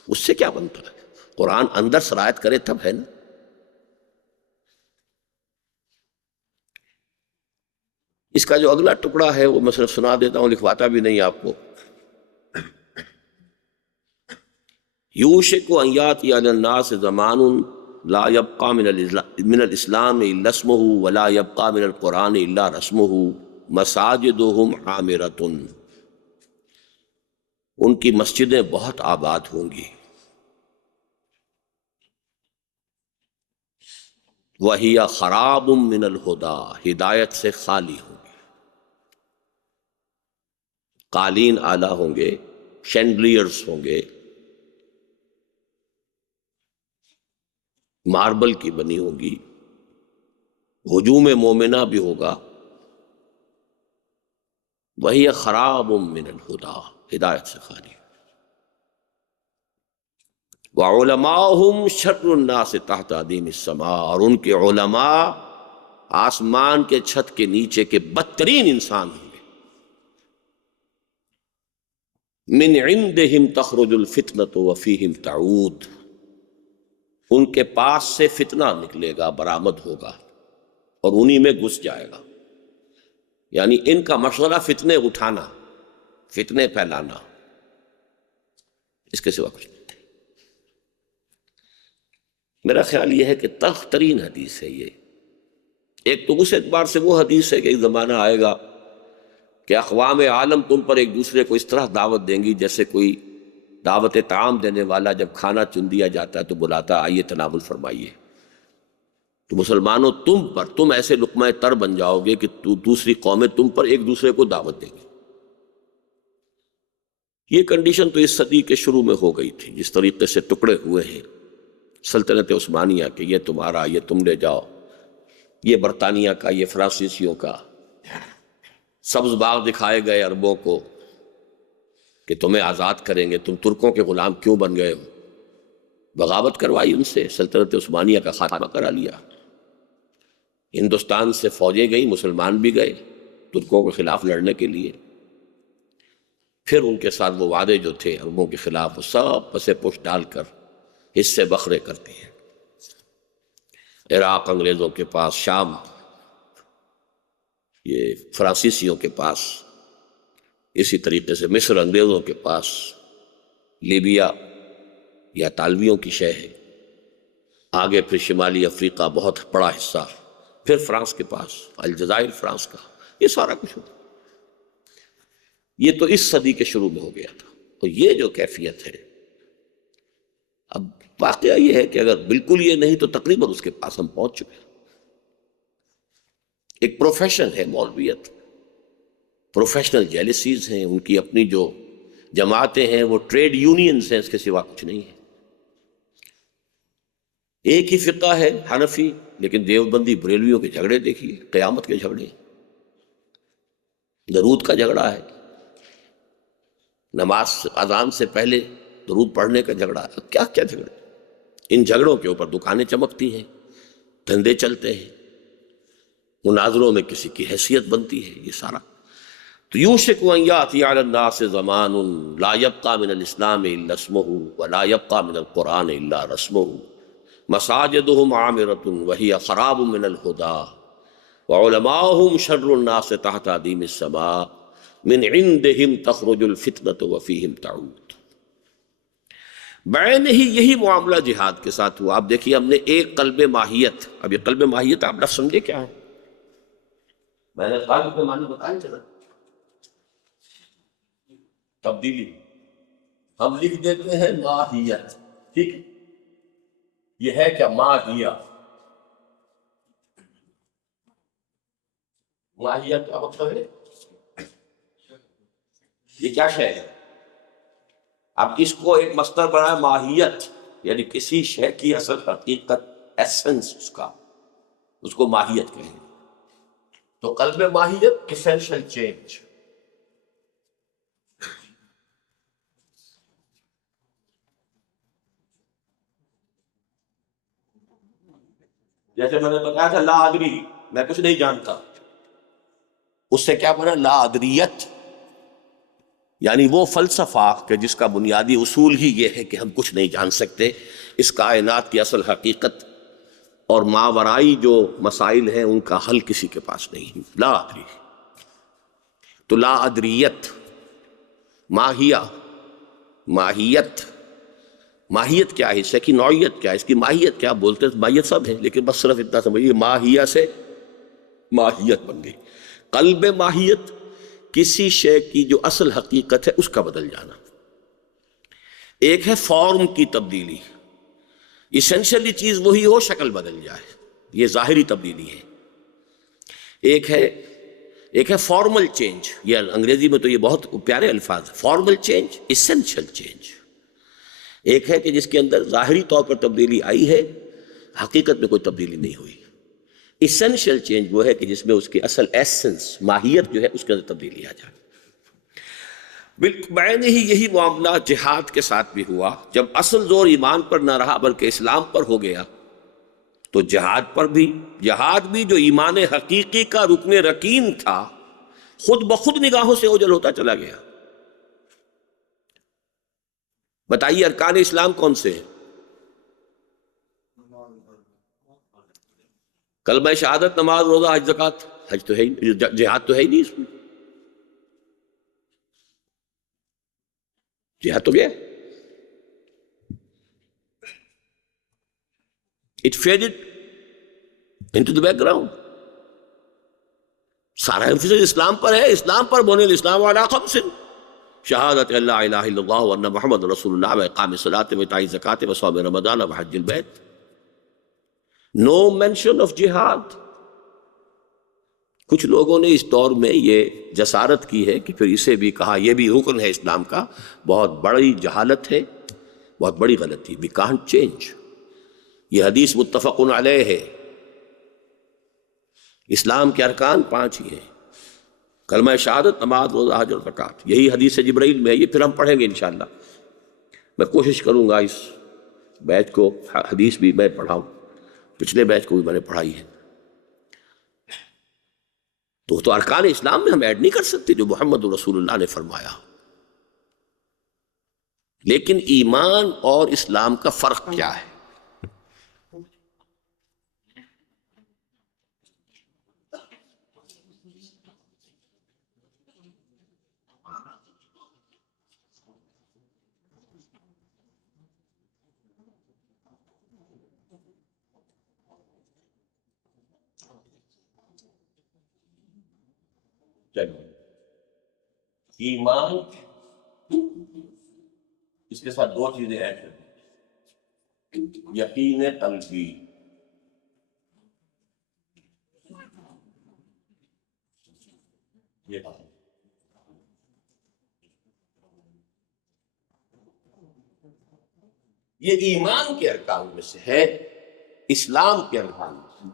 اس سے کیا بنتا ہے؟ قرآن اندر سرایت کرے تب ہے نا. اس کا جو اگلا ٹکڑا ہے وہ میں صرف سنا دیتا ہوں، لکھواتا بھی نہیں آپ کو. یوشک ان یاتی علی الناس زمان لا يبقى من الاسلام الا اسمہ ولا يبقى من القرآن الا رسمہ مساجدهم عامرۃ، ان کی مسجدیں بہت آباد ہوں گی وَهِيَ خَرَابٌ مِّنَ الْهُدَىٰ، ہدایت سے خالی ہوں گے، قالین اعلیٰ ہوں گے، شینڈلیئرز ہوں گے، ماربل کی بنی ہوگی، ہجوم مومنہ بھی ہوگا، وہی خراب من الہدیٰ، ہدایت سے خالی۔ وعلماؤہم شر الناس تحت عدیم السماء، اور ان کے علماء آسمان کے چھت کے نیچے کے بدترین انسان ہوں گے۔ من عندہم تخرج الفتنۃ وفیہم تعود، ان کے پاس سے فتنہ نکلے گا، برآمد ہوگا اور انہی میں گھس جائے گا۔ یعنی ان کا مشغلہ فتنے اٹھانا، فتنے پھیلانا، اس کے سوا کچھ نہیں۔ میرا خیال یہ ہے کہ تلخ ترین حدیث ہے یہ۔ ایک تو اس اعتبار سے وہ حدیث ہے کہ ایک زمانہ آئے گا کہ اقوام عالم تم پر ایک دوسرے کو اس طرح دعوت دیں گی جیسے کوئی دعوت طعام دینے والا جب کھانا چن دیا جاتا ہے تو بلاتا آئیے تناول فرمائیے۔ تو مسلمانوں تم ایسے لقمہ تر بن جاؤ گے کہ دوسری قومیں تم پر ایک دوسرے کو دعوت دیں گی۔ یہ کنڈیشن تو اس صدی کے شروع میں ہو گئی تھی، جس طریقے سے ٹکڑے ہوئے ہیں سلطنت عثمانیہ کہ یہ تمہارا، یہ تم لے جاؤ، یہ برطانیہ کا، یہ فرانسیسیوں کا۔ سبز باغ دکھائے گئے عربوں کو کہ تمہیں آزاد کریں گے، تم ترکوں کے غلام کیوں بن گئے ہو؟ بغاوت کروائی ان سے، سلطنت عثمانیہ کا خاتمہ کرا لیا۔ ہندوستان سے فوجیں گئی، مسلمان بھی گئے ترکوں کے خلاف لڑنے کے لیے۔ پھر ان کے ساتھ وہ وعدے جو تھے عربوں کے خلاف، وہ سب پسے پش ڈال کر حصے بکھرے کرتی ہیں۔ عراق انگریزوں کے پاس، شام یہ فرانسیسیوں کے پاس، اسی طریقے سے مصر انگریزوں کے پاس، لیبیا یا طالبیوں کی شے ہے، آگے پھر شمالی افریقہ بہت بڑا حصہ، پھر فرانس کے پاس، الجزائر فرانس کا، یہ سارا کچھ ہوتا۔ یہ تو اس صدی کے شروع میں ہو گیا تھا، اور یہ جو کیفیت ہے، اب واقعہ یہ ہے کہ اگر بالکل یہ نہیں تو تقریباً اس کے پاس ہم پہنچ چکے ہیں۔ ایک پروفیشن ہے مولویت، پروفیشنل جیلیسیز ہیں، ان کی اپنی جو جماعتیں ہیں وہ ٹریڈ یونینز ہیں، اس کے سوا کچھ نہیں ہے۔ ایک ہی فقہ ہے حنفی، لیکن دیوبندی بریلویوں کے جھگڑے دیکھیے، قیامت کے جھگڑے، درود کا جھگڑا ہے، نماز اذان سے پہلے درود پڑھنے کا جھگڑا ہے، کیا کیا جھگڑے۔ ان جھگڑوں کے اوپر دکانیں چمکتی ہیں، دھندے چلتے ہیں، مناظروں میں کسی کی حیثیت بنتی ہے، یہ سارا۔ تو یوشک ان یاتی علی الناس زمان لا یبقى من الاسلام الا اسمه ولا يبقى من القرآن الا رسمه مساجدهم عامرۃ وهي خراب من الهدى وعلماؤهم شر الناس تحت عدیم السماء من عندهم تخرج الفتنة وفيهم تعود۔ بعین ہی یہی معاملہ جہاد کے ساتھ ہوا۔ آپ دیکھیے ہم نے ایک قلب ماہیت، اب یہ قلب ماہیت آپ لفظ سمجھے کیا ہے؟ میں نے قلب کے معنی بتائیں چلا، تبدیلی، ہم لکھ دیتے ہیں ماہیت، ٹھیک ہے، یہ ہے کیا؟ ماہیہ، ماہیت کیا مطلب ہے؟ یہ کیا شے ہے؟ اب اس کو ایک مصدر بنایا ماہیت، یعنی کسی شے کی اصل حقیقت، ایسنس اس کا، اس کو ماہیت کہیں۔ تو قلب ماہیت ایسنشل چینج۔ جیسے میں نے بتایا تھا لا ادری، میں کچھ نہیں جانتا، اس سے کیا بنا؟ لا ادریت، یعنی وہ فلسفہ کہ جس کا بنیادی اصول ہی یہ ہے کہ ہم کچھ نہیں جان سکتے، اس کائنات کی اصل حقیقت اور ماورائی جو مسائل ہیں ان کا حل کسی کے پاس نہیں، لا ادری۔ تو لا ادریت، ماہیہ، ماہیت، ماہیت کیا ہے؟ اس کی نوعیت کیا ہے؟ اس کی ماہیت کیا؟ بولتے ہیں ماہیت سب ہے، لیکن بس صرف اتنا سمجھیے ماہیہ سے ماہیت بن گئی۔ قلب ماہیت کسی شے کی جو اصل حقیقت ہے اس کا بدل جانا۔ ایک ہے فارم کی تبدیلی، ایسنشلی چیز وہی ہو، شکل بدل جائے۔ یہ ظاہری تبدیلی ہے. ایک ہے فارمل چینج. یہ انگریزی میں تو یہ بہت پیارے الفاظ ہیں. Formal change, essential change. ایک ہے کہ جس کے اندر ظاہری طور پر تبدیلی آئی ہے، حقیقت میں کوئی تبدیلی نہیں ہوئی. ایسنشل چینج وہ ہے کہ جس میں اس کی اصل ایسنس، ماہیت جو ہے اس کے اندر تبدیلی آ جائے. بالکل ہی یہی معاملہ جہاد کے ساتھ بھی ہوا. جب اصل زور ایمان پر نہ رہا بلکہ اسلام پر ہو گیا تو جہاد بھی جو ایمان حقیقی کا رکن رکین تھا خود بخود نگاہوں سے اوجھل ہوتا چلا گیا. بتائیے ارکان اسلام کون سے ہیں؟ کلمہ شہادت، نماز، روزہ، حج، زکوٰۃ. حج تو ہے ہی، جہاد تو ہے ہی نہیں اس میں. جہاد تو گیا. It faded into the background. سارا emphasis اسلام پر ہے. اسلام پر بنی الاسلام علی خمس: شہادت اللہ الہ الا اللہ وان محمد رسول اللہ واقام الصلاۃ وایتاء الزکوٰۃ وصوم رمضان وحج البیت. No mention of jihad. کچھ لوگوں نے اس دور میں یہ جسارت کی ہے کہ پھر اسے بھی کہا یہ بھی رکن ہے اسلام کا. بہت بڑی جہالت ہے، بہت بڑی غلطی. We can't change. یہ حدیث متفق علیہ ہے. اسلام کے ارکان 5 ہی ہیں: کلمہ شہادت، نماز، روزہ، حج اور زکوٰۃ. یہی حدیث جبرائیل میں ہے. یہ پھر ہم پڑھیں گے انشاءاللہ. میں کوشش کروں گا اس بیچ کو حدیث بھی میں پڑھاؤں. پچھلے بیچ کو بھی میں نے پڑھائی ہے. تو ارکان اسلام میں ہم ایڈ نہیں کر سکتے جو محمد رسول اللہ نے فرمایا. لیکن ایمان اور اسلام کا فرق کیا ہے؟ ایمان، اس کے ساتھ 2 چیزیں ایڈ کر دیں: یقین قلبی. یہ ایمان کے ارکان میں سے ہے، اسلام کے ارکان میں سے.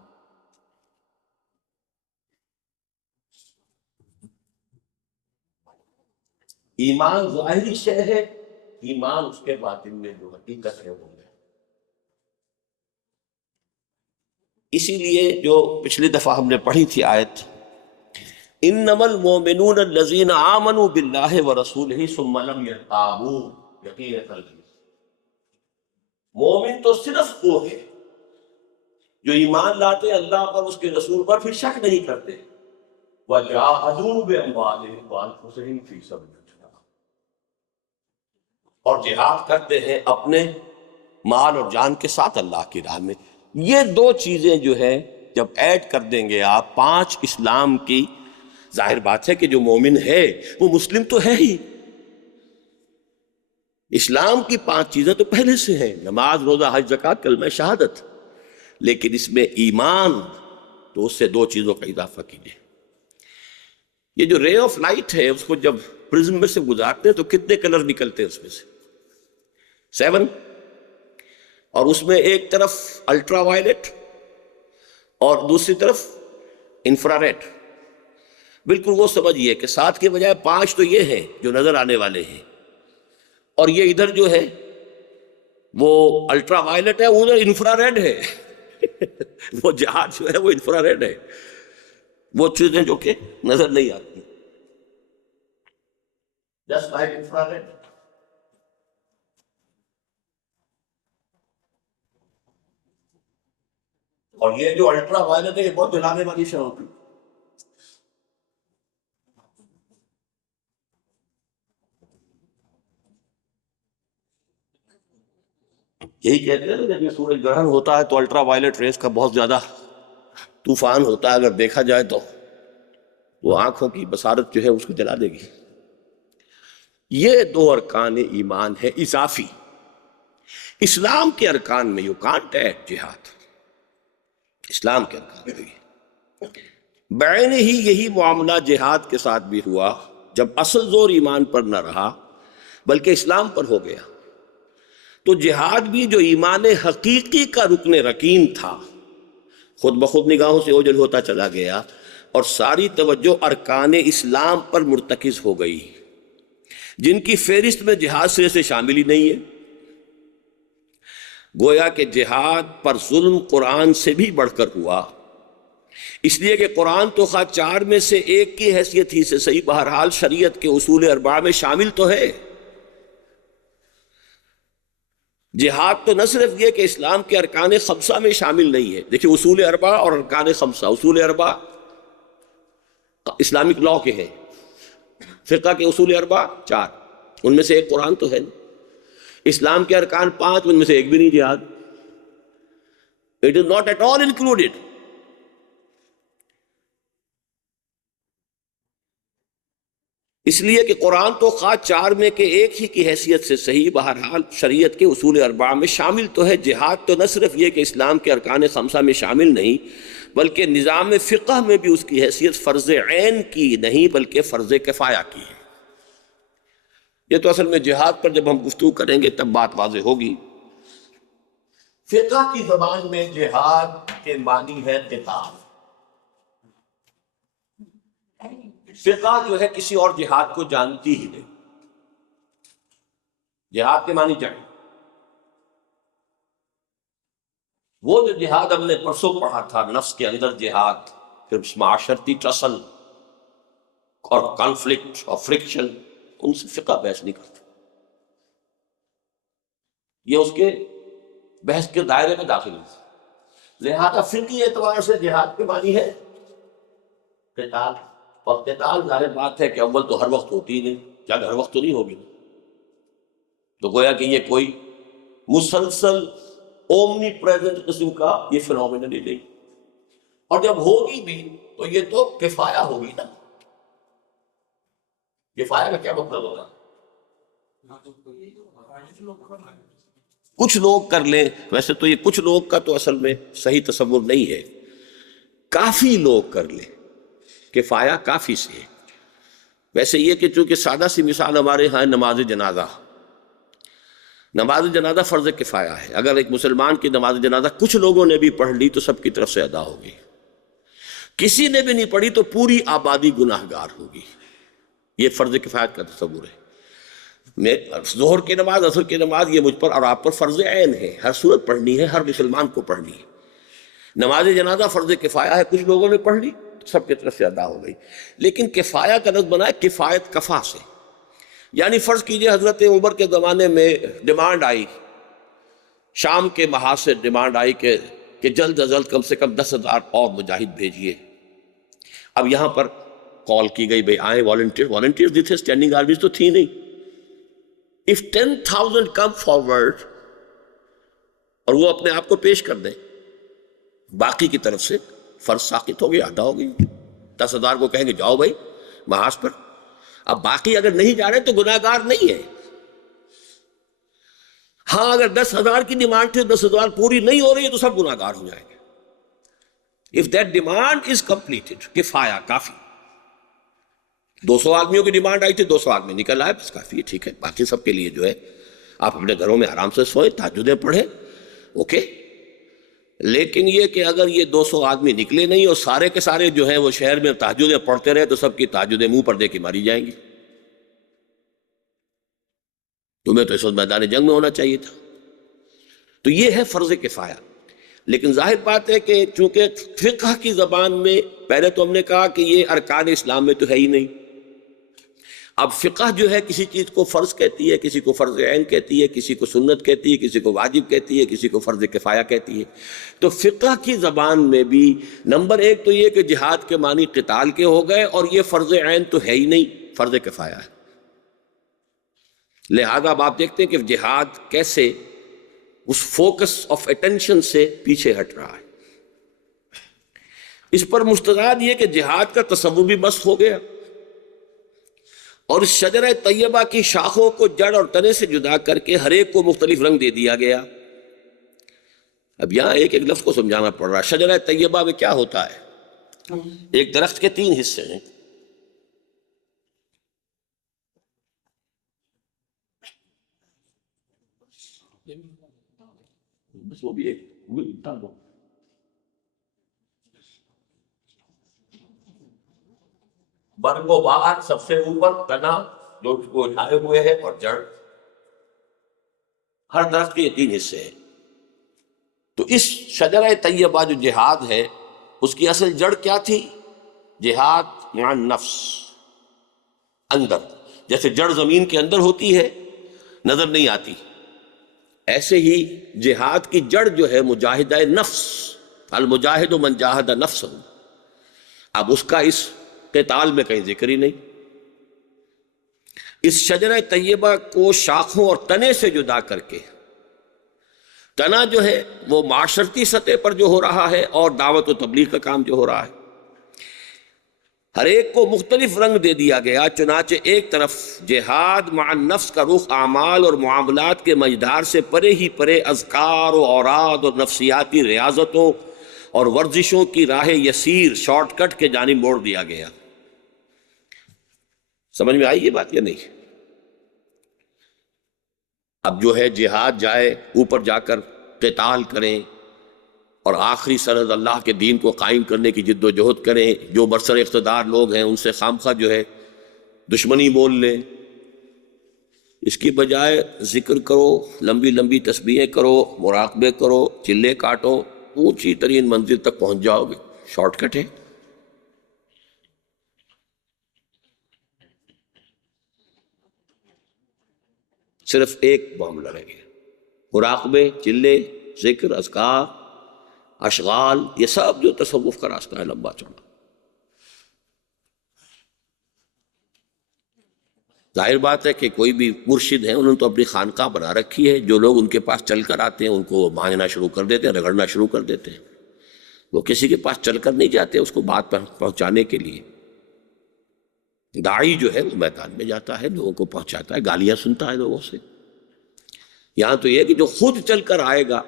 ایمان ظاہری شے ہے، ایمان اس کے باطن میں جو حقیقت ہے وہ ہے. اسی لیے جو پچھلی دفعہ ہم نے پڑھی تھی آیت: انما المؤمنون الذین آمنوا باللہ ورسولہ ثم لم یرتابوا. یقین قلبی. مومن تو صرف وہ ہے جو ایمان لاتے اللہ پر، اس کے رسول پر، پھر شک نہیں کرتے. وجاہدوا باموالہم وانفسہم فی سبیل اللہ. اور جہاد کرتے ہیں اپنے مال اور جان کے ساتھ اللہ کی راہ میں. یہ 2 چیزیں جو ہے جب ایڈ کر دیں گے آپ 5 اسلام کی، ظاہر بات ہے کہ جو مومن ہے وہ مسلم تو ہے ہی. اسلام کی 5 چیزیں تو پہلے سے ہیں: نماز، روزہ، حج، زکوٰۃ، کلمہ شہادت. لیکن اس میں ایمان تو اس سے 2 چیزوں کا اضافہ کیجیے. یہ جو رے آف لائٹ ہے اس کو جب پرزم میں سے گزارتے ہیں تو کتنے کلر نکلتے ہیں؟ اس میں سے 7. اور اس میں ایک طرف الٹرا وائلٹ اور دوسری طرف انفرا ریڈ. بالکل وہ سمجھیے کہ 7 کے بجائے 5 تو یہ ہیں جو نظر آنے والے ہیں، اور یہ ادھر جو ہے وہ الٹرا وائلٹ ہے، ادھر انفرا ریڈ ہے. وہ جہاد جو ہے وہ انفرا ریڈ ہے، وہ چیزیں جو کہ نظر نہیں آتی. Just like infrared. اور یہ جو الٹرا وائلٹ ہے یہ بہت جلانے والی شے ہوتی. یہی کہتے ہیں جب یہ سورج گرہن ہوتا ہے تو الٹرا وائلٹ ریز کا بہت زیادہ طوفان ہوتا ہے. اگر دیکھا جائے تو وہ آنکھوں کی بصارت جو ہے اس کو جلا دے گی. یہ 2 ارکان ایمان ہے اضافی. اسلام کے ارکان میں یو کانٹ ایڈ جہاد. اسلام کے ارکان ہوئی. بعین ہی یہی معاملہ جہاد کے ساتھ بھی ہوا. جب اصل زور ایمان پر نہ رہا بلکہ اسلام پر ہو گیا تو جہاد بھی جو ایمان حقیقی کا رکن رکین تھا خود بخود نگاہوں سے اوجھل ہوتا چلا گیا اور ساری توجہ ارکان اسلام پر مرتکز ہو گئی جن کی فہرست میں جہاد سرے سے شامل ہی نہیں ہے. گویا کہ جہاد پر ظلم قرآن سے بھی بڑھ کر ہوا، اس لیے کہ قرآن تو خواہ چار میں سے ایک کی حیثیت ہی سے صحیح بہرحال شریعت کے اصول اربعہ میں شامل تو ہے. جہاد تو نہ صرف یہ کہ اسلام کے ارکان خمسہ میں شامل نہیں ہے. دیکھیں اصول اربعہ اور ارکان خمسہ، اصول اربعہ اسلامک لاء کے ہیں، فقہ کے اصول اربعہ چار، ان میں سے ایک قرآن تو ہے. اسلام کے ارکان پانچ، ان میں سے ایک بھی نہیں جہاد. It is not at all included. اس لیے کہ قرآن تو خواہ چار میں کے ایک ہی کی حیثیت سے صحیح بہرحال شریعت کے اصول اربعہ میں شامل تو ہے. جہاد تو نہ صرف یہ کہ اسلام کے ارکان خمسہ میں شامل نہیں بلکہ نظام فقہ میں بھی اس کی حیثیت فرض عین کی نہیں بلکہ فرض کفایہ کی ہے. یہ تو اصل میں جہاد پر جب ہم گفتگو کریں گے تب بات واضح ہوگی. فقہ کی زبان میں جہاد کے معنی ہے قتال. فقہ جو ہے کسی اور جہاد کو جانتی ہی نہیں. جہاد کے معنی جنگ. وہ جو جہاد ہم نے پرسوں پڑھا تھا نفس کے اندر جہاد، پھر معاشرتی ٹسل اور کانفلکٹ اور فرکشن، ان سے فقہ بحث نہیں کرتا. یہ اس کے بحث کے دائرے میں داخل ہے. لہذا فقہی اعتبار سے جہاد کے معنی ہے قتال. اور قتال ظاہر بات ہے کہ اول تو ہر وقت ہوتی ہی نہیں، جنگ ہر وقت تو نہیں ہوگی. تو گویا کہ یہ کوئی مسلسل اومنی پریزنٹ قسم کا یہ فنومینن ہی نہیں. اور جب ہوگی بھی تو یہ تو کفایہ ہوگی نا. کفایہ کا کیا مطلب ہوگا؟ کچھ لوگ کر لیں. ویسے تو یہ کچھ لوگ کا تو اصل میں صحیح تصور نہیں ہے. کافی لوگ کر لیں، کفایہ کافی سے ہے. ویسے یہ کہ چونکہ سادہ سی مثال ہمارے ہاں نماز جنازہ، نماز جنازہ فرض کفایہ ہے. اگر ایک مسلمان کی نماز جنازہ کچھ لوگوں نے بھی پڑھ لی تو سب کی طرف سے ادا ہوگی. کسی نے بھی نہیں پڑھی تو پوری آبادی گناہ گار ہوگی. یہ فرض کفایت کا تصور ہے. میں ظہر کی نماز، عصر کی نماز یہ مجھ پر اور آپ پر فرض عین ہے، ہر صورت پڑھنی ہے، ہر مسلمان کو پڑھنی ہے. نماز جنازہ فرض کفایہ ہے، کچھ لوگوں نے پڑھ لی سب کی طرف سے ادا ہو گئی. لیکن کفایہ کا لفظ بنا ہے کفایت کفا سے. یعنی فرض کیجئے حضرت عمر کے زمانے میں ڈیمانڈ آئی، شام کے محاذ سے ڈیمانڈ آئی کہ جلد از جلد کم سے کم 10,000 اور مجاہد بھیجیے. اب یہاں پر کال کی گئی بھئی آئیں والنٹیئر بھی تھے، اسٹینڈنگ آرمیز تو تھی نہیں. If 10,000 come forward اور وہ اپنے آپ کو پیش کر دیں، باقی کی طرف سے فرض ساقط ہو گیا، ادا ہو گئی. 10,000 کو کہیں گے جاؤ بھائی محاذ پر. اب باقی اگر نہیں جا رہے تو گناہ گار نہیں ہے. ہاں اگر 10,000 کی ڈیمانڈ تھی 10,000 پوری نہیں ہو رہی ہے تو سب گناہ گار ہو جائیں گے. If that demand is completed، کفایہ کافی. 200 آدمیوں کی ڈیمانڈ آئی تھی، 200 آدمی نکل آئے، بس کافی ہے، ٹھیک ہے. باقی سب کے لیے جو ہے آپ اپنے گھروں میں آرام سے سوئیں، تہجدیں پڑھیں، اوکے. لیکن یہ کہ اگر یہ 200 آدمی نکلے نہیں اور سارے کے سارے جو ہیں وہ شہر میں تہجدیں پڑھتے رہے تو سب کی تہجدیں منہ پر دے کے ماری جائیں گی. تمہیں تو اس وقت میدان جنگ میں ہونا چاہیے تھا. تو یہ ہے فرض کفایہ. لیکن ظاہر بات ہے کہ چونکہ فقہ کی زبان میں پہلے تو ہم نے کہا کہ یہ ارکان اسلام میں تو ہے ہی نہیں. اب فقہ جو ہے کسی چیز کو فرض کہتی ہے، کسی کو فرض عین کہتی ہے، کسی کو سنت کہتی ہے، کسی کو واجب کہتی ہے، کسی کو فرض کفایہ کہتی ہے. تو فقہ کی زبان میں بھی نمبر ایک تو یہ کہ جہاد کے معنی قتال کے ہو گئے اور یہ فرض عین تو ہے ہی نہیں، فرض کفایہ ہے. لہذا اب آپ دیکھتے ہیں کہ جہاد کیسے اس فوکس آف اٹینشن سے پیچھے ہٹ رہا ہے. اس پر مستند یہ کہ جہاد کا تصور بھی بس ہو گیا اور اس شجرہ طیبہ کی شاخوں کو جڑ اور تنے سے جدا کر کے ہر ایک کو مختلف رنگ دے دیا گیا. اب یہاں ایک ایک لفظ کو سمجھانا پڑ رہا ہے. شجرہ طیبہ میں کیا ہوتا ہے؟ ایک درخت کے 3 حصے ہیں. بس وہ بھی ایک برگ و بہار سب سے اوپر، تنا جو اس کو اٹھائے ہوئے ہے، اور جڑ. ہر درخت کے یہ 3 حصے ہیں. تو اس شجرہ طیبہ جو جہاد ہے، اس کی اصل جڑ کیا تھی؟ جہاد مع النفس. اندر جیسے جڑ زمین کے اندر ہوتی ہے، نظر نہیں آتی، ایسے ہی جہاد کی جڑ جو ہے مجاہدہ نفس. المجاہد من جاہد نفسہ. اب اس کا اس قتال میں کہیں ذکر ہی نہیں. اس شجرہ طیبہ کو شاخوں اور تنے سے جدا کر کے، تنا جو ہے وہ معاشرتی سطح پر جو ہو رہا ہے اور دعوت و تبلیغ کا کام جو ہو رہا ہے، ہر ایک کو مختلف رنگ دے دیا گیا. چنانچہ ایک طرف جہاد مع النفس کا رخ اعمال اور معاملات کے مجدار سے پرے ہی پرے اذکار و اوراد اور نفسیاتی ریاضتوں اور ورزشوں کی راہ یسیر شارٹ کٹ کے جانب موڑ دیا گیا. سمجھ میں آئی یہ بات یا نہیں؟ اب جو ہے جہاد جائے، اوپر جا کر قتال کریں اور آخری سرحد اللہ کے دین کو قائم کرنے کی جد و جہد کریں. جو برسر اقتدار لوگ ہیں ان سے خامخواہ جو ہے دشمنی مول لیں. اس کی بجائے ذکر کرو، لمبی لمبی تسبیحیں کرو، مراقبے کرو، چلے کاٹو، اونچی ترین منزل تک پہنچ جاؤ گے. شارٹ کٹ ہے. صرف ایک معاملہ رہ گیا، مراقبے، چلے، ذکر، اذکار، اشغال، یہ سب جو تصوف کا راستہ ہے لمبا چوڑا. ظاہر بات ہے کہ کوئی بھی مرشد ہیں، انہوں نے تو اپنی خانقاہ بنا رکھی ہے. جو لوگ ان کے پاس چل کر آتے ہیں ان کو مانگنا شروع کر دیتے ہیں، رگڑنا شروع کر دیتے ہیں. وہ کسی کے پاس چل کر نہیں جاتے اس کو بات پہنچانے کے لیے. داعی جو ہے وہ میدان میں جاتا ہے، لوگوں کو پہنچاتا ہے، گالیاں سنتا ہے لوگوں سے. یہاں تو یہ کہ جو خود چل کر آئے گا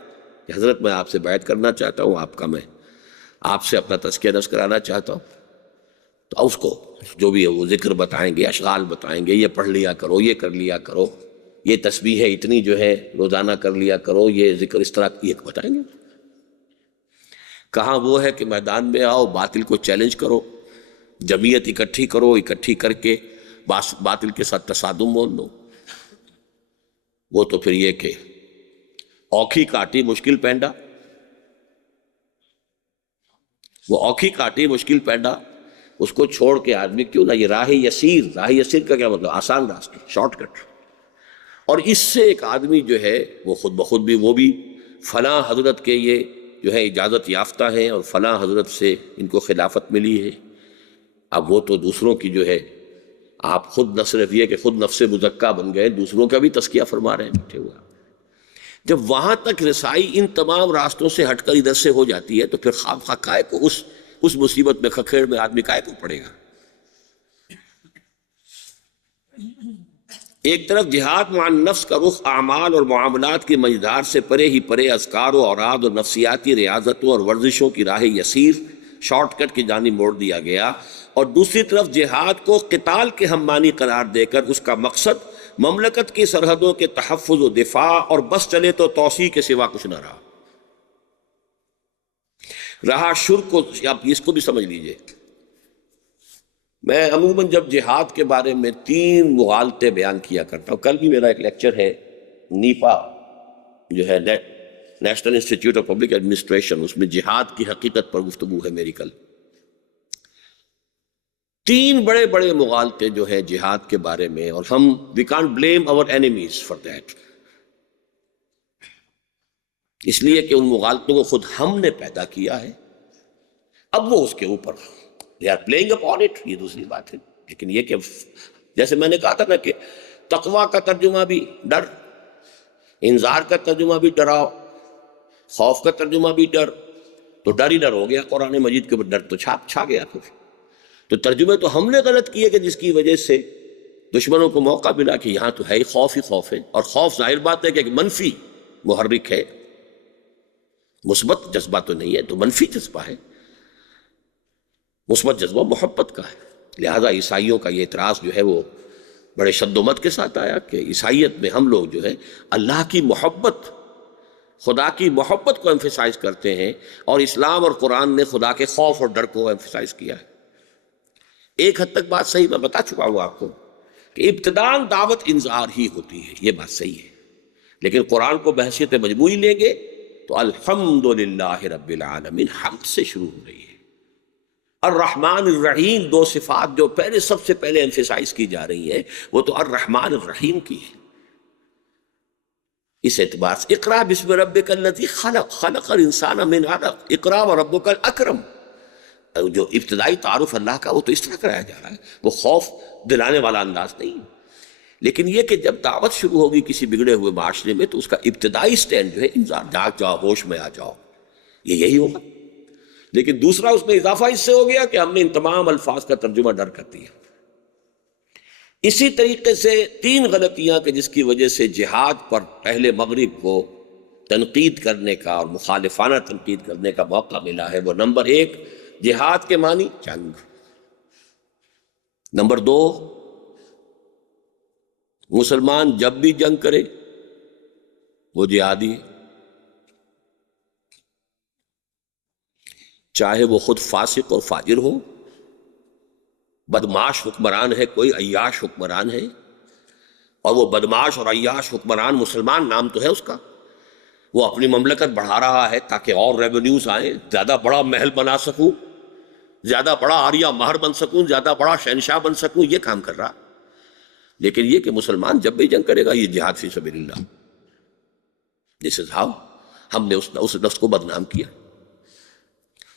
کہ حضرت میں آپ سے بیعت کرنا چاہتا ہوں، میں آپ سے اپنا تزکیہ نفس کرانا چاہتا ہوں، تو اس کو جو بھی ہے وہ ذکر بتائیں گے، اشغال بتائیں گے، یہ پڑھ لیا کرو، یہ کر لیا کرو، یہ تسبیح ہے اتنی جو ہے روزانہ کر لیا کرو، یہ ذکر اس طرح یہ بتائیں گے. کہاں وہ ہے کہ میدان میں آؤ، باطل کو چیلنج کرو، جمعیت اکٹھی کرو، اکٹھی کر کے باطل کے ساتھ تصادم مول لو. وہ تو پھر یہ کہ اوکھی کاٹی مشکل پینڈا، وہ اوکھی کاٹی مشکل پینڈا، اس کو چھوڑ کے آدمی کیوں نہ یہ راہ یسیر. راہ یسیر کا کیا مطلب؟ آسان راستہ، شارٹ کٹ. اور اس سے ایک آدمی جو ہے وہ خود بخود بھی وہ بھی فلاں حضرت کے یہ جو ہے اجازت یافتہ ہیں اور فلاں حضرت سے ان کو خلافت ملی ہے. اب وہ تو دوسروں کی جو ہے، آپ خود نہ صرف یہ کہ خود نفس مزکہ بن گئے، دوسروں کا بھی تزکیہ فرما رہے ہیں بیٹھے ہوئے. جب وہاں تک رسائی ان تمام راستوں سے ہٹ کر ادھر سے ہو جاتی ہے تو پھر خواہ کائے کو اس مصیبت میں کھکھیڑ میں آدمی کائے کو پڑے گا. ایک طرف جہاد مع النفس کا رخ اعمال اور معاملات کی مجدار سے پرے ہی پرے اذکار و اوراد اور نفسیاتی ریاضتوں اور ورزشوں کی راہ یسیر شارٹ کٹ کی جانب موڑ دیا گیا، اور دوسری طرف جہاد کو قتال کے ہم معنی قرار دے کر اس کا مقصد مملکت کی سرحدوں کے تحفظ و دفاع اور بس چلے تو توسیع کے سوا کچھ نہ رہا شرک کو. آپ اس کو بھی سمجھ لیجئے. میں عموماً جب جہاد کے بارے میں 3 مغالطے بیان کیا کرتا ہوں، کل بھی میرا ایک لیکچر ہے نیپا جو ہے national institute of public administration, اس میں جہاد کی حقیقت پر گفتگو ہے میری کل. 3 بڑے بڑے مغالطے جو ہے جہاد کے بارے میں، اور ہم we can't blame our enemies for that, اس لیے کہ ان مغالطوں کو خود ہم نے پیدا کیا ہے. اب وہ اس کے اوپر they are playing upon it، یہ دوسری بات ہے. لیکن یہ کہ جیسے میں نے کہا تھا نا کہ تقویٰ کا ترجمہ بھی ڈر، انذار کا ترجمہ بھی ڈراؤ، خوف کا ترجمہ بھی ڈر، تو ڈر ہی ڈر ہو گیا قرآن مجید کے اوپر. ڈر تو چھا گیا. تو ترجمے تو ہم نے غلط کیے کہ جس کی وجہ سے دشمنوں کو موقع ملا کہ یہاں تو ہے ہی خوف ہے. اور خوف ظاہر بات ہے کہ ایک منفی محرک ہے. مثبت جذبہ تو نہیں ہے، تو منفی جذبہ ہے۔ مثبت جذبہ محبت کا ہے۔ لہذا عیسائیوں کا یہ اعتراض جو ہے وہ بڑے شد و مت کے ساتھ آیا کہ عیسائیت میں ہم لوگ جو ہے اللہ کی محبت، خدا کی محبت کو ایمفیسائز کرتے ہیں، اور اسلام اور قرآن نے خدا کے خوف اور ڈر کو ایمفیسائز کیا ہے۔ ایک حد تک بات صحیح، میں بتا چکا ہوں آپ کو کہ ابتداءً دعوت انذار ہی ہوتی ہے، یہ بات صحیح ہے، لیکن قرآن کو بحیثیت مجموعی لیں گے تو الحمدللہ رب العالمین حمد سے شروع ہو رہی ہے۔ الرحمن الرحیم، دو صفات جو سب سے پہلے ایمفیسائز کی جا رہی ہیں، وہ تو الرحمن الرحیم کی ہے۔ اس اعتبار سے اقرا بسم ربک الذی خلق، خلق الانسان من علق، اقرا وربک الاکرم، جو ابتدائی تعارف اللہ کا وہ تو اس طرح کرایا جا رہا ہے، وہ خوف دلانے والا انداز نہیں ہے۔ لیکن یہ کہ جب دعوت شروع ہوگی کسی بگڑے ہوئے معاشرے میں تو اس کا ابتدائی سٹینڈ جو ہے انذار، جاگ جاؤ، ہوش میں آ جاؤ، یہی ہوگا۔ لیکن دوسرا اس میں اضافہ اس سے ہو گیا کہ ہم نے ان تمام الفاظ کا ترجمہ ڈر کر دیا۔ اسی طریقے سے تین غلطیاں کہ جس کی وجہ سے جہاد پر اہل مغرب کو تنقید کرنے کا اور مخالفانہ تنقید کرنے کا موقع ملا ہے، وہ نمبر ایک، جہاد کے معنی جنگ، نمبر دو، مسلمان جب بھی جنگ کرے وہ جہادی ہے، چاہے وہ خود فاسق اور فاجر ہو، بدمعاش حکمران ہے، کوئی عیاش حکمران ہے، اور وہ بدمعاش اور عیاش حکمران مسلمان نام تو ہے اس کا، وہ اپنی مملکت بڑھا رہا ہے تاکہ اور ریونیوز آئیں، زیادہ بڑا محل بنا سکوں، زیادہ بڑا آریہ مہر بن سکوں، زیادہ بڑا شہنشاہ بن سکوں، یہ کام کر رہا۔ لیکن یہ کہ مسلمان جب بھی جنگ کرے گا یہ جہاد فی سبیل اللہ، دس از ہاؤ ہم نے اس لفظ کو بدنام کیا۔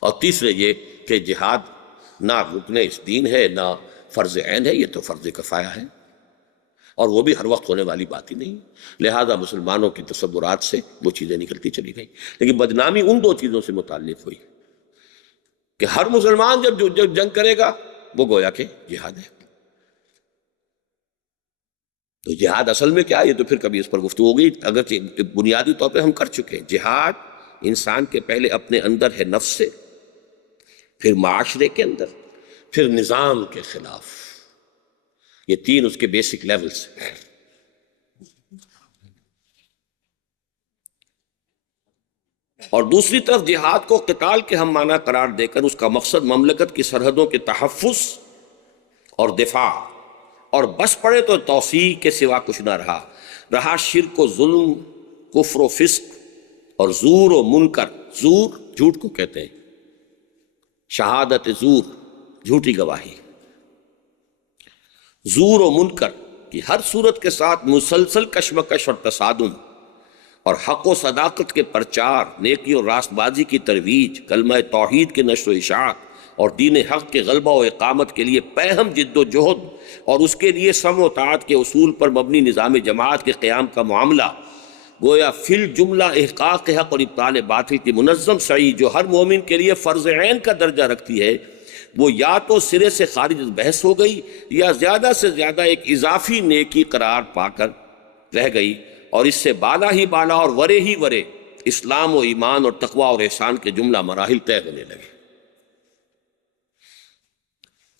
اور تیسرے یہ کہ جہاد نہ رکن اس دین ہے نہ فرض عین ہے، یہ تو فرض کفایہ ہے، اور وہ بھی ہر وقت ہونے والی بات ہی نہیں، لہذا مسلمانوں کی تصورات سے وہ چیزیں نکلتی چلی گئیں۔ لیکن بدنامی ان دو چیزوں سے متعلق ہوئی کہ ہر مسلمان جب جنگ کرے گا وہ گویا کہ جہاد ہے۔ تو جہاد اصل میں کیا ہے، یہ تو پھر کبھی اس پر گفتگو ہوگی، اگرچہ بنیادی طور پہ ہم کر چکے ہیں۔ جہاد انسان کے پہلے اپنے اندر ہے، نفس سے، پھر معاشرے کے اندر، پھر نظام کے خلاف، یہ تین اس کے بیسک لیولز ہیں۔ اور دوسری طرف جہاد کو قتال کے ہم معنی قرار دے کر اس کا مقصد مملکت کی سرحدوں کے تحفظ اور دفاع، اور بس پڑے تو توسیع کے سوا کچھ نہ رہا شرک و ظلم، کفر و فسق، اور زور و منکر، زور جھوٹ کو کہتے ہیں، شہادت زور جھوٹی گواہی، زور و منکر کی ہر صورت کے ساتھ مسلسل کشمکش اور تصادم، اور حق و صداقت کے پرچار، نیکی اور راست بازی کی ترویج، کلمہ توحید کے نشر و اشاعت، اور دین حق کے غلبہ و اقامت کے لیے پیہم جد و جہد، اور اس کے لیے سمع و طاعت کے اصول پر مبنی نظام جماعت کے قیام کا معاملہ، گویا فی الجملہ احقاق حق اور ابطال باطل کی منظم سعی جو ہر مومن کے لیے فرض عین کا درجہ رکھتی ہے، وہ یا تو سرے سے خارج بحث ہو گئی یا زیادہ سے زیادہ ایک اضافی نیکی قرار پا کر رہ گئی، اور اس سے بالا ہی بالا اور ورے ہی ورے اسلام و ایمان اور تقوی اور احسان کے جملہ مراحل طے ہونے لگے۔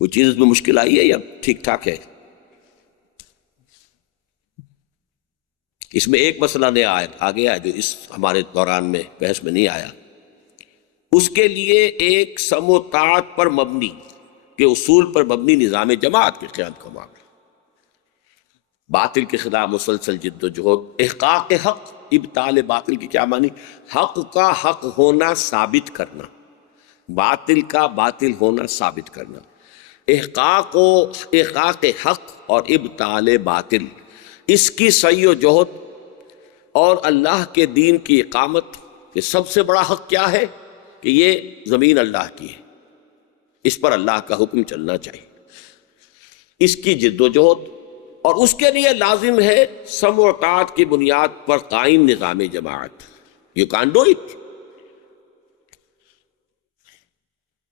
کوئی چیز اس میں مشکل آئی ہے یا ٹھیک ٹھاک ہے؟ اس میں ایک مسئلہ نیا آ گیا جو اس ہمارے دوران میں بحث میں نہیں آیا، اس کے لیے ایک سمع و طاعت پر مبنی کے اصول پر مبنی نظام جماعت کے قیام کا معاملہ، باطل کے خلاف مسلسل جد و جہد، احقاق حق، ابطال باطل کی کیا معنی؟ حق کا حق ہونا ثابت کرنا، باطل کا باطل ہونا ثابت کرنا، احقاق حق اور ابطال باطل، اس کی سعی و جہد، اور اللہ کے دین کی اقامت کہ سب سے بڑا حق کیا ہے کہ یہ زمین اللہ کی ہے، اس پر اللہ کا حکم چلنا چاہیے، اس کی جد و جہد، اور اس کے لیے لازم ہے سمع و طاعت کی بنیاد پر قائم نظام جماعت۔ You can't do it.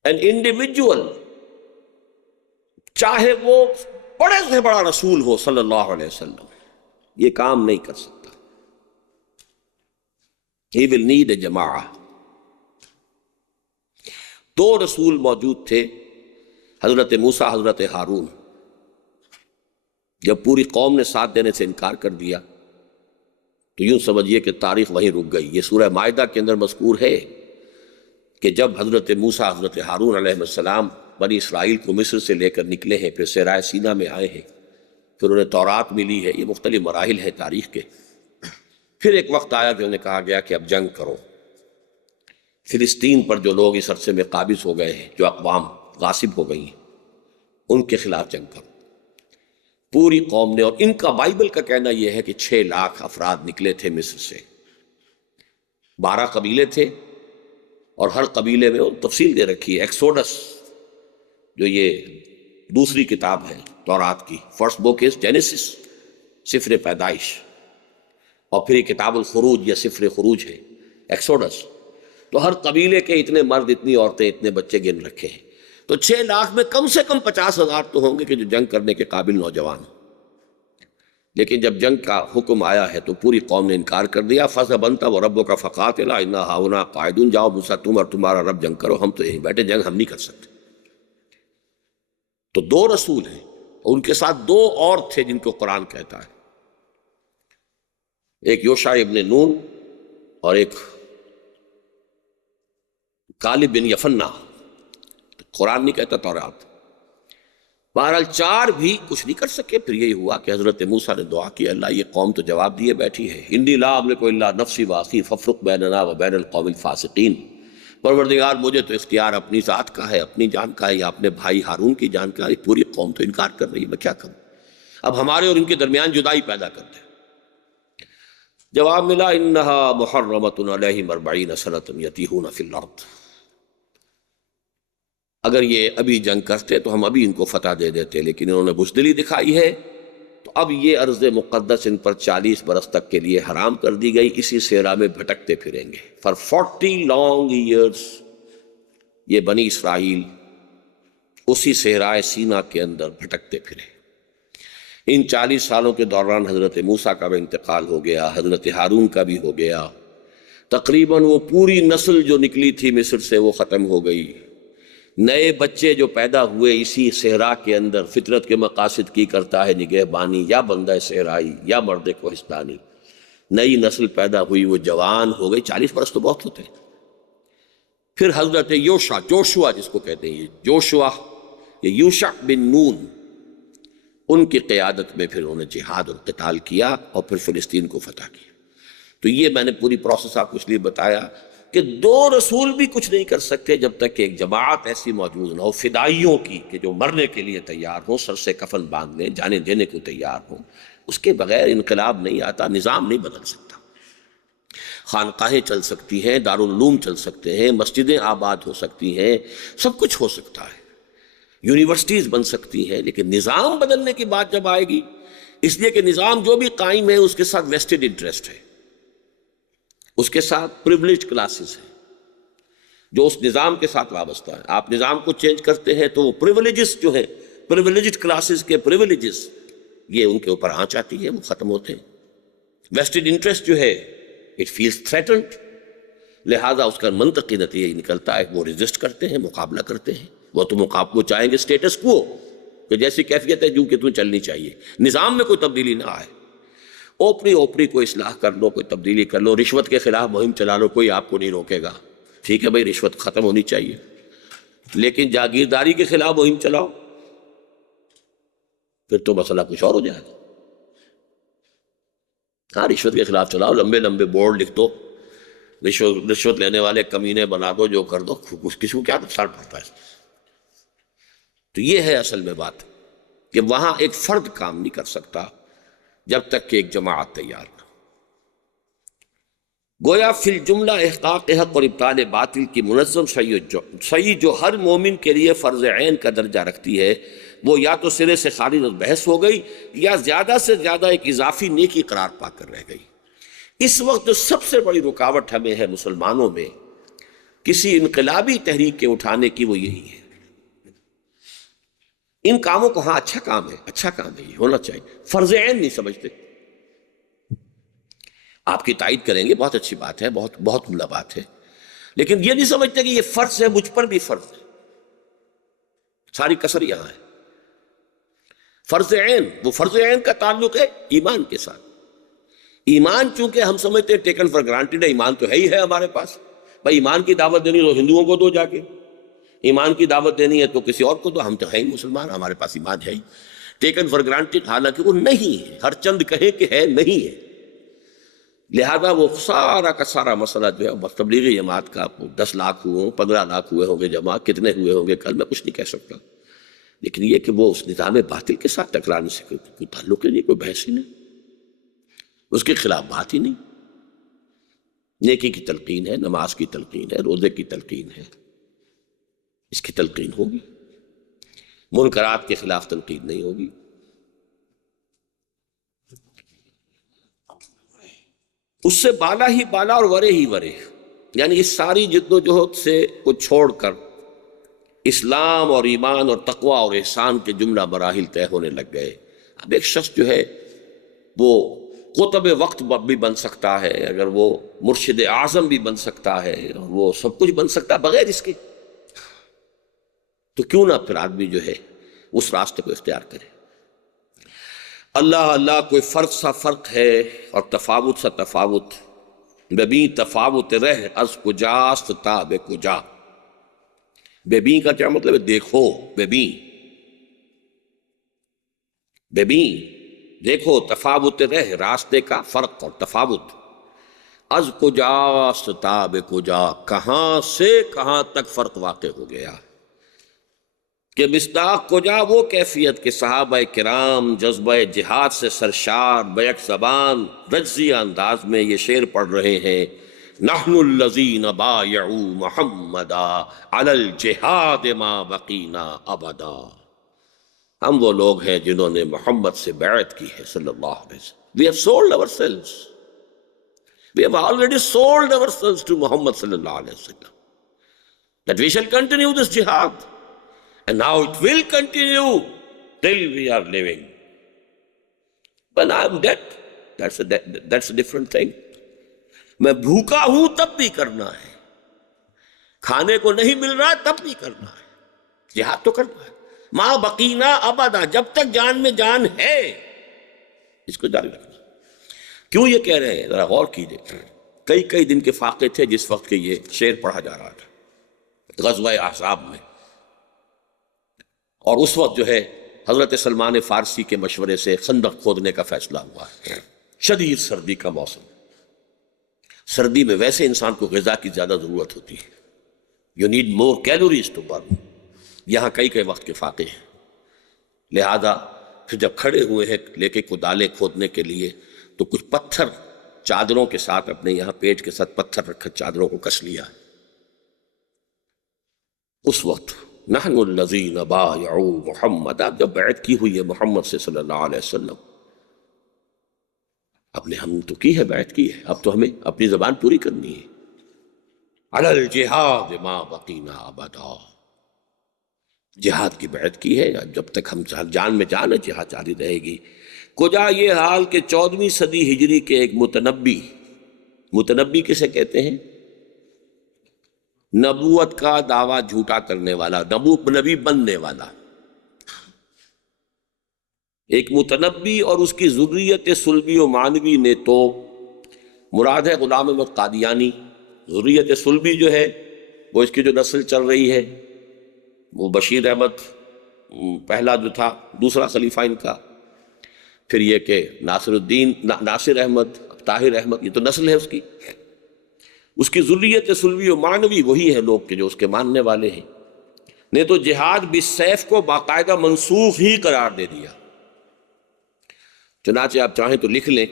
An individual، چاہے وہ بڑے سے بڑا رسول ہو صلی اللہ علیہ وسلم، یہ کام نہیں کر سکتا۔ He will need a جماعت، دو رسول موجود تھے، حضرت موسیٰ، حضرت ہارون۔ جب پوری قوم نے ساتھ دینے سے انکار کر دیا تو یوں سمجھیے کہ تاریخ وہیں رک گئی۔ یہ سورہ مائدہ کے اندر مذکور ہے کہ جب حضرت موسیٰ، حضرت ہارون علیہ السلام بنی اسرائیل کو مصر سے لے کر نکلے ہیں، پھر صحرائے سینا میں آئے ہیں، پھر انہیں تورات ملی ہے، یہ مختلف مراحل ہیں تاریخ کے۔ پھر ایک وقت آیا کہ انہیں کہا گیا کہ اب جنگ کرو، فلسطین پر جو لوگ اس عرصے میں قابض ہو گئے ہیں، جو اقوام غاصب ہو گئی ہیں، ان کے خلاف جنگ کرو۔ پوری قوم نے، اور ان کا بائبل کا کہنا یہ ہے کہ 6 لاکھ افراد نکلے تھے مصر سے، 12 قبیلے تھے، اور ہر قبیلے میں تفصیل دے رکھی ہے۔ ایکسوڈس جو یہ دوسری کتاب ہے تورات کی، فرسٹ بک از جینیسس، سفر پیدائش، اور پھر یہ کتاب الخروج یا سفر خروج ہے، ایکسوڈس۔ تو ہر قبیلے کے اتنے مرد، اتنی عورتیں، اتنے بچے گن رکھے ہیں۔ تو 6 لاکھ میں کم سے کم 50,000 تو ہوں گے کہ جو جنگ کرنے کے قابل نوجوان ہیں۔ لیکن جب جنگ کا حکم آیا ہے تو پوری قوم نے انکار کر دیا۔ فَذْهَبْ أَنْتَ وَرَبُّكَ فَقَاتِلَا إِنَّا هَاهُنَا قَاعِدُونَ، جاؤ موسیٰ تم اور تمہارا رب جنگ کرو، ہم تو یہیں بیٹھے، جنگ ہم نہیں کر سکتے۔ تو 2 رسول ہیں، اور ان کے ساتھ 2 اور تھے جن کو قرآن کہتا ہے، ایک یوشع ابن نون اور ایک کالب بن یفنہ۔ قرآن نہیں کہتا تورات۔ بہرحال 4 بھی کچھ نہیں کر سکے۔ پھر یہی ہوا کہ حضرت موسیٰ نے دعا کی، اللہ یہ قوم تو جواب دیے بیٹھی ہے، انی لا املک الا نفسی واخی فافرق بیننا وبین القوم الفاسقین، پروردگار مجھے تو اختیار اپنی ذات کا ہے، اپنی جان کا ہے، یا اپنے بھائی ہارون کی جان کا ہے، پوری قوم تو انکار کر رہی ہے، میں کیا کروں؟ اب ہمارے اور ان کے درمیان جدائی پیدا کر دیں۔ جواب ملا، انہا محرمۃ علیہم 40 سنۃ یتیہون فی الارض، اگر یہ ابھی جنگ کرتے تو ہم ابھی ان کو فتح دے دیتے، لیکن انہوں نے بزدلی دکھائی ہے، تو اب یہ ارض مقدس ان پر 40 برس تک کے لیے حرام کر دی گئی، اسی صحرا میں بھٹکتے پھریں گے۔ فار 40 لانگ ایئرس یہ بنی اسرائیل اسی صحرائے سینا کے اندر بھٹکتے پھرے۔ ان 40 سالوں کے دوران حضرت موسیٰ کا بھی انتقال ہو گیا، حضرت ہارون کا بھی ہو گیا، تقریباً وہ پوری نسل جو نکلی تھی مصر سے وہ ختم ہو گئی۔ نئے بچے جو پیدا ہوئے اسی صحرا کے اندر، فطرت کے مقاصد کی کرتا ہے نگہبانی، یا بندہ صحرائی یا مرد کوہستانی، نئی نسل پیدا ہوئی، وہ جوان ہو گئی۔ 40 برس تو بہت ہوتے ہیں۔ پھر حضرت جوشوا جس کو کہتے ہیں، یہ جوشوا، یہ یوشع بن نون، ان کی قیادت میں پھر انہوں نے جہاد اور قتال کیا اور پھر فلسطین کو فتح کیا۔ تو یہ میں نے پوری پروسیس آپ کو اس لیے بتایا کہ 2 رسول بھی کچھ نہیں کر سکتے جب تک کہ ایک جماعت ایسی موجود نہ ہو، فدائیوں کی، کہ جو مرنے کے لیے تیار ہوں، سر سے کفن باندھ لیں، جانے دینے کو تیار ہوں۔ اس کے بغیر انقلاب نہیں آتا، نظام نہیں بدل سکتا۔ خانقاہیں چل سکتی ہیں، دارالعلوم چل سکتے ہیں، مسجدیں آباد ہو سکتی ہیں، سب کچھ ہو سکتا ہے، یونیورسٹیز بن سکتی ہیں، لیکن نظام بدلنے کی بات جب آئے گی، اس لیے کہ نظام جو بھی قائم ہے اس کے ساتھ ویسٹڈ انٹرسٹ ہے، اس کے ساتھ پریولیج کلاسز ہیں جو اس نظام کے ساتھ وابستہ ہے۔ آپ نظام کو چینج کرتے ہیں تو وہ پریولیجز جو ہیں، پریولیجڈ کلاسز کے پریولیجز، یہ ان کے اوپر آنچ آتی ہے، وہ ختم ہوتے ہیں۔ ویسٹڈ انٹرسٹ جو ہے اٹ فیلز تھریٹنڈ، لہذا اس کا منطقی نتیجہ یہ نکلتا ہے کہ وہ ریزسٹ کرتے ہیں، مقابلہ کرتے ہیں۔ وہ تو وہ چاہیں گے اسٹیٹس کو، کہ جیسی کیفیت ہے جو کہ تمہیں چلنی چاہیے، نظام میں کوئی تبدیلی نہ آئے، اوپری کوئی اصلاح کر لو، کوئی تبدیلی کر لو، رشوت کے خلاف مہم چلا لو، کوئی آپ کو نہیں روکے گا۔ ٹھیک ہے بھائی، رشوت ختم ہونی چاہیے، لیکن جاگیرداری کے خلاف مہم چلاؤ، پھر تو مسئلہ کچھ اور ہو جائے گا۔ ہاں، رشوت کے خلاف چلاؤ، لمبے لمبے بورڈ لکھ دو، رشوت لینے والے کمینے بنا دو، جو کر دو، کسی کو کیا نقصان پڑتا ہے۔ تو یہ ہے اصل میں بات، کہ وہاں ایک فرد کام نہیں کر سکتا جب تک کہ ایک جماعت تیار نہ۔ گویا فی الجملہ احقاق حق اور ابطال باطل کی منظم صحیح جو ہر مومن کے لیے فرض عین کا درجہ رکھتی ہے، وہ یا تو سرے سے خارج اور بحث ہو گئی، یا زیادہ سے زیادہ ایک اضافی نیکی قرار پا کر رہ گئی۔ اس وقت جو سب سے بڑی رکاوٹ ہمیں ہے مسلمانوں میں کسی انقلابی تحریک کے اٹھانے کی، وہ یہی ہے۔ ان کاموں کو، ہاں اچھا کام ہے، یہ ہونا چاہیے، فرض عین نہیں سمجھتے۔ آپ کی تائید کریں گے، بہت اچھی بات ہے، بہت عمدہ بات ہے، لیکن یہ نہیں سمجھتے کہ یہ فرض ہے، مجھ پر بھی فرض ہے. ساری کسر یہاں ہے. فرض عین، وہ فرض عین کا تعلق ہے ایمان کے ساتھ. ایمان چونکہ ہم سمجھتے ہیں ٹیکن فار گرانٹیڈ ہے، ایمان تو ہے ہی ہے ہمارے پاس. بھائی ایمان کی دعوت دینی تو ہندوؤں کو دو جا کے، ایمان کی دعوت دینی ہے تو کسی اور کو دو، ہم تو ہیں ہی مسلمان، ہمارے پاس ایمان ہے ہی. ٹیکن فار گرانٹیڈ، حالانکہ وہ نہیں ہے. ہر چند کہے کہ ہے، نہیں ہے. لہذا وہ سارا کا سارا مسئلہ جو ہے تبلیغی جماعت کا 10 لاکھ ہوئے ہوں، 15 لاکھ ہوئے ہوں گے جمع، کتنے ہوئے ہوں گے کل میں کچھ نہیں کہہ سکتا، لیکن یہ کہ وہ اس نظام باطل کے ساتھ ٹکرانے سے کوئی تعلق ہی نہیں، کوئی بحث ہی نہیں، اس کے خلاف بات ہی نہیں. نیکی کی تلقین ہے، نماز کی تلقین ہے، روزے کی تلقین ہے، اس کی تلقین ہوگی. منکرات کے خلاف تلقین نہیں ہوگی. اس سے بالا ہی بالا اور ورے ہی ورے، یعنی اس ساری جد و جہد سے کو چھوڑ کر اسلام اور ایمان اور تقوی اور احسان کے جملہ مراحل طے ہونے لگ گئے. اب ایک شخص جو ہے وہ قطب وقت بھی بن سکتا ہے، اگر وہ مرشد اعظم بھی بن سکتا ہے، اور وہ سب کچھ بن سکتا ہے بغیر اس کے، تو کیوں نہ پھر آدمی جو ہے اس راستے کو اختیار کرے. اللہ اللہ کوئی فرق سا فرق ہے اور تفاوت سا تفاوت، ببیں تفاوت رہ از کجاست تا بے کجا. ببیں کا کیا مطلب ہے؟ دیکھو. ببیں دیکھو، تفاوت رہ راستے کا فرق اور تفاوت، از کجاست تا بے کجا، کہاں سے کہاں تک فرق واقع ہو گیا. کہ مصداق کجا وہ کیفیت کہ صحابہ کرام جذبہ جہاد سے سرشار بیک زبان رجزی انداز میں یہ شعر پڑھ رہے ہیں: نحن الذین بایعوا محمدا علی الجہاد ما بقینا ابدا. ہم وہ لوگ ہیں جنہوں نے محمد سے بیعت کی ہے صلی اللہ علیہ وسلم. We have sold ourselves. We have already sold ourselves to Muhammad صلی اللہ علیہ وسلم. That we shall continue this jihad. And now it will continue till we are living. When I am dead, that's a different thing. میں بھوکا ہوں تب بھی کرنا ہے، کھانے کو نہیں مل رہا تب بھی کرنا ہے، جہاد تو کرنا ہے. ما بقینا ابدا، جب تک جان میں جان ہے اس کو جاری رکھنا. کیوں یہ کہہ رہے ہیں ذرا غور کیجئے. کئی دن کے فاقے تھے جس وقت کہ یہ شعر پڑھا جا رہا تھا غزوہ احزاب میں، اور اس وقت جو ہے حضرت سلمان فارسی کے مشورے سے خندق کھودنے کا فیصلہ ہوا ہے. شدید سردی کا موسم، سردی میں ویسے انسان کو غذا کی زیادہ ضرورت ہوتی ہے. You need more calories to burn. یہاں کئی وقت کے فاقے ہیں. لہذا پھر جب کھڑے ہوئے ہیں لے کے کدالیں کھودنے کے لیے، تو کچھ پتھر چادروں کے ساتھ اپنے یہاں پیٹ کے ساتھ پتھر رکھ کر چادروں کو کس لیا. اس وقت نحن الذین بایعوا محمد، جب بیعت کی ہوئی ہے محمد سے صلی اللہ علیہ وسلم، ہم تو کی ہے، بیعت کی ہے، اب تو ہمیں اپنی زبان پوری کرنی ہے. علی الجہاد ما بقینا ابدا، جہاد کی بیعت کی ہے، جب تک ہم جان میں جان ہے جہاد جاری رہے گی. کجا یہ حال کہ 14ویں صدی ہجری کے ایک متنبی کسے کہتے ہیں؟ نبوت کا دعویٰ جھوٹا کرنے والا، نبی بننے والا. ایک متنبی اور اس کی ذریت سلبی و معنوی نے تو مراد ہے غلام احمد قادیانی. ذریت سلبی جو ہے وہ اس کی جو نسل چل رہی ہے وہ بشیر احمد پہلا جو تھا، دوسرا خلیفہ ان کا، پھر یہ کہ ناصر احمد، طاہر احمد، یہ تو نسل ہے اس کی. اس کی ذریت سلبی و معنوی وہی ہے لوگ کہ جو اس کے ماننے والے ہیں. نے تو جہاد بالسیف کو باقاعدہ منسوخ ہی قرار دے دیا. چنانچہ آپ چاہیں تو لکھ لیں،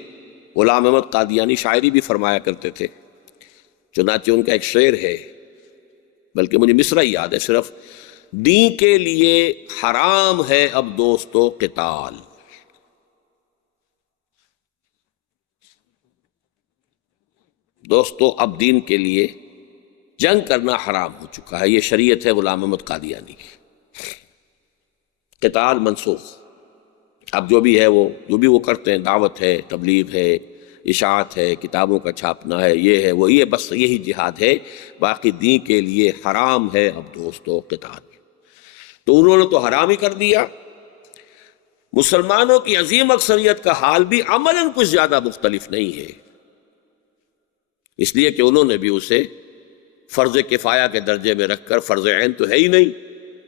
غلام احمد قادیانی شاعری بھی فرمایا کرتے تھے. چنانچہ ان کا ایک شعر ہے، بلکہ مجھے مصرع ہی یاد ہے صرف: دین کے لیے حرام ہے اب دوستو قتال. دوستو اب دین کے لیے جنگ کرنا حرام ہو چکا ہے. یہ شریعت ہے غلام احمد قادیانی کی. قتال منسوخ. اب جو بھی وہ کرتے ہیں، دعوت ہے، تبلیغ ہے، اشاعت ہے، کتابوں کا چھاپنا ہے، یہ ہے وہ، یہ بس یہی جہاد ہے، باقی دین کے لیے حرام ہے اب دوستو قتال۔ تو انہوں نے تو حرام ہی کر دیا۔ مسلمانوں کی عظیم اکثریت کا حال بھی عملاً کچھ زیادہ مختلف نہیں ہے، اس لیے کہ انہوں نے بھی اسے فرض کفایہ کے درجے میں رکھ کر، فرض عین تو ہے ہی نہیں،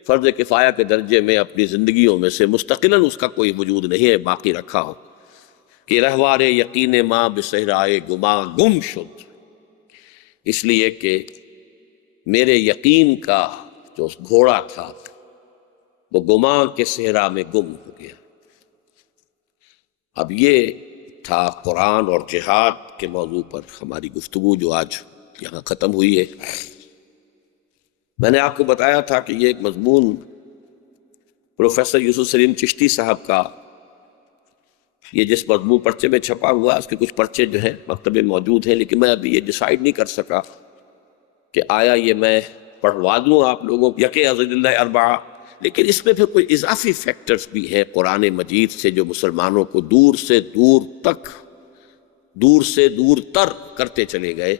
فرض کفایہ کے درجے میں اپنی زندگیوں میں سے مستقلاً اس کا کوئی وجود نہیں ہے باقی رکھا ہو کہ رہوار یقین ماں بصحرائے گما گم شد، اس لیے کہ میرے یقین کا جو گھوڑا تھا وہ گما کے صحرا میں گم ہو گیا۔ اب یہ تھا قرآن اور جہاد کے موضوع پر ہماری گفتگو جو آج یہاں ختم ہوئی ہے۔ میں نے آپ کو بتایا تھا کہ یہ ایک مضمون پروفیسر یوسف سلیم چشتی صاحب کا، یہ جس مضمون پرچے میں چھپا ہوا، اس کے کچھ پرچے جو ہیں مکتبے میں موجود ہیں، لیکن میں ابھی یہ ڈیسائیڈ نہیں کر سکا کہ آیا یہ میں پڑھوا دوں آپ لوگوں کو یکے عزد اللہ اربعہ، لیکن اس میں پھر کوئی اضافی فیکٹرز بھی ہیں قرآن مجید سے جو مسلمانوں کو دور سے دور تک، دور سے دور تر کرتے چلے گئے،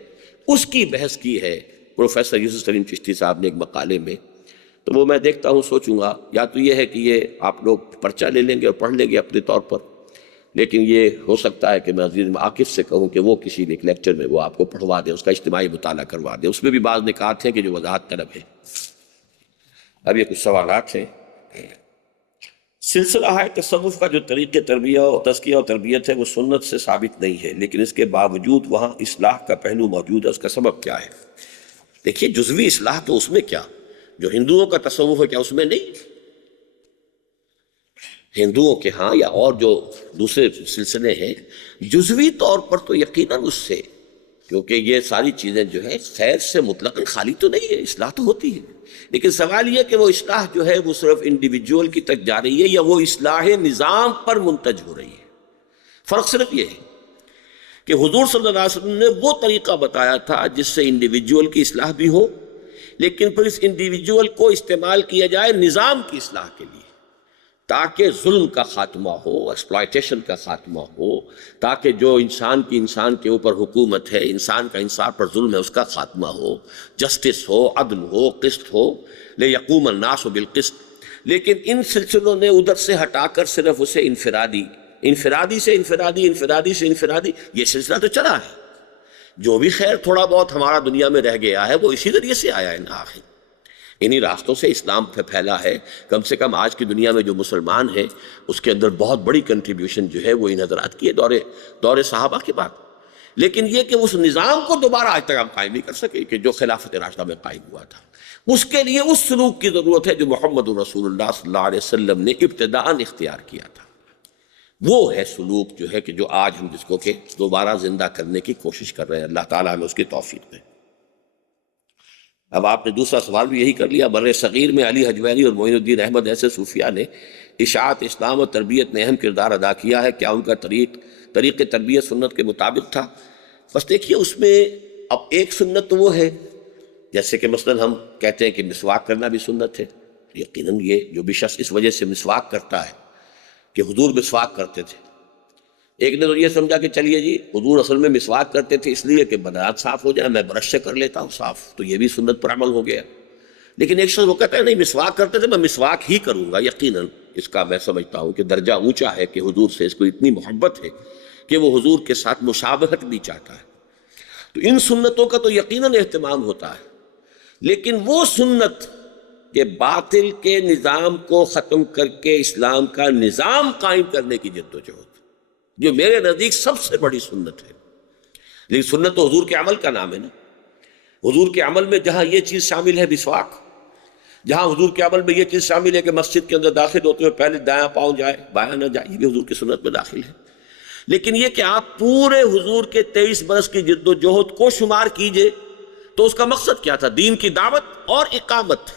اس کی بحث کی ہے پروفیسر یوسف سلیم چشتی صاحب نے ایک مقالے میں۔ تو وہ میں دیکھتا ہوں، سوچوں گا، یا تو یہ ہے کہ یہ آپ لوگ پرچہ لے لیں گے اور پڑھ لیں گے اپنے طور پر، لیکن یہ ہو سکتا ہے کہ میں عزیز عاکف سے کہوں کہ وہ کسی ایک لیکچر میں وہ آپ کو پڑھوا دیں، اس کا اجتماعی مطالعہ کروا دیں، اس میں بھی بعض نکات ہیں کہ جو وضاحت طلب ہے۔ اب یہ کچھ سوالات ہیں۔ سلسلہ ہے تصوف کا جو طریق تربیہ اور تزکیہ اور تربیت ہے وہ سنت سے ثابت نہیں ہے، لیکن اس کے باوجود وہاں اصلاح کا پہلو موجود ہے، اس کا سبب کیا ہے؟ دیکھیے جزوی اصلاح تو اس میں کیا، جو ہندوؤں کا تصوف ہے کیا اس میں نہیں؟ ہندوؤں کے ہاں یا اور جو دوسرے سلسلے ہیں جزوی طور پر تو یقیناً اس سے، کیونکہ یہ ساری چیزیں جو ہے خیر سے مطلقاً خالی تو نہیں ہے، اصلاح تو ہوتی ہے، لیکن سوال یہ کہ وہ اصلاح جو ہے وہ صرف انڈیویجول کی تک جا رہی ہے یا وہ اصلاح نظام پر منتج ہو رہی ہے۔ فرق صرف یہ ہے کہ حضور صلی اللہ علیہ وسلم نے وہ طریقہ بتایا تھا جس سے انڈیویجول کی اصلاح بھی ہو، لیکن پھر اس انڈیویجول کو استعمال کیا جائے نظام کی اصلاح کے لیے، تاکہ ظلم کا خاتمہ ہو، ایکسپلائٹیشن کا خاتمہ ہو، تاکہ جو انسان کے اوپر حکومت ہے، انسان کا انسان پر ظلم ہے، اس کا خاتمہ ہو، جسٹس ہو، عدل ہو، قسط ہو، لیقوم الناس بالقسط۔ لیکن ان سلسلوں نے ادھر سے ہٹا کر صرف اسے انفرادی سے انفرادی یہ سلسلہ تو چلا ہے۔ جو بھی خیر تھوڑا بہت ہمارا دنیا میں رہ گیا ہے وہ اسی ذریعے سے آیا ہے نا، آخر انہی راستوں سے اسلام پھیلا ہے۔ کم سے کم آج کی دنیا میں جو مسلمان ہیں اس کے اندر بہت بڑی کنٹریبیوشن جو ہے وہ ان حضرات کی ہے دور صحابہ کے بعد، لیکن یہ کہ اس نظام کو دوبارہ آج تک ہم قائم نہیں کر سکے کہ جو خلافت راشدہ میں قائم ہوا تھا۔ اس کے لیے اس سلوک کی ضرورت ہے جو محمد رسول اللہ صلی اللہ علیہ وسلم نے ابتداءً اختیار کیا تھا۔ وہ ہے سلوک جو ہے کہ جو آج ہم جس کو کہ دوبارہ زندہ کرنے کی کوشش کر رہے ہیں، اللہ تعالیٰ ہمیں اس کی توفیق دے۔ اب آپ نے دوسرا سوال بھی یہی کر لیا، بر صغیر میں علی حجویری اور معین الدین احمد ایسے صوفیاء نے اشاعت اسلام اور تربیت میں اہم کردار ادا کیا ہے، کیا ان کا طریق تربیت سنت کے مطابق تھا؟ بس دیکھیے اس میں اب ایک سنت تو وہ ہے جیسے کہ مثلا ہم کہتے ہیں کہ مسواک کرنا بھی سنت ہے، یقیناً یہ جو بھی شخص اس وجہ سے مسواک کرتا ہے کہ حضور مسواک کرتے تھے، ایک نے تو یہ سمجھا کہ چلیے جی حضور اصل میں مسواک کرتے تھے اس لیے کہ بدنات صاف ہو جائے، میں برش سے کر لیتا ہوں صاف، تو یہ بھی سنت پر عمل ہو گیا۔ لیکن ایک شخص وہ کہتا ہے نہیں مسواک کرتے تھے میں مسواک ہی کروں گا، یقیناً اس کا میں سمجھتا ہوں کہ درجہ اونچا ہے کہ حضور سے اس کو اتنی محبت ہے کہ وہ حضور کے ساتھ مشابہت بھی چاہتا ہے۔ تو ان سنتوں کا تو یقیناً اہتمام ہوتا ہے، لیکن وہ سنت کہ باطل کے نظام کو ختم کر کے اسلام کا نظام قائم کرنے کی جدوجہد، جو میرے نزدیک سب سے بڑی سنت ہے۔ لیکن سنت تو حضور کے عمل کا نام ہے نا، حضور کے عمل میں جہاں یہ چیز شامل ہے مسواک، جہاں حضور کے عمل میں یہ چیز شامل ہے کہ مسجد کے اندر داخل ہوتے ہوئے پہلے دایاں پاؤں جائے بایاں نہ جائے، یہ بھی حضور کی سنت میں داخل ہے۔ لیکن یہ کہ آپ پورے حضور کے 23 برس کی جد و جہد کو شمار کیجئے تو اس کا مقصد کیا تھا؟ دین کی دعوت اور اقامت،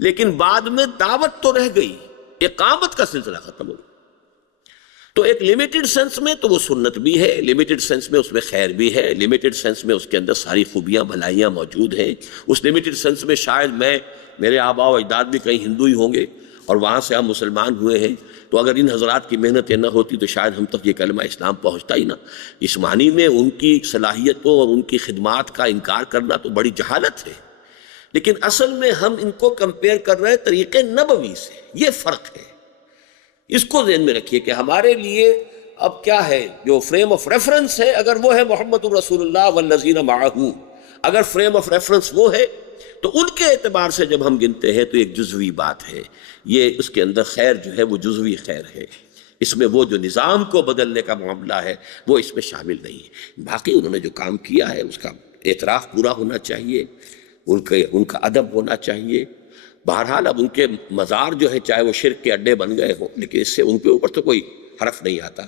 لیکن بعد میں دعوت تو رہ گئی، اقامت کا سلسلہ ختم ہو گیا۔ تو ایک لیمیٹڈ سینس میں تو وہ سنت بھی ہے، لیمیٹڈ سینس میں اس میں خیر بھی ہے، لیمیٹڈ سینس میں اس کے اندر ساری خوبیاں بھلائیاں موجود ہیں، اس لیمیٹڈ سینس میں شاید میرے آباء و اجداد بھی کہیں ہندو ہی ہوں گے اور وہاں سے ہم مسلمان ہوئے ہیں، تو اگر ان حضرات کی محنتیں نہ ہوتی تو شاید ہم تک یہ کلمہ اسلام پہنچتا ہی نہ۔ اس معنی میں ان کی صلاحیتوں اور ان کی خدمات کا انکار کرنا تو بڑی جہالت ہے، لیکن اصل میں ہم ان کو کمپیئر کر رہے ہیں طریقے نبوی سے، یہ فرق ہے۔ اس کو ذہن میں رکھیے کہ ہمارے لیے اب کیا ہے جو فریم آف ریفرنس ہے، اگر وہ ہے محمد رسول اللہ والذین معہ، اگر فریم آف ریفرنس وہ ہے تو ان کے اعتبار سے جب ہم گنتے ہیں تو ایک جزوی بات ہے، یہ اس کے اندر خیر جو ہے وہ جزوی خیر ہے، اس میں وہ جو نظام کو بدلنے کا معاملہ ہے وہ اس میں شامل نہیں ہے۔ باقی انہوں نے جو کام کیا ہے اس کا اعتراف پورا ہونا چاہیے، ان کا ادب ہونا چاہیے۔ بہرحال اب ان کے مزار جو ہے چاہے وہ شرک کے اڈے بن گئے ہوں، لیکن اس سے ان کے اوپر تو کوئی حرف نہیں آتا۔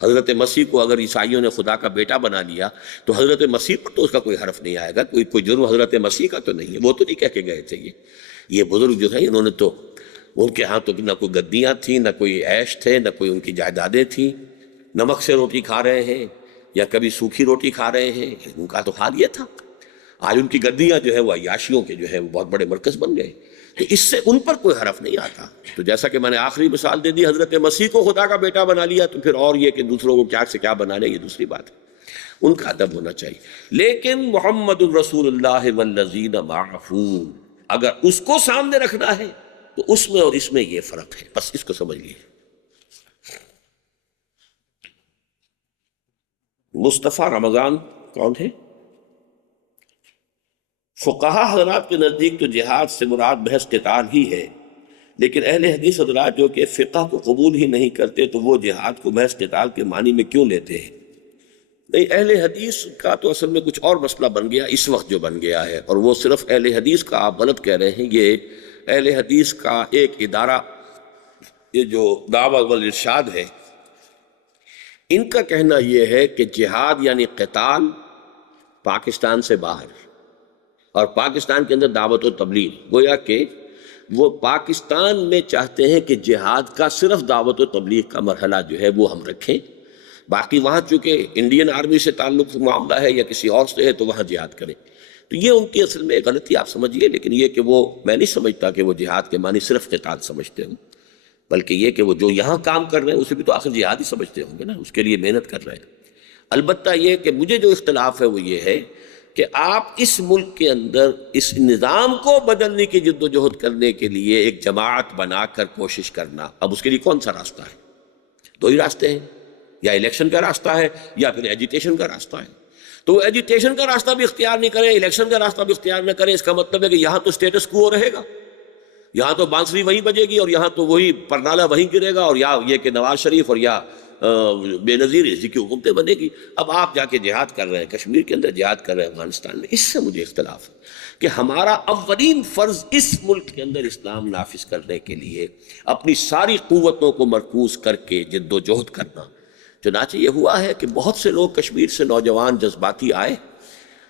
حضرت مسیح کو اگر عیسائیوں نے خدا کا بیٹا بنا لیا تو حضرت مسیح پر تو اس کا کوئی حرف نہیں آئے گا، کوئی جرم حضرت مسیح کا تو نہیں ہے، وہ تو نہیں کہہ کے گئے تھے۔ یہ بزرگ جو ہے انہوں نے تو، ان کے ہاں تو نہ کوئی گدیاں تھیں، نہ کوئی عیش تھے، نہ کوئی ان کی جائیدادیں تھیں، نمک سے روٹی کھا رہے ہیں یا کبھی سوکھی روٹی کھا رہے ہیں، ان کا تو حال یہ تھا۔ آج ان کی گدیاں جو ہے وہ عیاشیوں کے جو ہے وہ بہت بڑے مرکز بن گئے، تو اس سے ان پر کوئی حرف نہیں آتا۔ تو جیسا کہ میں نے آخری مثال دے دی، حضرت مسیح کو خدا کا بیٹا بنا لیا تو پھر اور یہ کہ دوسروں کو کیا سے کیا بنا لے، یہ دوسری بات ہے۔ ان کا ادب ہونا چاہیے، لیکن محمد الرسول اللہ والذین معہ اگر اس کو سامنے رکھنا ہے تو اس میں اور اس میں یہ فرق ہے، بس اس کو سمجھ لیجیے۔ مصطفیٰ رمضان کون ہے؟ فقہا حضرات کے نزدیک تو جہاد سے مراد محض قتال ہی ہے، لیکن اہل حدیث حضرات جو کہ فقہ کو قبول ہی نہیں کرتے تو وہ جہاد کو محض قتال کے معنی میں کیوں لیتے ہیں؟ نہیں، اہل حدیث کا تو اصل میں کچھ اور مسئلہ بن گیا اس وقت جو بن گیا ہے، اور وہ صرف اہل حدیث کا آپ غلط کہہ رہے ہیں۔ یہ اہل حدیث کا ایک ادارہ، یہ جو دعوت والارشاد ہے، ان کا کہنا یہ ہے کہ جہاد یعنی قتال پاکستان سے باہر، اور پاکستان کے اندر دعوت و تبلیغ، گویا کہ وہ پاکستان میں چاہتے ہیں کہ جہاد کا صرف دعوت و تبلیغ کا مرحلہ جو ہے وہ ہم رکھیں، باقی وہاں چونکہ انڈین آرمی سے تعلق معاملہ ہے یا کسی اور سے ہے تو وہاں جہاد کریں۔ تو یہ ان کی اصل میں غلطی آپ سمجھیے، لیکن یہ کہ وہ، میں نہیں سمجھتا کہ وہ جہاد کے معنی صرف قتال سمجھتے ہوں، بلکہ یہ کہ وہ جو یہاں کام کر رہے ہیں اسے بھی تو آخر جہاد ہی سمجھتے ہوں گے نا، اس کے لیے محنت کر رہے ہیں۔ البتہ یہ کہ مجھے جو اختلاف ہے وہ یہ ہے کہ آپ اس ملک کے اندر اس نظام کو بدلنے کی جد و جہد کرنے کے لیے ایک جماعت بنا کر کوشش کرنا، اب اس کے لیے کون سا راستہ ہے؟ دو ہی راستے ہیں، یا الیکشن کا راستہ ہے یا پھر ایجیٹیشن کا راستہ ہے۔ تو وہ ایجیٹیشن کا راستہ بھی اختیار نہیں کریں، الیکشن کا راستہ بھی اختیار نہ کریں، اس کا مطلب ہے کہ یہاں تو سٹیٹس کو رہے گا، یہاں تو بانسری وہیں بجے گی اور یہاں تو وہی پرنالہ وہیں گرے گا، اور یا یہ کہ نواز شریف اور یا بے نظیر اسی کی حکومتیں بنے گی۔ اب آپ جا کے جہاد کر رہے ہیں، کشمیر کے اندر جہاد کر رہے ہیں، افغانستان میں، اس سے مجھے اختلاف ہے کہ ہمارا اولین فرض اس ملک کے اندر اسلام نافذ کرنے کے لیے اپنی ساری قوتوں کو مرکوز کر کے جد و جہد کرنا۔ چنانچہ یہ ہوا ہے کہ بہت سے لوگ کشمیر سے نوجوان جذباتی آئے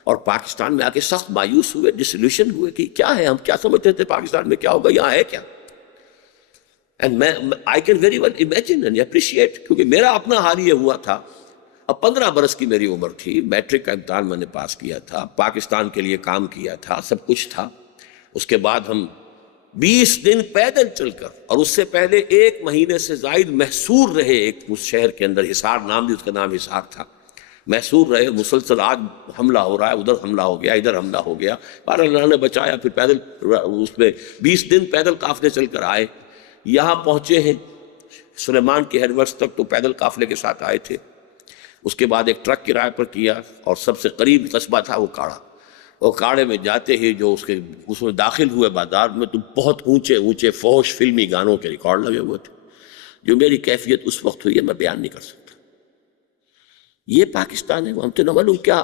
اور پاکستان میں آ کے سخت مایوس ہوئے، ڈسلیوشن ہوئے کہ کیا ہے، ہم کیا سمجھتے تھے پاکستان میں کیا ہوگا، یہاں ہے کیا۔ And I can very well imagine and appreciate، کیونکہ میرا اپنا حال یہ ہوا تھا۔ اب 15 برس کی میری عمر تھی، میٹرک کا امتحان میں نے پاس کیا تھا، پاکستان کے لیے کام کیا تھا، سب کچھ تھا۔ اس کے بعد ہم 20 دن پیدل چل کر، اور اس سے پہلے 1 مہینے سے زائد محصور رہے ایک اس شہر کے اندر، حصار نام بھی اس کا نام حصار تھا، محصور رہے مسلسل، آج حملہ ہو رہا ہے، ادھر حملہ ہو گیا، ادھر حملہ ہو گیا، پر اللہ نے بچایا۔ پھر پیدل اس میں 20 دن پیدل قافلے چل کر آئے، یہاں پہنچے ہیں سلیمان کے ہیڈ ورکس تک تو پیدل قافلے کے ساتھ آئے تھے۔ اس کے بعد ایک ٹرک کرائے پر کیا، اور سب سے قریب قصبہ تھا وہ کاڑا، اور کاڑے میں جاتے ہی جو اس میں داخل ہوئے بازار میں، تو بہت اونچے اونچے فوش فلمی گانوں کے ریکارڈ لگے ہوئے تھے۔ جو میری کیفیت اس وقت ہوئی ہے میں بیان نہیں کر سکتا۔ یہ پاکستان ہے، ہم تو نہ معلوم کیا،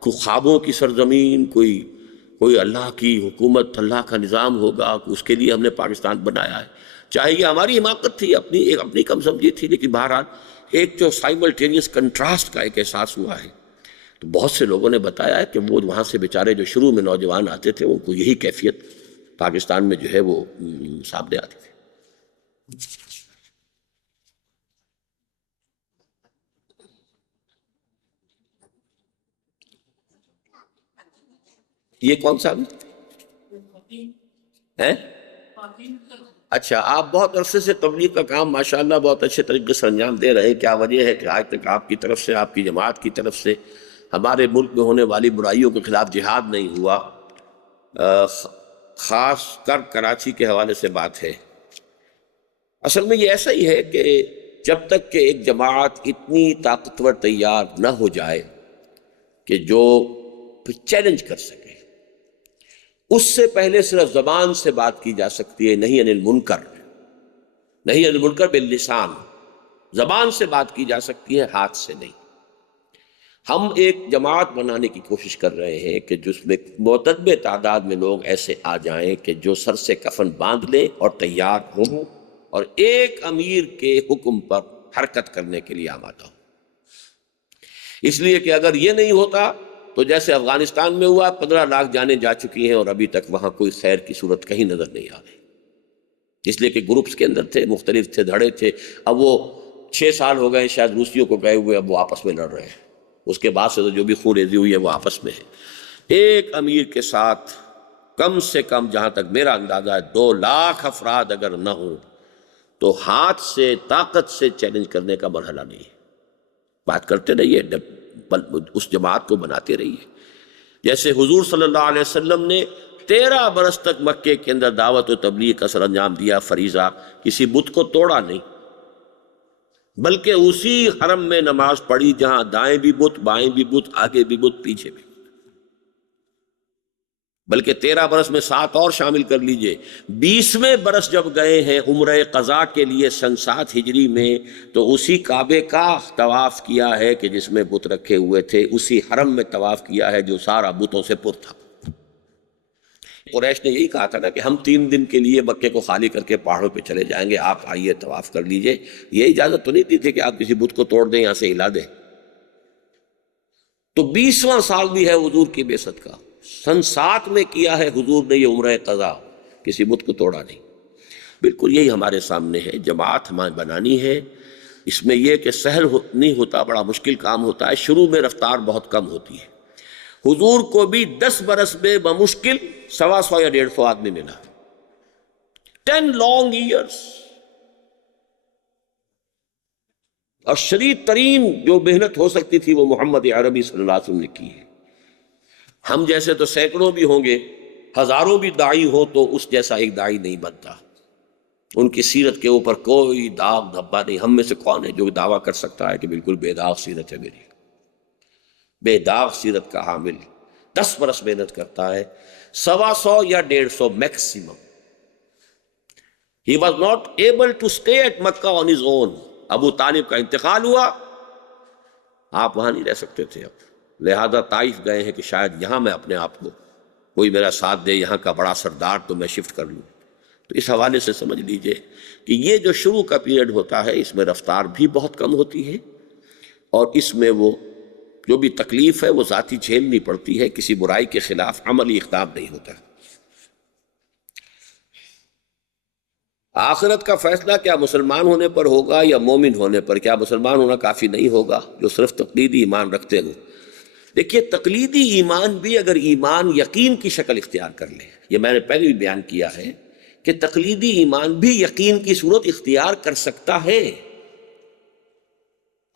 کوئی خوابوں کی سرزمین، کوئی اللہ کی حکومت، اللہ کا نظام ہوگا، اس کے لیے ہم نے پاکستان بنایا ہے۔ چاہے یہ ہماری حماقت تھی، اپنی کم سمجھی تھی، لیکن بہرحال ایک جو سائملٹینیس کنٹراسٹ کا ایک احساس ہوا ہے۔ تو بہت سے لوگوں نے بتایا ہے کہ وہ وہاں سے بیچارے جو شروع میں نوجوان آتے تھے ان کو یہی کیفیت پاکستان میں جو ہے وہ سامنے آتی تھی۔ یہ کون سا ہے؟ اچھا، آپ بہت عرصے سے تبلیغ کا کام ماشاءاللہ بہت اچھے طریقے سے انجام دے رہے ہیں، کیا وجہ ہے کہ آج تک آپ کی طرف سے، آپ کی جماعت کی طرف سے ہمارے ملک میں ہونے والی برائیوں کے خلاف جہاد نہیں ہوا؟ خاص کر کراچی کے حوالے سے بات ہے۔ اصل میں یہ ایسا ہی ہے کہ جب تک کہ ایک جماعت اتنی طاقتور تیار نہ ہو جائے کہ جو چیلنج کر سکے، اس سے پہلے صرف زبان سے بات کی جا سکتی ہے، نہیں عن المنکر، نہیں عن المنکر باللسان، زبان سے بات کی جا سکتی ہے، ہاتھ سے نہیں۔ ہم ایک جماعت بنانے کی کوشش کر رہے ہیں کہ جس میں معتدل تعداد میں لوگ ایسے آ جائیں کہ جو سر سے کفن باندھ لیں اور تیار ہوں اور ایک امیر کے حکم پر حرکت کرنے کے لیے آمادہ ہوں۔ اس لیے کہ اگر یہ نہیں ہوتا تو جیسے افغانستان میں ہوا، 15 لاکھ جانیں جا چکی ہیں اور ابھی تک وہاں کوئی خیر کی صورت کہیں نظر نہیں آ رہی، اس لیے کہ گروپس کے اندر تھے، مختلف تھے، دھڑے تھے۔ اب وہ 6 سال ہو گئے شاید روسیوں کو گئے ہوئے، اب وہ آپس میں لڑ رہے ہیں، اس کے بعد سے تو جو بھی خون ریزی ہوئی ہے وہ آپس میں ہے۔ ایک امیر کے ساتھ کم سے کم، جہاں تک میرا اندازہ ہے، 2 لاکھ افراد اگر نہ ہوں تو ہاتھ سے، طاقت سے چیلنج کرنے کا مرحلہ نہیں ہے۔ بات کرتے رہیے، اس جماعت کو بناتے رہیے۔ جیسے حضور صلی اللہ علیہ وسلم نے 13 برس تک مکے کے اندر دعوت و تبلیغ کا سر انجام دیا، فریضہ، کسی بت کو توڑا نہیں، بلکہ اسی حرم میں نماز پڑھی جہاں دائیں بھی بت، بائیں بھی بت، آگے بھی بت، پیچھے بھی، بلکہ 13 برس میں 7 اور شامل کر لیجئے۔ 20ویں برس جب گئے ہیں عمرہ قضاء کے لیے سن 7 ہجری میں، تو اسی کعبے کا طواف کیا ہے کہ جس میں بت رکھے ہوئے تھے، اسی حرم میں طواف کیا ہے جو سارا بتوں سے پر تھا۔ قریش نے یہی کہا تھا نا کہ ہم 3 دن کے لیے مکے کو خالی کر کے پہاڑوں پہ چلے جائیں گے، آپ آئیے طواف کر لیجئے۔ یہ اجازت تو نہیں دی تھی کہ آپ کسی بت کو توڑ دیں، یہاں سے ہلا دیں۔ تو 20واں سال بھی ہے حضور کی بعثت کا، سن 7 میں کیا ہے حضور نے یہ عمرہ قضاء، کسی بت کو توڑا نہیں۔ بالکل یہی ہمارے سامنے ہے، جماعت ہمیں بنانی ہے۔ اس میں یہ کہ سہل نہیں ہوتا، بڑا مشکل کام ہوتا ہے، شروع میں رفتار بہت کم ہوتی ہے۔ حضور کو بھی 10 برس میں بمشکل 125 یا 150 آدمی ملا، 10 لانگ ایئرس۔ اور شدید ترین جو محنت ہو سکتی تھی وہ محمد عربی صلی اللہ علیہ وسلم نے کی ہے۔ ہم جیسے تو سینکڑوں بھی ہوں گے، ہزاروں بھی داعی ہو تو اس جیسا ایک داعی نہیں بنتا۔ ان کی سیرت کے اوپر کوئی داغ دھبا نہیں۔ ہم میں سے کون ہے جو دعویٰ کر سکتا ہے کہ بالکل بے داغ سیرت ہے میری؟ بے داغ سیرت کا حامل 10 برس محنت کرتا ہے، 125 یا 150 maximum. He was not able to stay at Makkah on his own۔ ابو طالب کا انتقال ہوا، آپ وہاں نہیں رہ سکتے تھے اب، لہذا طائف گئے ہیں کہ شاید یہاں میں اپنے آپ کو کوئی میرا ساتھ دے، یہاں کا بڑا سردار تو میں شفٹ کر لوں۔ تو اس حوالے سے سمجھ لیجئے کہ یہ جو شروع کا پیریڈ ہوتا ہے اس میں رفتار بھی بہت کم ہوتی ہے، اور اس میں وہ جو بھی تکلیف ہے وہ ذاتی جھیلنی پڑتی ہے، کسی برائی کے خلاف عملی اقدام نہیں ہوتا۔ آخرت کا فیصلہ کیا مسلمان ہونے پر ہوگا یا مومن ہونے پر؟ کیا مسلمان ہونا کافی نہیں ہوگا جو صرف تقلیدی ایمان رکھتے ہوں؟ دیکھیے، تقلیدی ایمان بھی اگر ایمان یقین کی شکل اختیار کر لے، یہ میں نے پہلے بھی بیان کیا ہے کہ تقلیدی ایمان بھی یقین کی صورت اختیار کر سکتا ہے۔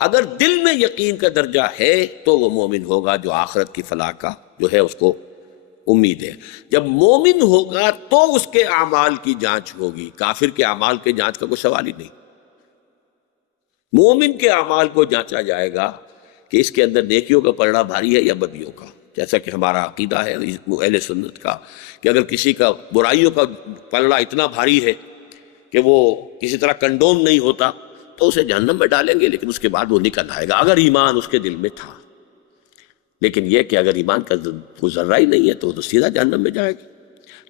اگر دل میں یقین کا درجہ ہے تو وہ مومن ہوگا جو آخرت کی فلاح کا جو ہے اس کو امید ہے۔ جب مومن ہوگا تو اس کے اعمال کی جانچ ہوگی، کافر کے اعمال کے جانچ کا کوئی سوال ہی نہیں۔ مومن کے اعمال کو جانچا جائے گا کہ اس کے اندر نیکیوں کا پلڑا بھاری ہے یا بدیوں کا، جیسا کہ ہمارا عقیدہ ہے اہل سنت کا کہ اگر کسی کا برائیوں کا پلڑا اتنا بھاری ہے کہ وہ کسی طرح کنڈوم نہیں ہوتا تو اسے جہنم میں ڈالیں گے، لیکن اس کے بعد وہ نکل آئے گا اگر ایمان اس کے دل میں تھا۔ لیکن یہ کہ اگر ایمان کا کوئی ذرہ ہی نہیں ہے تو سیدھا جہنم میں جائے گا۔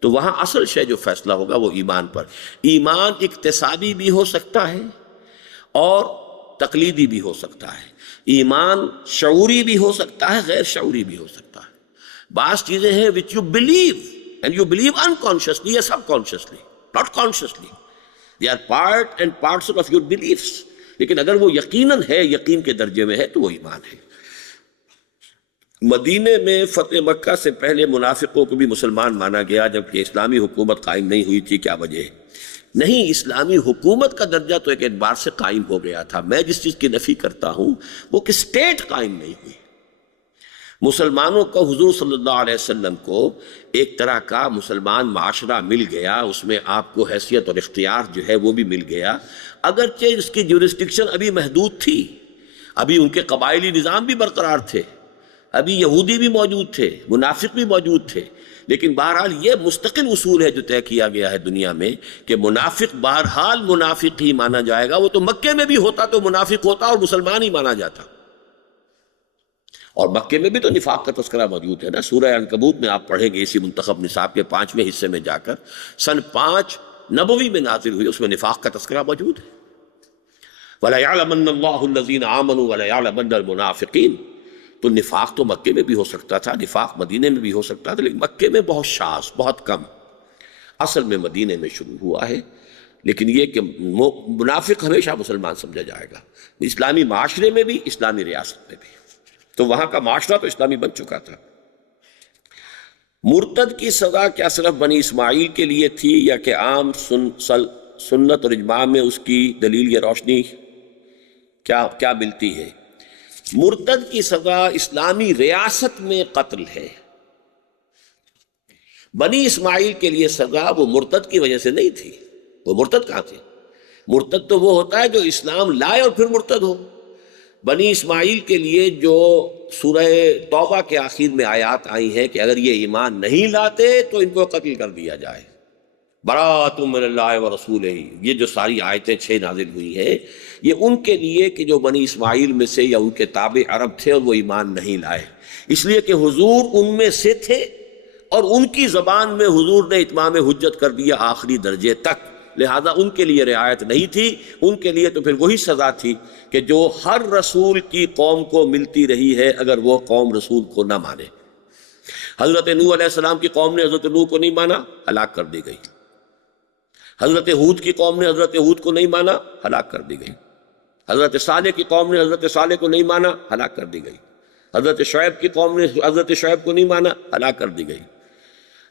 تو وہاں اصل شے جو فیصلہ ہوگا وہ ایمان پر۔ ایمان اکتسابی بھی ہو سکتا ہے اور تقلیدی بھی ہو سکتا ہے، ایمان شعوری بھی ہو سکتا ہے، غیر شعوری بھی ہو سکتا ہے۔ بعض چیزیں ہیں which you believe and you believe unconsciously یا subconsciously, not consciously. They are part and parcel of your beliefs. لیکن اگر وہ یقیناً ہے، یقین کے درجے میں ہے تو وہ ایمان ہے۔ مدینے میں فتح مکہ سے پہلے منافقوں کو بھی مسلمان مانا گیا جبکہ اسلامی حکومت قائم نہیں ہوئی تھی، کیا وجہ ہے؟ نہیں، اسلامی حکومت کا درجہ تو ایک اعتبار سے قائم ہو گیا تھا. میں جس چیز کی نفی کرتا ہوں وہ کہ اسٹیٹ قائم نہیں ہوئی. مسلمانوں کو حضور صلی اللہ علیہ وسلم کو ایک طرح کا مسلمان معاشرہ مل گیا، اس میں آپ کو حیثیت اور اختیار جو ہے وہ بھی مل گیا، اگرچہ اس کی جورسڈکشن ابھی محدود تھی، ابھی ان کے قبائلی نظام بھی برقرار تھے، ابھی یہودی بھی موجود تھے، منافق بھی موجود تھے، لیکن بہرحال یہ مستقل اصول ہے جو طے کیا گیا ہے دنیا میں کہ منافق بہرحال منافق ہی مانا جائے گا. وہ تو مکے میں بھی ہوتا تو منافق ہوتا اور مسلمان ہی مانا جاتا، اور مکے میں بھی تو نفاق کا تذکرہ موجود ہے نا. سورہ عنکبوت میں آپ پڑھیں گے اسی منتخب نصاب کے 5ویں حصے میں جا کر، سن 5 نبوی میں نازل ہوئی، اس میں نفاق کا تذکرہ موجود ہے. وَلَيَعْلَمَنَّ اللَّهُ الَّذِينَ آمَنُوا وَلَيَعْلَمَنَّ الْمُنَافِقِينَ. تو نفاق تو مکے میں بھی ہو سکتا تھا، نفاق مدینے میں بھی ہو سکتا تھا، لیکن مکے میں بہت شاذ، بہت کم. اصل میں مدینے میں شروع ہوا ہے. لیکن یہ کہ منافق ہمیشہ مسلمان سمجھا جائے گا، اسلامی معاشرے میں بھی، اسلامی ریاست میں بھی. تو وہاں کا معاشرہ تو اسلامی بن چکا تھا. مرتد کی سزا کیا صرف بنی اسماعیل کے لیے تھی یا کہ عام سنت اور اجماع میں اس کی دلیل یا روشنی کیا ملتی ہے؟ مرتد کی سزا اسلامی ریاست میں قتل ہے. بنی اسماعیل کے لیے سزا وہ مرتد کی وجہ سے نہیں تھی. وہ مرتد کہاں تھے؟ مرتد تو وہ ہوتا ہے جو اسلام لائے اور پھر مرتد ہو. بنی اسماعیل کے لیے جو سورہ توبہ کے آخر میں آیات آئی ہیں کہ اگر یہ ایمان نہیں لاتے تو ان کو قتل کر دیا جائے، براۃ من اللہ ورسولہ، یہ جو ساری آیتیں 6 نازل ہوئی ہیں یہ ان کے لیے کہ جو بنی اسماعیل میں سے یا ان کے تابع عرب تھے اور وہ ایمان نہیں لائے، اس لیے کہ حضور ان میں سے تھے اور ان کی زبان میں حضور نے اتمام حجت کر دیا آخری درجے تک، لہذا ان کے لیے رعایت نہیں تھی. ان کے لیے تو پھر وہی سزا تھی کہ جو ہر رسول کی قوم کو ملتی رہی ہے اگر وہ قوم رسول کو نہ مانے. حضرت نوح علیہ السلام کی قوم نے حضرت نوح کو نہیں مانا، ہلاک کر دی گئی. حضرت ہود کی قوم نے حضرت ہود کو نہیں مانا، ہلاک کر دی گئی. حضرت صالح کی قوم نے حضرت صالح کو نہیں مانا، ہلاک کر دی گئی. حضرت شعیب کی قوم نے حضرت شعیب کو نہیں مانا، ہلاک کر دی گئی.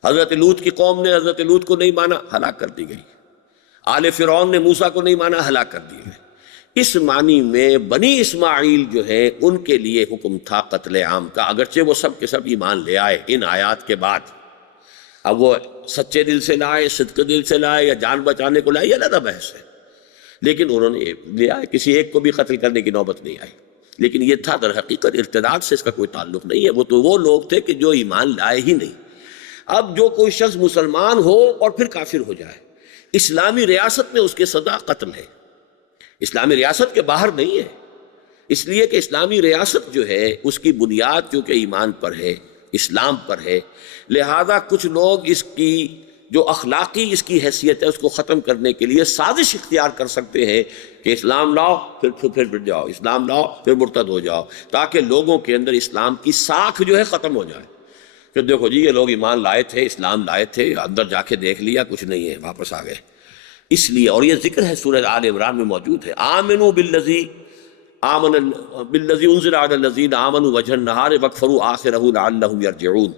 حضرت لوط کی قوم نے حضرت لوط کو نہیں مانا، ہلاک کر دی گئی. آل فرعون نے موسیٰ کو نہیں مانا، ہلاک کر دیے گئے. اس معنی میں بنی اسماعیل جو ہے ان کے لیے حکم تھا قتل عام کا، اگرچہ وہ سب کے سب ایمان لے آئے ان آیات کے بعد. اب وہ سچے دل سے لائے، صدق دل سے لائے یا جان بچانے کو لائے، یہ علیحدہ بحث ہے، لیکن انہوں نے لیا، کسی ایک کو بھی قتل کرنے کی نوبت نہیں آئی. لیکن یہ تھا در حقیقت ارتداد سے اس کا کوئی تعلق نہیں ہے، وہ تو وہ لوگ تھے کہ جو ایمان لائے ہی نہیں. اب جو کوئی شخص مسلمان ہو اور پھر کافر ہو جائے، اسلامی ریاست میں اس کے سزا قتل ہے، اسلامی ریاست کے باہر نہیں ہے. اس لیے کہ اسلامی ریاست جو ہے اس کی بنیاد کیونکہ ایمان پر ہے، اسلام پر ہے، لہذا کچھ لوگ اس کی جو اخلاقی اس کی حیثیت ہے اس کو ختم کرنے کے لیے سازش اختیار کر سکتے ہیں کہ اسلام لاؤ پھر جاؤ، اسلام لاؤ پھر مرتد ہو جاؤ، تاکہ لوگوں کے اندر اسلام کی ساکھ جو ہے ختم ہو جائے کہ دیکھو جی یہ لوگ ایمان لائے تھے، اسلام لائے تھے، اندر جا کے دیکھ لیا کچھ نہیں ہے، واپس آ گئے. اس لیے، اور یہ ذکر ہے سورہ آل عمران میں موجود ہے، آمنوا بالذی انزل علی الذین آمنوا وجہ النہار واکفروا آخرہ لعلہم یرجعون،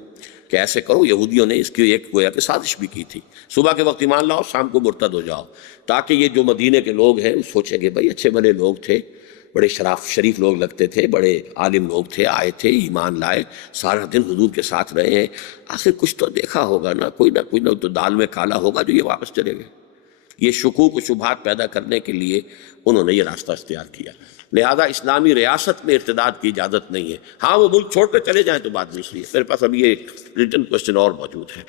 کہ ایسے کرو. یہودیوں نے اس کی ایک گویا کہ سازش بھی کی تھی، صبح کے وقت ایمان لاؤ، شام کو مرتد ہو جاؤ، تاکہ یہ جو مدینے کے لوگ ہیں سوچیں گے بھائی اچھے بھلے لوگ تھے، بڑے شریف لوگ لگتے تھے، بڑے عالم لوگ تھے، آئے تھے، ایمان لائے، سارا دن حضور کے ساتھ رہے ہیں، آخر کچھ تو دیکھا ہوگا نا، کوئی نہ تو دال میں کالا ہوگا جو یہ واپس چلے گئے. یہ شکوک و شبہات پیدا کرنے کے لیے انہوں نے یہ راستہ اختیار کیا. لہذا اسلامی ریاست میں ارتداد کی اجازت نہیں ہے. ہاں وہ ملک چھوڑ کر چلے جائیں تو بات دوسری ہے. میرے پاس ابھی یہ ایک ریٹن کوشچن اور موجود ہے.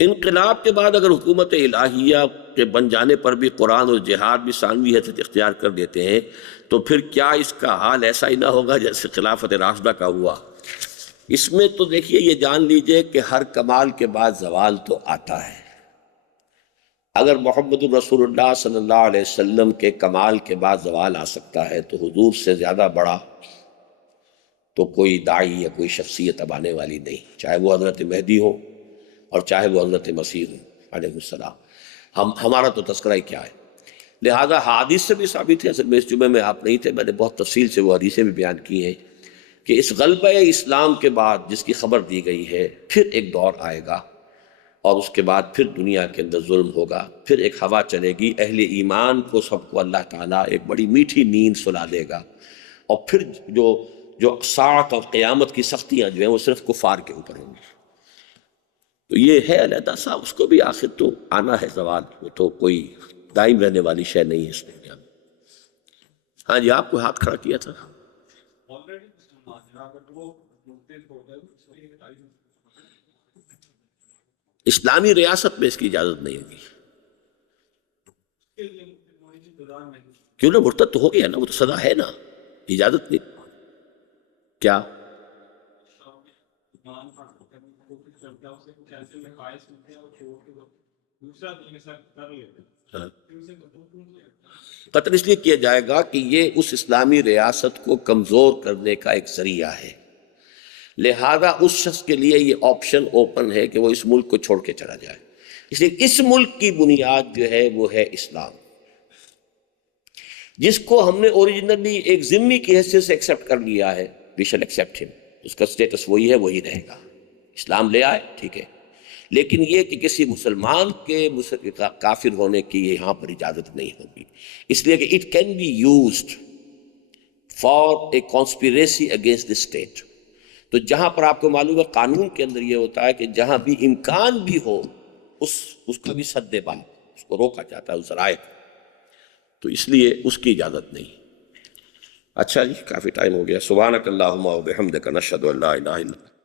انقلاب کے بعد اگر حکومت الہیہ کے بن جانے پر بھی قرآن اور جہاد بھی ثانوی حیثیت اختیار کر دیتے ہیں تو پھر کیا اس کا حال ایسا ہی نہ ہوگا جیسے خلافت راشدہ کا ہوا؟ اس میں تو دیکھیے یہ جان لیجئے کہ ہر کمال کے بعد زوال تو آتا ہے. اگر محمد الرسول اللہ صلی اللہ علیہ وسلم کے کمال کے بعد زوال آ سکتا ہے تو حضور سے زیادہ بڑا تو کوئی داعی یا کوئی شخصیت اب آنے والی نہیں، چاہے وہ حضرت مہدی ہو اور چاہے وہ حضرت مسیح ہو علیہ السلام. ہمارا تو تذکرہ ہی کیا ہے. لہذا حدیث سے بھی ثابت ہے، اصل میں اس جمعے میں آپ نہیں تھے، میں نے بہت تفصیل سے وہ حدیثیں بھی بیان کی ہیں کہ اس غلبہ اسلام کے بعد جس کی خبر دی گئی ہے پھر ایک دور آئے گا، اور اس کے بعد پھر دنیا کے اندر ظلم ہوگا، پھر ایک ہوا چلے گی، اہل ایمان کو سب کو اللہ تعالیٰ ایک بڑی میٹھی نیند سلا دے گا، اور پھر جو ساعت اور قیامت کی سختیاں جو ہیں وہ صرف کفار کے اوپر ہوں گی۔ تو یہ ہے علیحدہ سا، اس کو بھی آخر تو آنا ہے زوال، وہ تو کوئی دائم رہنے والی شے نہیں ہے اس دنیا میں۔ ہاں جی، آپ کو ہاتھ کھڑا کیا تھا۔ اسلامی ریاست میں اس کی اجازت نہیں ہوگی۔ کیوں نہ، مرتد تو ہو گیا نا، وہ تو سزا ہے نا، اجازت نہیں۔ کیا قتل اس لیے کیا جائے گا کہ یہ اس اسلامی ریاست کو کمزور کرنے کا ایک ذریعہ ہے، لہذا اس شخص کے لیے یہ آپشن اوپن ہے کہ وہ اس ملک کو چھوڑ کے چلا جائے۔ اس لیے اس ملک کی بنیاد جو ہے وہ ہے اسلام، جس کو ہم نے اوریجنلی ایک ذمہ کی حیثیت سے ایکسیپٹ کر لیا ہے۔ وی شل ایکسیپٹ ہم، اس کا سٹیٹس وہی ہے، وہی رہے گا۔ اسلام لے آئے ٹھیک ہے، لیکن یہ کہ کسی مسلمان کے کافر ہونے کی یہاں پر اجازت نہیں ہوگی، اس لیے کہ it can be used for a conspiracy against the state. تو جہاں پر آپ کو معلوم ہے قانون کے اندر یہ ہوتا ہے کہ جہاں بھی امکان بھی ہو اس کا بھی سد بند، اس کو روکا جاتا ہے، اس ذرائع کو، تو اس لیے اس کی اجازت نہیں۔ اچھا جی، کافی ٹائم ہو گیا۔ سبحانک اللہم و بحمدک، نشہد ان لا الہ الا انت۔